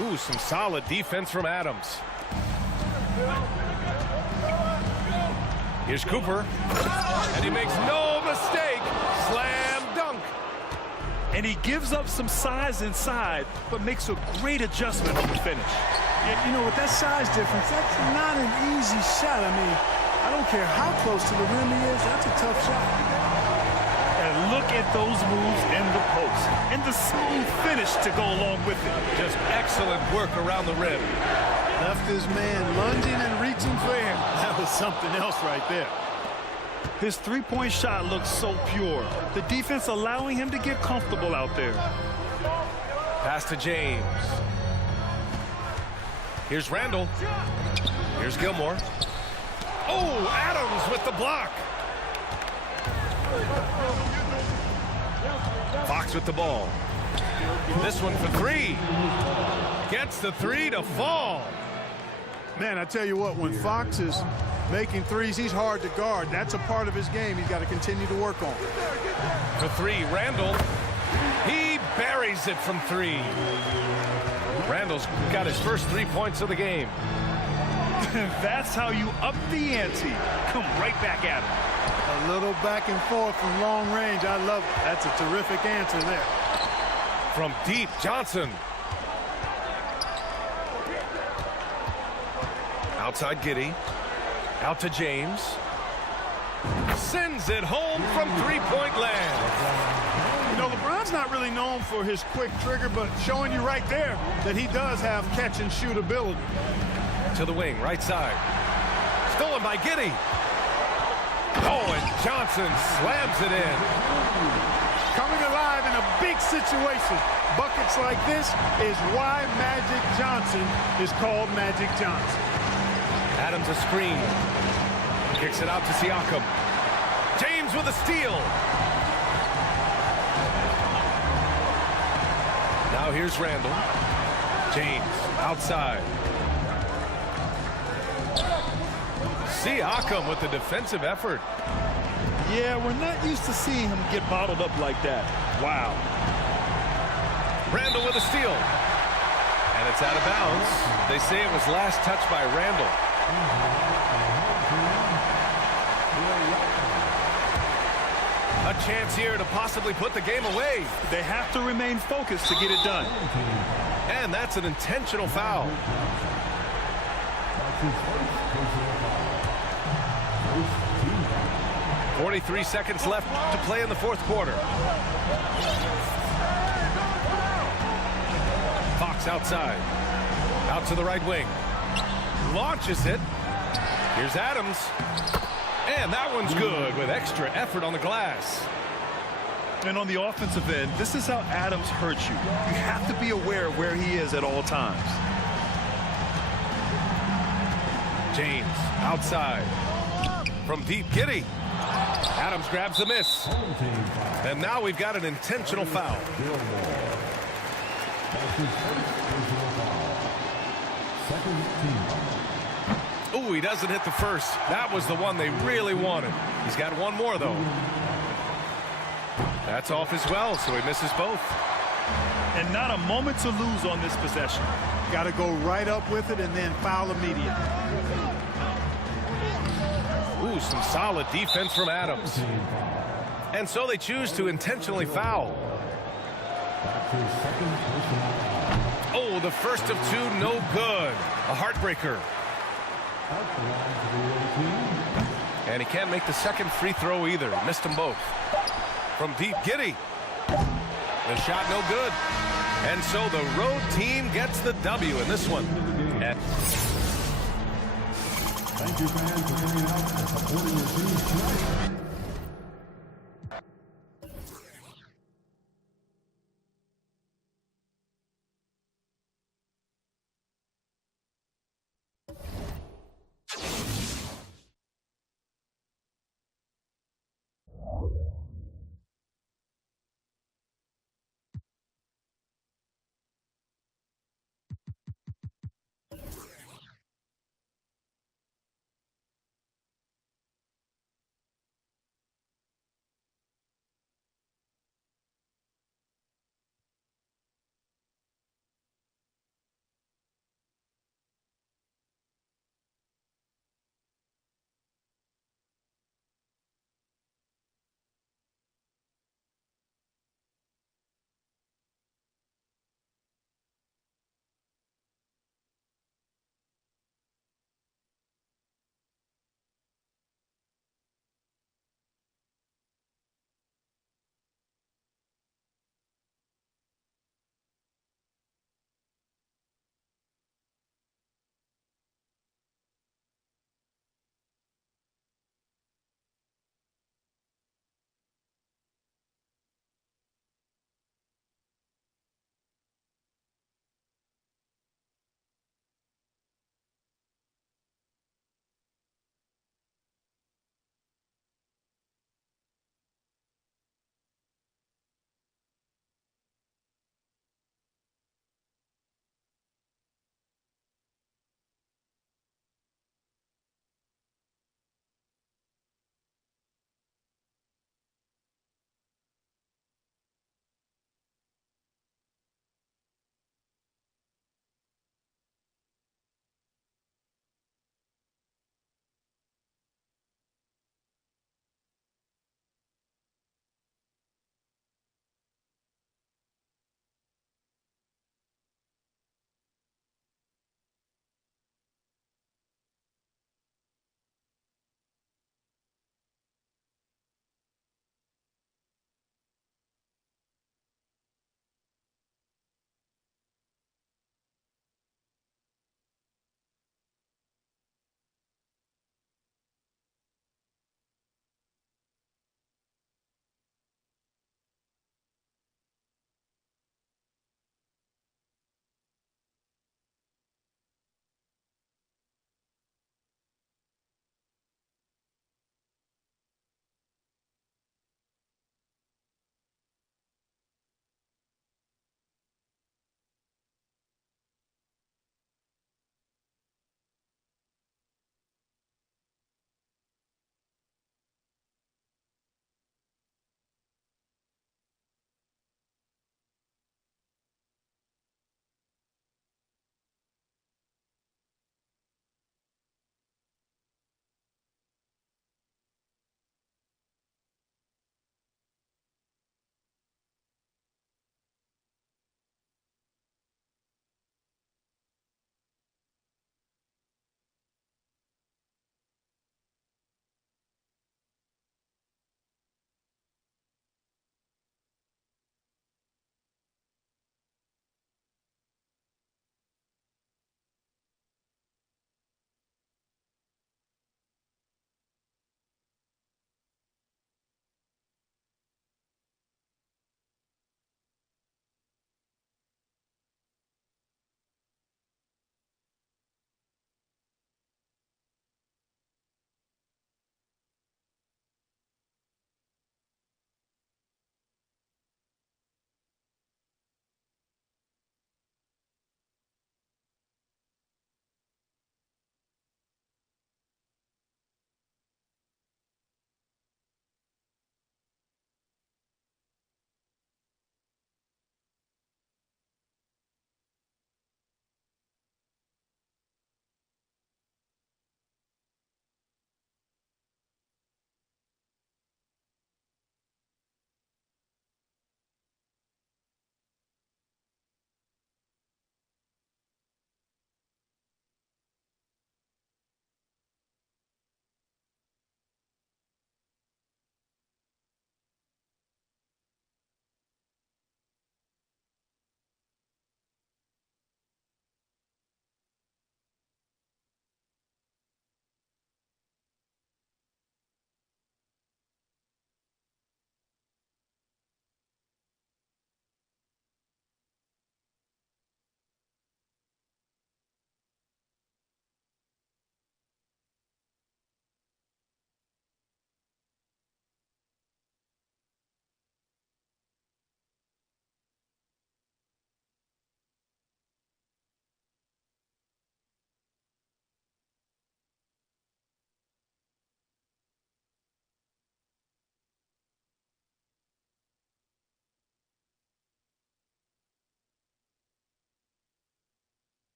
Ooh, some solid defense from Adams. Here's Cooper. And he makes no mistake. Slam dunk. And he gives up some size inside, but makes a great adjustment on the finish. You know, with that size difference, that's not an easy shot. I mean, I don't care how close to the rim he is, that's a tough shot. And look at those moves in the post. And the smooth finish to go along with it. Just excellent work around the rim. Left his man lunging and reaching for him. That was something else right there. His three-point shot looks so pure. The defense allowing him to get comfortable out there. Pass to James. Here's Randall. Here's Gilmore. Oh, Adams with the block. Fox with the ball. This one for three. Gets the three to fall. Man, I tell you what, when Fox is making threes, he's hard to guard. That's a part of his game he's got to continue to work on. For three, Randall. He buries it from three. Randall's got his first 3 points of the game. That's how you up the ante. Come right back at him. A little back and forth from long range. I love it. That's a terrific answer there. From deep, Johnson. Outside Giddey. Out to James. Sends it home from three-point land. You know, LeBron's not really known for his quick trigger, but showing you right there that he does have catch-and-shoot ability. To the wing, right side. Stolen by Giddey. Oh, and Johnson slams it in. Coming alive in a big situation. Buckets like this is why Magic Johnson is called Magic Johnson. Adams a screen. Kicks it out to Siakam. James with a steal. Now here's Randall. James outside. Siakam with the defensive effort. Yeah, we're not used to seeing him get bottled up like that. Wow. Randall with a steal. And it's out of bounds. They say it was last touched by Randall. A chance here to possibly put the game away. They have to remain focused to get it done. And that's an intentional foul. .43 seconds left to play in the fourth quarter. Fox Davis outside. Out to the right wing. Launches it. Here's Adams. And that one's good with extra effort on the glass. And on the offensive end, this is how Adams hurts you. You have to be aware of where he is at all times. James outside. From deep, Giddy. Adams grabs the miss. And now we've got an intentional foul. Oh, he doesn't hit the first. That was the one they really wanted. He's got one more, though. That's off as well, so he misses both. And not a moment to lose on this possession. Got to go right up with it and then foul immediately. Ooh, some solid defense from Adams. And so they choose to intentionally foul. Oh, the first of two, no good. A heartbreaker. And he can't make the second free throw either. He missed them both. From deep, Giddy. The shot no good. And so the road team gets the W in this one. Thank you, fans, for coming out and supporting your team tonight.